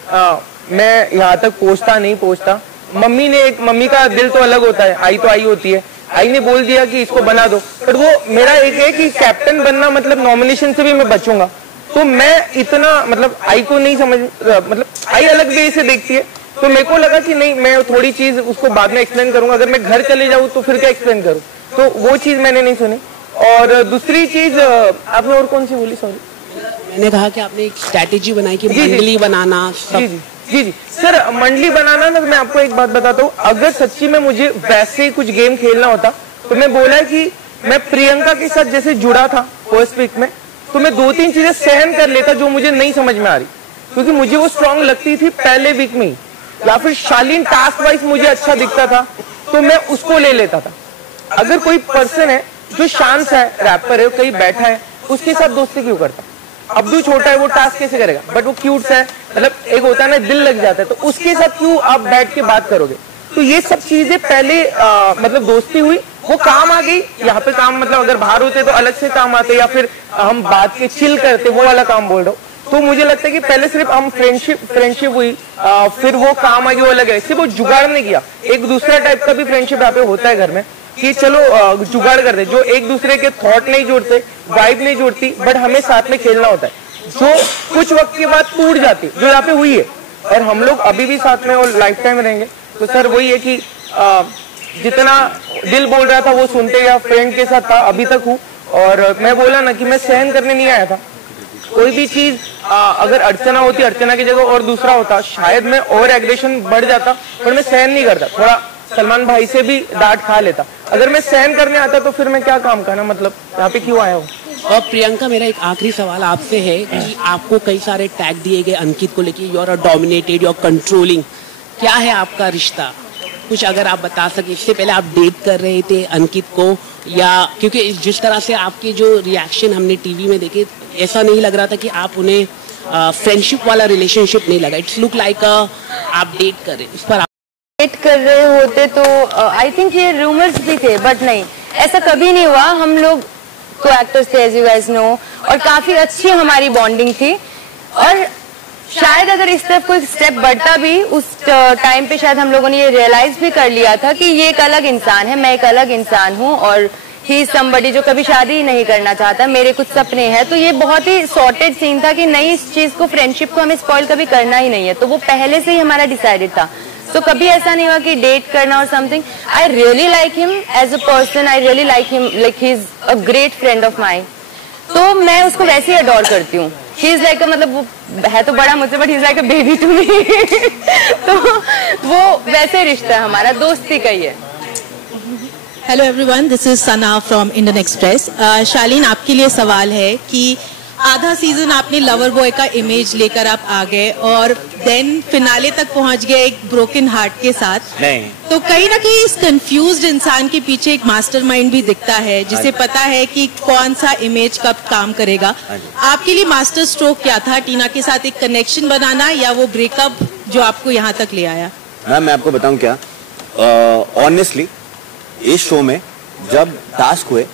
मैं यहाँ तक पहुँचता. मम्मी का दिल तो अलग होता है, आई तो आई होती है, आई ने बोल दिया कि इसको बना दो, पर वो मेरा एक है कि कैप्टन बनना मतलब नॉमिनेशन से भी मैं बचूंगा. तो मैं इतना मतलब आई को नहीं समझ, मतलब आई अलग वे से देखती है, तो मेरे को लगा कि नहीं, मैं थोड़ी चीज उसको बाद में एक्सप्लेन करूंगा. अगर मैं घर चले जाऊँ तो फिर क्या एक्सप्लेन करूँ, तो वो चीज मैंने नहीं सुनी. और दूसरी चीज आपने और कौन सी बोली? सॉरी, मैंने कहा कि आपने एक स्ट्रैटेजी बनाई कि मंडली बनाना. जी सर, मंडली बनाना ना, मैं आपको एक बात बताता हूँ. अगर सच्ची में मुझे वैसे ही कुछ गेम खेलना होता तो मैं बोला कि मैं प्रियंका के साथ जैसे जुड़ा था फर्स्ट वीक में, तो मैं 2-3 चीजें सहन कर लेता जो मुझे नहीं समझ में आ रही, क्योंकि मुझे वो स्ट्रांग लगती थी पहले वीक में ही. या फिर शालीन टास्क वाइज मुझे अच्छा दिखता था तो मैं उसको ले लेता था. अगर कोई पर्सन है जो शांत है, रैपर है, कहीं बैठा है, उसके साथ दोस्ती क्यों करता? अब्दू छोटा है, वो टास्क कैसे करेगा, बट वो क्यूट है, मतलब एक होता है ना दिल लग जाता है, तो उसके साथ क्यों आप बैठ के बात करोगे? तो ये सब चीजें पहले मतलब दोस्ती हुई, वो काम आ गई. यहाँ पे काम मतलब अगर बाहर होते तो अलग से काम आते, या फिर हम बात के चिल करते, वो वाला काम बोल रहा हूँ. तो मुझे लगता है कि पहले सिर्फ हम फ्रेंडशिप हुई, फिर वो काम आ गई, वो अलग है. सिर्फ वो जुगाड़ नहीं किया, एक दूसरा टाइप का भी फ्रेंडशिप यहाँ पे होता है घर में कि चलो जुगाड़ कर दे, जो एक दूसरे के थॉट नहीं जोड़ते, वाइब नहीं जोड़ती, बट हमें साथ में खेलना होता है, जो कुछ वक्त के बाद टूट जाती, जो यहाँ पे हुई है. और हम लोग अभी भी साथ में और लाइफ टाइम रहेंगे. तो सर वही है कि जितना दिल बोल रहा था वो सुनते, या फ्रेंड के साथ था, अभी तक हूँ. और मैं बोला ना कि मैं सहन करने नहीं आया था कोई भी चीज. अगर अर्चना होती, अर्चना की जगह और दूसरा होता, शायद मैं और एग्रेशन बढ़ जाता, पर मैं सहन नहीं करता. थोड़ा सलमान भाई से भी डांट खा लेता. अगर मैं सहन करने आता तो फिर मैं क्या काम करना, मतलब यहाँ पे क्यों आया हूँ. और प्रियंका, मेरा एक आखिरी सवाल आपसे है कि आपको कई सारे टैग दिए गए अंकित को लेके, you are dominated, you are controlling. क्या है आपका रिश्ता, कुछ अगर आप बता सके? इससे पहले आप डेट कर रहे थे अंकित को, या क्योंकि जिस तरह से आपके जो रिएक्शन हमने टीवी में देखे, ऐसा नहीं लग रहा था कि आप उन्हें फ्रेंडशिप वाला रिलेशनशिप नहीं लगा. इट्स लुक लाइक आप डेट कर रहे. इस पर डेट कर रहे होते तो आई थिंक ये रूमर्स भी थे, बट नहीं, ऐसा कभी नहीं हुआ. हम लोग को एक्टर्स थे, एज यू गाइस नो, और काफी अच्छी हमारी बॉन्डिंग थी. और शायद अगर इस तरफ कोई स्टेप बढ़ता भी, उस टाइम पे शायद हम लोगों ने ये रियलाइज भी कर लिया था कि ये एक अलग इंसान है, मैं एक अलग इंसान हूँ और ही समबडी जो कभी शादी ही नहीं करना चाहता, मेरे कुछ सपने हैं। तो ये बहुत ही सॉर्टेड सीन था कि नहीं, इस चीज को, फ्रेंडशिप को हमें स्पॉइल कभी करना ही नहीं है। तो वो पहले से ही हमारा डिसाइडेड था। तो कभी ऐसा नहीं हुआ कि डेट करना और something. I really like him as a person, I really like him, like he is a great friend of mine. तो मैं उसको वैसे ही अडोर करती हूँ। ही इज लाइक, मतलब वो है तो बड़ा मुझसे, but he is like a baby to me. तो वो वैसे रिश्ता है हमारा, दोस्ती का ही है। Hello everyone, this is Sana from Indian Express. Shalin, आपके लिए सवाल है कि आधा सीजन आपने लवर बॉय का इमेज लेकर आप आ गए और देन फिनाले तक पहुंच गए एक ब्रोकन हार्ट के साथ। नहीं, तो कहीं ना कहीं इस कंफ्यूज्ड इंसान के पीछे एक मास्टरमाइंड भी दिखता है, जिसे पता है कि कौन सा इमेज कब काम करेगा। आपके लिए मास्टर स्ट्रोक क्या था? टीना के साथ एक कनेक्शन बनाना या वो ब्रेकअप जो आपको यहाँ तक ले आया? हाँ, मैं आपको बताऊं क्या, ऑनेस्टली इस शो में जब टास्क हुए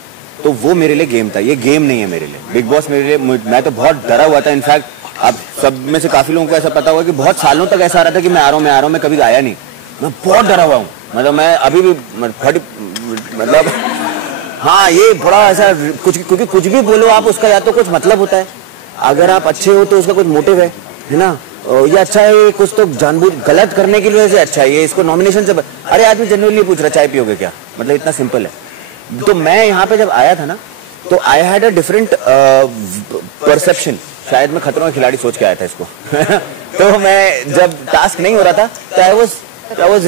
तो वो मेरे लिए गेम था, ये गेम नहीं है मेरे लिए। बिग बॉस मेरे लिए, मैं तो बहुत डरा हुआ था। इनफैक्ट आप सब में से काफी लोगों को ऐसा पता होगा कि बहुत सालों तक ऐसा आ रहा था कि मैं आ रहा हूँ, मैं कभी आया नहीं। मैं बहुत डरा हुआ हूँ, मतलब मैं अभी भी मतलब हाँ, ये थोड़ा ऐसा कुछ, क्योंकि कुछ भी बोलो आप उसका या तो कुछ मतलब होता है, अगर आप अच्छे हो तो उसका कुछ मोटिव है ना। ये अच्छा है, ये कुछ तो जानबूझ गलत करने की वजह से अच्छा है, ये इसको नॉमिनेशन से अरे आदमी जनरली पूछ रहा चाय पियोगे क्या, मतलब इतना सिंपल है। तो मैं यहाँ पे जब आया था ना, तो I had a different perception. शायद मैं खतरों का खिलाड़ी सोच के आया था इसको। तो मैं जब टास्क नहीं हो रहा था तो आई वाज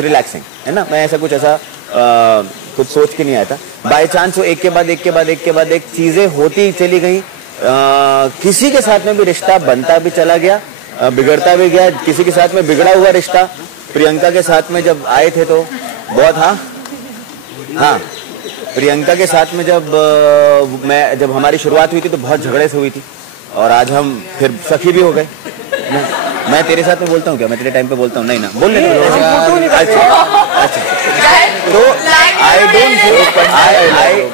रिलैक्सिंग, है ना। मैं ऐसा कुछ कुछ सोच के नहीं आया था। बाय चांस वो एक के बाद एक चीजें होती चली गई। किसी के साथ में भी रिश्ता बनता भी चला गया, बिगड़ता भी गया। किसी के साथ में बिगड़ा हुआ रिश्ता प्रियंका के साथ में जब आए थे तो बहुत, हाँ प्रियंका के साथ में जब हमारी शुरुआत हुई थी तो बहुत झगड़े से हुई थी, और आज हम फिर सखी भी हो गए। मैं तेरे साथ में बोलता हूँ क्या? मैं तेरे टाइम पे बोलता हूँ नहीं ना, बोलने अच्छा। तो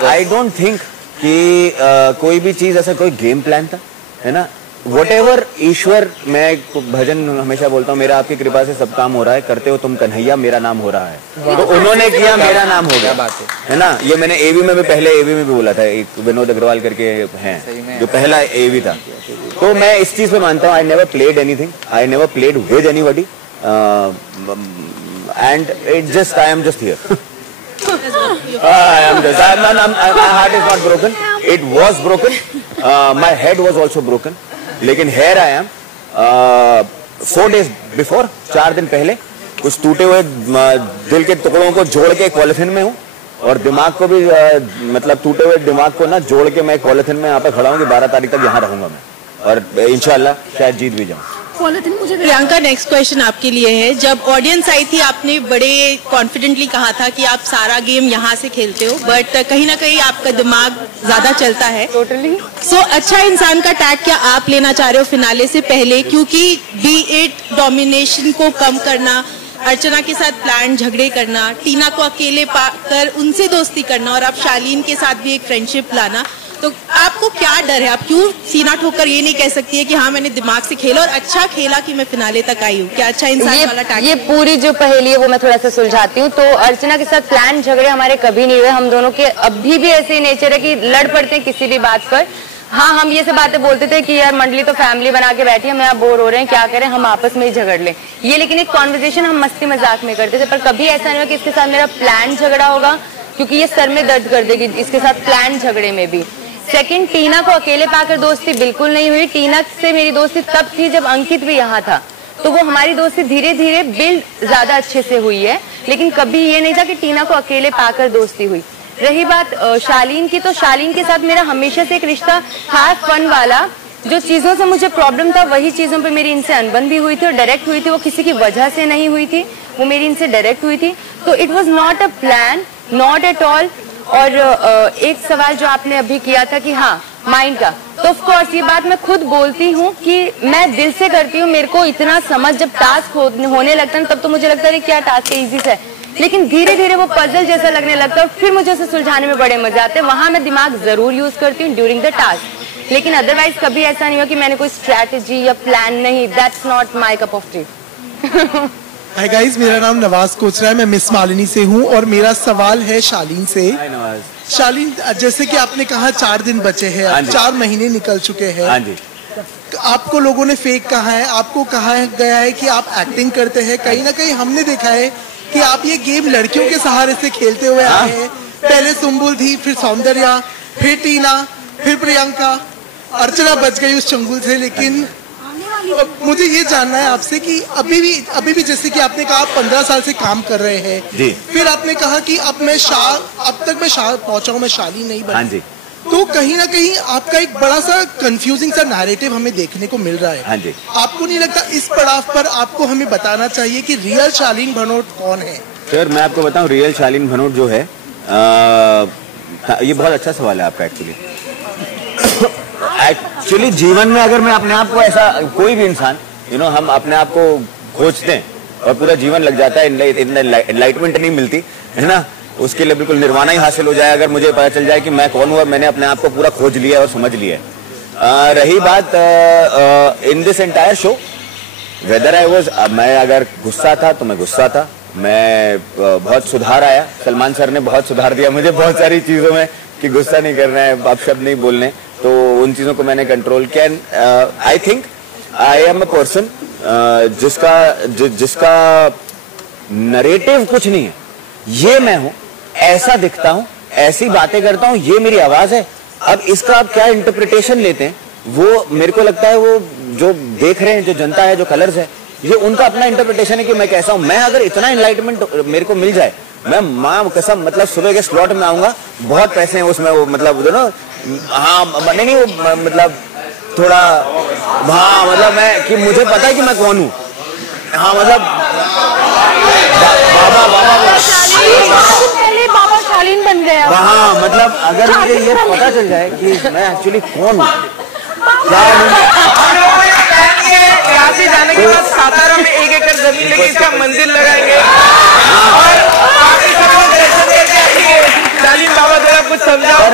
आई डोंट थिंक कि कोई भी चीज ऐसा कोई गेम प्लान था, है ना। Whatever, ईश्वर, मैं भजन हमेशा बोलता हूँ, मेरा आपकी कृपा से सब काम हो रहा है, करते हो तुम कन्हैया, मेरा नाम हो रहा है। तो उन्होंने किया, मेरा नाम हो गया, बात है ना। ये मैंने एवी में भी, पहले एवी में भी बोला था, एक विनोद अग्रवाल करके हैं जो पहला एवी था। तो मैं इस चीज पे मानता हूँ, I never played anything, I never played with anybody, and it just, I am just here. My heart is not broken. It was broken. My head was also broken. लेकिन here I am. 4 days before, 4 दिन पहले, कुछ टूटे हुए दिल के टुकड़ों को जोड़ के पॉलिथिन में हूँ, और दिमाग को भी मतलब टूटे हुए दिमाग को ना जोड़ के मैं पॉलिथिन में यहाँ पे खड़ा हूँ कि 12 तारीख तक यहाँ रहूंगा मैं, और इंशाल्लाह शायद जीत भी जाऊँ। प्रियंका, नेक्स्ट क्वेश्चन आपके लिए है। जब ऑडियंस आई थी, आपने बड़े कॉन्फिडेंटली कहा था कि आप सारा गेम यहाँ से खेलते हो, बट कहीं ना कहीं आपका दिमाग ज्यादा चलता है। टोटली। सो अच्छा इंसान का टैग क्या आप लेना चाह रहे हो फिनाले से पहले? क्योंकि B8 डोमिनेशन को कम करना, अर्चना के साथ प्लान झगड़े करना, टीना को अकेले पाकर उनसे दोस्ती करना, और आप शालीन के साथ भी एक फ्रेंडशिप लाना, तो आपको क्या डर है? आप क्यों सीना ठोकर ये नहीं कह सकती है कि हाँ मैंने दिमाग से खेला और अच्छा खेला कि मैं फिनाले तक आई हूँ? क्या अच्छा इंसान वाला टैग? ये पूरी जो पहेली है वो मैं थोड़ा सा सुलझाती हूँ। तो अर्चना के साथ प्लान झगड़े हमारे कभी नहीं हुए। हम दोनों के अभी भी ऐसे ही नेचर है कि लड़ पड़ते हैं किसी भी बात पर। हाँ, हम ये सब बातें बोलते थे कि यार मंडली तो फैमिली बना के बैठी है, हम यहाँ बोर हो रहे हैं, क्या करें, हम आपस में ही झगड़ लें। ये लेकिन एक कॉन्वर्सेशन हम मस्ती मजाक में करते थे, पर कभी ऐसा नहीं हुआ कि इसके साथ मेरा प्लान झगड़ा होगा, क्योंकि ये सर में दर्द कर देगी इसके साथ प्लान झगड़े में भी। सेकंड, टीना को अकेले पाकर दोस्ती बिल्कुल नहीं हुई। टीना से मेरी दोस्ती तब थी जब अंकित भी यहाँ था, तो वो हमारी दोस्ती धीरे धीरे बिल्ड ज्यादा अच्छे से हुई है, लेकिन कभी ये नहीं था कि टीना को अकेले पाकर दोस्ती हुई। रही बात शालीन की, तो शालीन के साथ मेरा हमेशा से एक रिश्ता था फन वाला। जो चीजों से मुझे प्रॉब्लम था वही चीजों पे मेरी इनसे अनबन भी हुई थी, और डायरेक्ट हुई थी। वो किसी की वजह से नहीं हुई थी, वो मेरी इनसे डायरेक्ट हुई थी। तो it was not a plan, not at all. और एक सवाल जो आपने अभी किया था कि हाँ माइंड का, तो ऑफ कोर्स ये बात मैं खुद बोलती हूँ कि मैं दिल से करती हूँ। मेरे को इतना समझ जब टास्क होने लगता है तब तो मुझे लगता है क्या टास्क है, इजी से, लेकिन धीरे धीरे वो पजल जैसा लगने लगता है, और फिर मुझे उसे सुलझाने में बड़े मजा आते हैं। वहां मैं दिमाग जरूर यूज करती हूँ ड्यूरिंग द टास्क। लेकिन अदरवाइज कभी ऐसा नहीं हुआ कि मैंने कोई स्ट्रैटेजी या प्लान नहीं, that's not my cup of T. Hi guys, मेरा नाम नवाज कोचरा है, मैं मिस मालिनी से हूँ और मेरा सवाल है शालीन से। शालीन, जैसे कि आपने कहा 4 दिन बचे हैं, 4 महीने निकल चुके हैं, आपको लोगों ने फेक कहा है, आपको कहा गया है कि आप एक्टिंग करते हैं, कहीं ना कहीं हमने देखा है कि आप ये गेम लड़कियों के सहारे से खेलते हुए आए हैं। पहले सुम्बुल थी, फिर सौंदर्या, फिर टीना, फिर प्रियंका, अर्चना बच गई उस चंगुल से। लेकिन मुझे ये जानना है आपसे कि अभी भी जैसे कि आपने कहा आप 15 साल से काम कर रहे हैं, फिर आपने कहा कि अब तक मैं पहुंचा हूँ, मैं शालीन नहीं बनी, तो कहीं ना कहीं आपका एक बड़ा सा कंफ्यूजिंग सा नैरेटिव हमें देखने को मिल रहा है। आपको नहीं लगता इस पड़ाव पर आपको हमें बताना चाहिए कि रियल शालीन भनोट कौन है? सर मैं आपको बताऊं, रियल शालीन भनोट जो है, ये बहुत अच्छा सवाल है आपका। एक्चुअली जीवन में अगर मैं अपने आप को ऐसा, कोई भी इंसान हम अपने आप को खोजते हैं और पूरा जीवन लग जाता है, एनलाइटमेंट नहीं मिलती है ना, उसके लिए बिल्कुल निर्वाणा ही हासिल हो जाए अगर मुझे पता चल जाए कि मैं कौन हूँ और मैंने अपने आप को पूरा खोज लिया और समझ लिया। रही बात in this entire show, whether I was, मैं अगर गुस्सा था तो मैं गुस्सा था, मैं बहुत सुधार आया, सलमान सर ने बहुत सुधार दिया मुझे बहुत सारी चीजों में कि गुस्सा नहीं करना है, अपशब्द नहीं बोलने, तो उन चीजों को मैंने कंट्रोल किया। I think I am a person जिसका नरेटिव कुछ नहीं है, ये मैं हूं, ऐसा दिखता हूं, ऐसी बातें करता हूं, ये मेरी आवाज है। अब इसका आप क्या इंटरप्रिटेशन लेते हैं, वो मेरे को लगता है वो जो देख रहे हैं, जो जनता है, जो कलर्स है, ये उनका अपना इंटरप्रिटेशन है कि मैं कैसा हूं। मैं अगर इतना एनलाइटमेंट मेरे को मिल जाए, मैं माँ कसम मतलब सुबह के स्लॉट में आऊंगा, बहुत पैसे हैं उसमें, वो मतलब हाँ नहीं वो मतलब थोड़ा, हाँ मतलब मैं कि मुझे पता है कि मैं कौन हूँ, हाँ मतलब बाबा शालीन बन गया। हाँ मतलब अगर मुझे ये पता चल जाए कि मैं एक्चुअली कौन हूँ, यहाँ से जाने के बाद सातारा में 1 एकड़ जमीन लेके इसका मंदिर लगाएंगे और शालीन बाबा जरा कुछ समझाओ।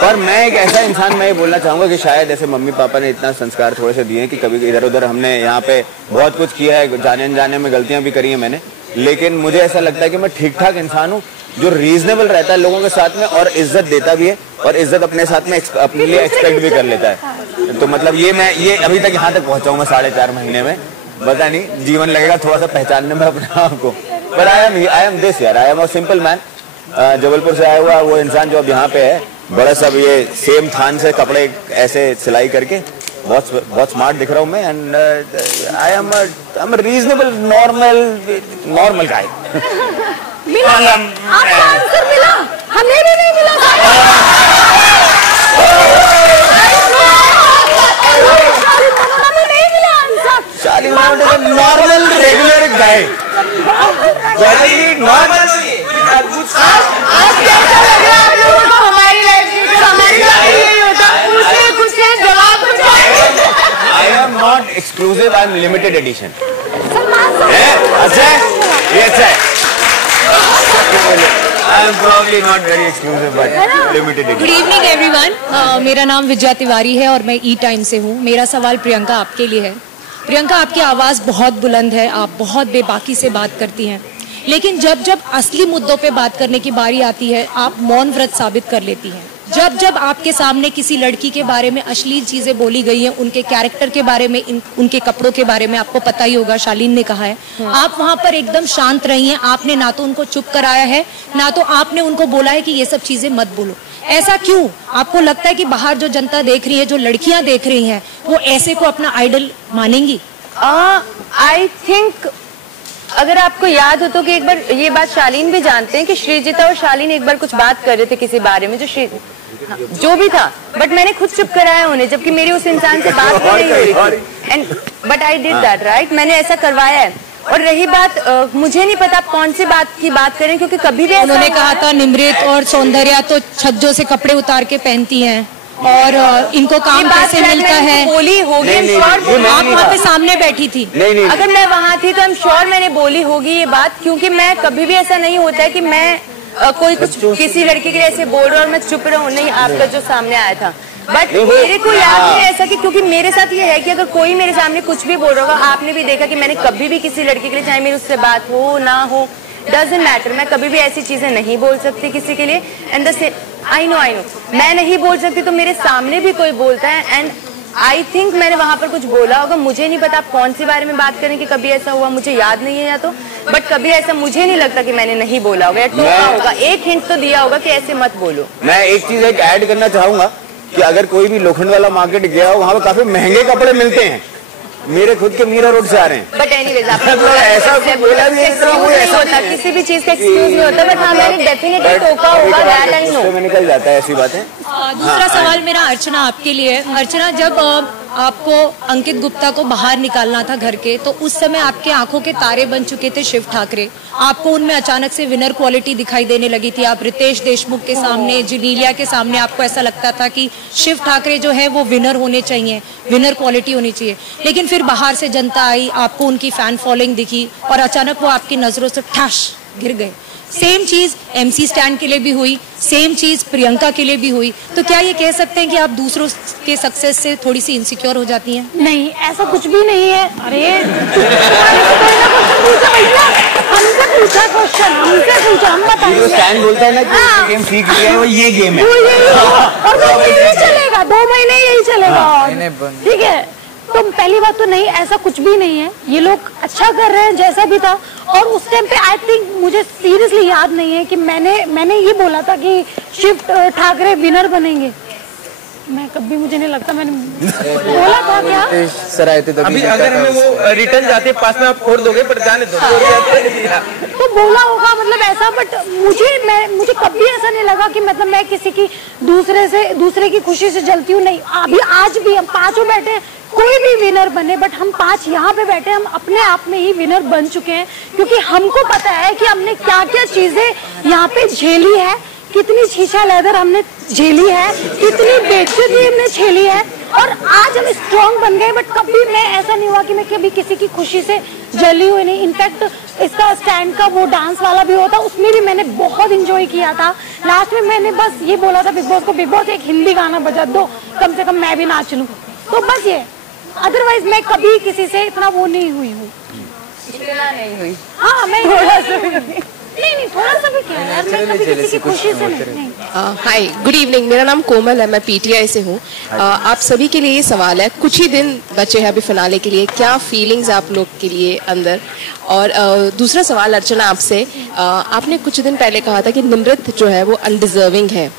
पर मैं एक ऐसा इंसान, मैं ये बोलना चाहूंगा कि शायद ऐसे मम्मी पापा ने इतना संस्कार थोड़े से दिए हैं कि कभी इधर उधर हमने यहाँ पे बहुत कुछ किया है, जाने अनजाने में गलतियां भी करी हैं मैंने, लेकिन मुझे ऐसा लगता है कि मैं ठीक ठाक इंसान हूँ जो रीजनेबल रहता है लोगों के साथ में और इज्जत देता भी है और इज्जत अपने साथ में अपने लिए एक्सपेक्ट भी कर लेता है। तो मतलब ये अभी तक यहाँ तक पहुंचा हूँ मैं 4.5 महीने में, पता नहीं जीवन लगेगा थोड़ा सा पहचानने में अपने आप को, पर आई एम दिस यार, I am a simple man, Jabalpur से आया हुआ वो इंसान जो अब यहाँ पे है, बड़ा सब ये सेम थान से कपड़े ऐसे सिलाई करके बहुत स्मार्ट दिख रहा हूँ मैं, and I am reasonable normal guy. मिला आपका आंसर मिला, हमें भी नहीं मिला। Shalin normal regular guy, normal. I am not exclusive, I am limited edition. अच्छा ये अच्छा है। I am probably not very exclusive but limited edition. Good evening everyone. मेरा नाम विजया तिवारी है और मैं ई टाइम से हूँ। मेरा सवाल प्रियंका आपके लिए है। प्रियंका, आपकी आवाज़ बहुत बुलंद है, आप बहुत बेबाकी से बात करती हैं, लेकिन जब जब असली मुद्दों पे बात करने की बारी आती है आप मौन व्रत साबित कर लेती हैं। जब जब आपके सामने किसी लड़की के बारे में अश्लील चीजें बोली गई हैं, उनके कैरेक्टर के बारे में, उनके कपड़ों के बारे में, आपको पता ही होगा शालीन ने कहा है, आप वहां पर एकदम शांत रही हैं। आपने ना तो उनको चुप कराया है, ना तो आपने उनको बोला है कि ये सब चीजें मत बोलो। ऐसा क्यों? आपको लगता है कि बाहर जो जनता देख रही है, जो लड़कियां देख रही हैं, वो ऐसे को अपना आइडल मानेंगी? आई थिंक अगर आपको याद हो तो कि एक बार ये बात शालीन भी जानते हैं कि श्रीजिता और शालीन एक बार कुछ बात कर रहे थे किसी बारे में, जो भी था, बट मैंने खुद चुप कराया उन्हें, जबकि मेरी उस इंसान से बात नहीं हुई थी, and but I did that right, मैंने ऐसा करवाया है। और रही बात मुझे नहीं पता आप कौन सी बात की बात करें, क्योंकि कभी भी उन्होंने कहा था निमृत और सौंदर्या तो छज्जों से कपड़े उतार के पहनती हैं और इनको काम कैसे मिलता है, बोली होगी। आप वहाँ पे सामने बैठी थी, अगर मैं वहाँ थी तो आई एम श्योर मैंने बोली होगी ये बात, क्योंकि मैं कभी भी ऐसा नहीं होता है कि मैं कोई कुछ किसी लड़की के लिए ऐसे बोल रहा और मैं चुप रहूं, नहीं, आपका जो सामने आया था बट मेरे को याद नहीं ऐसा कि, क्योंकि मेरे साथ ये है कि अगर कोई मेरे सामने कुछ भी बोल रहा होगा, आपने भी देखा कि मैंने कभी भी किसी लड़की के लिए, चाहे मेरी उससे बात हो ना हो, डजंट मैटर, मैं कभी भी ऐसी चीजें नहीं बोल सकती किसी के लिए। एंड द आई नो मैं नहीं बोल सकती तो मेरे सामने भी कोई बोलता है। एंड आई थिंक मैंने वहां पर कुछ बोला होगा, मुझे नहीं पता आप कौन सी बारे में बात करें कि कभी ऐसा हुआ, मुझे याद नहीं है या तो, बट कभी ऐसा मुझे नहीं लगता कि मैंने नहीं बोला होगा या टोका होगा, एक हिंट तो दिया होगा कि ऐसे मत बोलो। मैं एक चीज एक ऐड करना चाहूंगा कि अगर कोई भी लोखंड वाला मार्केट गया हो, वहाँ पे काफी महंगे कपड़े मिलते हैं। मेरे खुद के मीरा रोड से आ रहे हैं। बट एनीवेज आपने ऐसा बोला भी ऐसा होता, किसी भी चीज का एक्सक्यूज नहीं होता, बट हाँ मैंने डेफिनेटली टोका होगा, दैट आई नो। में निकल जाता है ऐसी बातें। दूसरा सवाल मेरा अर्चना आपके लिए है। अर्चना, जब आपको अंकित गुप्ता को बाहर निकालना था घर के, तो उस समय आपके आंखों के तारे बन चुके थे शिव ठाकरे, आपको उनमें अचानक से विनर क्वालिटी दिखाई देने लगी थी। आप रितेश देशमुख के सामने, जिनीलिया के सामने आपको ऐसा लगता था कि शिव ठाकरे जो है वो विनर होने चाहिए, विनर क्वालिटी होनी चाहिए। लेकिन फिर बाहर से जनता आई, आपको उनकी फैन फॉलोइंग दिखी और अचानक वो आपकी नजरों से ठश गिर गए। सेम चीज MC स्टैंड के लिए भी हुई, सेम चीज प्रियंका के लिए भी हुई। तो क्या ये कह सकते हैं कि आप दूसरों के सक्सेस से थोड़ी सी इनसिक्योर हो जाती हैं? नहीं, ऐसा कुछ भी नहीं है। अरे हमसे पूछा क्वेश्चन, हमसे पूछा, हम बताएंगे। स्टैंड बोलता है ना कि गेम सीख लिया है, वो ये गेम है और 2 महीने यही चलेगा, 2 महीने यही चलेगा, ठीक है। तो पहली बात तो नहीं, ऐसा कुछ भी नहीं है, ये लोग अच्छा कर रहे हैं जैसा भी था। और उस टाइम पे आई थिंक मुझे सीरियसली याद नहीं है कि मैंने ये बोला था कि शिव ठाकरे विनर बनेंगे। मैं कभी, मुझे नहीं लगता मैंने बोला था क्या। सर आए थे तभी। अभी अगर हमें वो रिटर्न जाते पास में आप छोड़ दोगे, पर जाने दो। तो बोला होगा मतलब ऐसा, बट मुझे कभी ऐसा नहीं लगा कि मतलब मैं किसी की दूसरे की खुशी से जलती हूँ। नहीं, अभी आज भी हम 5 बैठे हैं, कोई भी विनर बने, बट हम 5 यहाँ पे बैठे, हम अपने आप में ही विनर बन चुके हैं, क्योंकि हमको पता है कि हमने क्या क्या चीजें यहाँ पे झेली है, कितनी शीशा लेदर हमने झेली है, कितनी बेइज्जती हमने झेली है, और आज हम स्ट्रॉन्ग बन गए। बट कभी मैं ऐसा नहीं हुआ कि मैं कभी किसी की खुशी से जली हुई नहीं। इनफैक्ट इसका स्टैंड का वो डांस वाला भी होता, उसमें भी मैंने बहुत इंजॉय किया था। लास्ट में मैंने बस ये बोला था बिग बॉस को, बिग बॉस एक हिंदी गाना बजा दो, कम से कम मैं भी नाच लूं, तो बस ये। अदरवाइज मैं कभी किसी से इतना वो नहीं हुई हूँ। नहीं हुई। हाँ, मैं थोड़ा सा नहीं थोड़ा सा भी क्या यार, मैं कभी किसी की खुशी से नहीं। हाय, गुड इवनिंग, मेरा नाम कोमल है, मैं PTI से हूँ। आप सभी के लिए ये सवाल है, कुछ ही दिन बचे हैं अभी फिनाले के लिए, क्या फीलिंग्स आप लोग के लिए अंदर? और दूसरा सवाल अर्चना आपसे, आपने कुछ दिन पहले कहा था कि निमृत जो है वो अनडिजर्विंग है।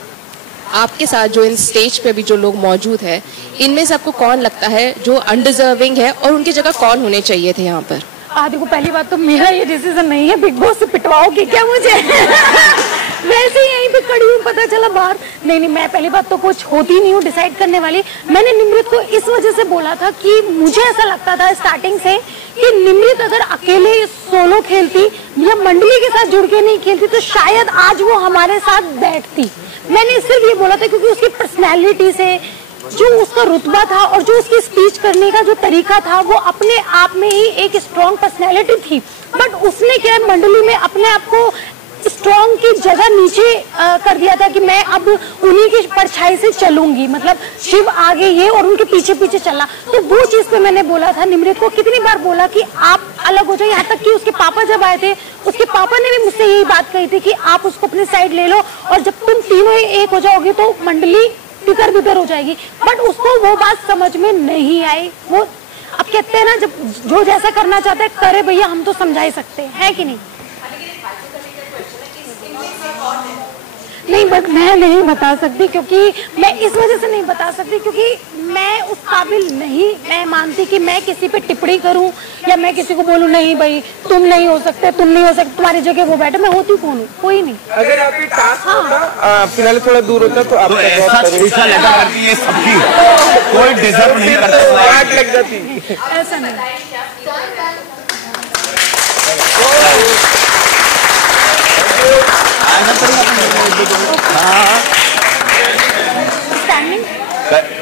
आपके साथ जो इन स्टेज पे भी जो लोग मौजूद है, इनमें से आपको कौन लगता है जो अनडिजर्विंग है और उनकी जगह कौन होने चाहिए थे यहाँ पर? देखो, पहली बात तो मेरा ये डिसीजन नहीं है, बिग बॉस से पिटवाओगे क्या मुझे? वैसे ही यहीं पे खड़ी हूँ, पता चला बाहर। नहीं, मैं पहली बात तो कुछ होती नहीं हूँ डिसाइड करने वाली। मैंने निमृत को इस वजह से बोला था कि मुझे ऐसा लगता था स्टार्टिंग से कि निमृत अगर अकेले सोलो खेलती या मंडली के साथ जुड़ के नहीं खेलती तो शायद आज वो हमारे साथ बैठती। मैंने सिर्फ ये बोला था क्योंकि उसकी पर्सनैलिटी से, जो उसका रुतबा था और जो उसकी स्पीच करने का जो तरीका था, वो अपने आप में ही एक स्ट्रॉन्ग पर्सनैलिटी थी। बट उसने क्या मंडली में अपने आप को स्ट्रॉन्ग की जगह नीचे कर दिया था कि मैं अब उन्हीं की परछाई से चलूंगी, मतलब शिव आगे ये और उनके पीछे पीछे चलना। तो वो चीज पे मैंने बोला था निमृत को, कितनी बार बोला कि आप अलग हो जाओ। यहाँ तक कि उसके पापा जब आए थे, उसके पापा ने भी मुझसे यही बात कही थी कि आप उसको अपनी साइड ले लो और जब तुम तीनों एक हो जाओगे तो मंडली तितर बितर हो जाएगी। बट उसको वो बात समझ में नहीं आई। वो अब कहते हैं ना, जब जो जैसा करना चाहता है करे भैया, हम तो समझा ही सकते हैं, है कि नहीं? नहीं, बट मैं नहीं बता सकती, क्योंकि मैं इस वजह से नहीं बता सकती क्योंकि मैं उस काबिल नहीं मैं मानती कि मैं किसी पे टिप्पणी करूं या मैं किसी को बोलूं नहीं भाई तुम नहीं हो सकते, तुम्हारी जगह वो बैठे। मैं होती कौन हूँ? कोई नहीं। अगर आपके टास्क होता, फिलहाल थोड़ा दूर होता तो आप ऐसा लगा करती है सबकी, कोई डिजर्व नहीं करता, आग लग जाती। ऐसा नहीं।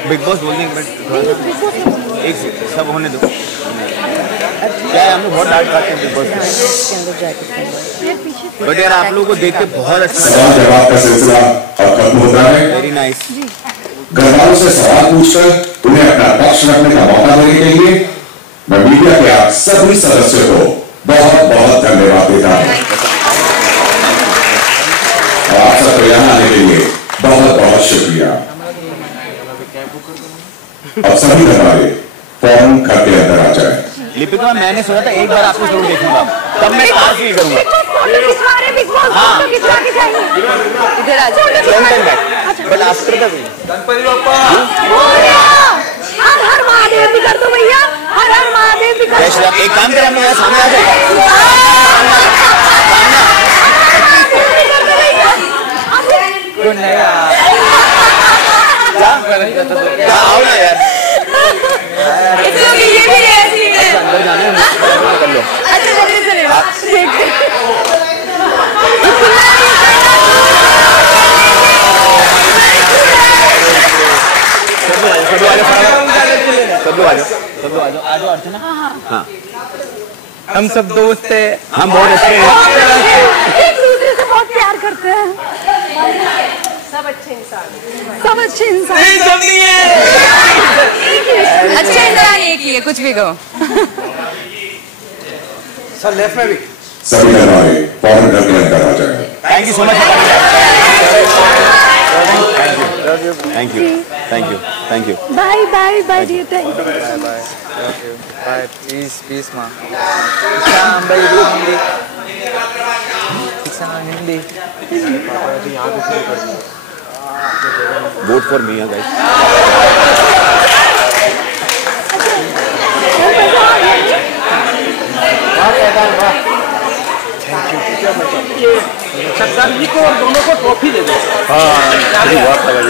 बिग बॉस बोलने एक सब होने दो। क्या है, हम लोग बहुत डांट खाते हैं बिग बॉस में, बट यार आप लोगों को देख के बहुत अच्छा लगा। जवाब का सिलसिला खत्म होता है। Very nice. घर वालों से सवाल पूछकर उन्हें अपना पक्ष रखने का मौका देने के लिए मैं मीडिया के आप सभी सदस्यों को बहुत बहुत धन्यवाद देता हूं और आप सबको यहां आने के लिए बहुत बहुत शुक्रिया। अब सभी दरबारे फौरन घर के अंदर आ जाए। लिपिका, मैंने सुना था एक बार आपको जरूर देखूंगा, तब मैं पास भी करूंगा। इधर आ जाओ। But after the Ganpati Bappa Har Har Mahadev भी कर दो भैया, हर हर महादेव भी कर दो। एक काम करें, मेरे सामने आ जाए। आओ ना यार, ये भी ऐसी है। अंदर जाने कर लो। सब लोग आ जाओ अर्चना। हाँ, हम सब दोस्त हैं, हम बहुत अच्छे हैं, एक दूसरे से बहुत प्यार करते हैं, सब अच्छे इंसान, सब अच्छे इंसान। अच्छे इंसान एक ही है, कुछ भी कहो। सर लेफ्ट में भी सभी दरबारे फौरन घर के अंदर आ जाए। Thank you so much. Thank you, thank you, thank you. Bye bye bye dear, thank you. Bye bye, bye, peace peace माँ। शाम भाई Hindi, Hindi. Vote for me guys. सरदार जी को और दोनों को ट्रॉफी दे दो। हाँ, बहुत लगा।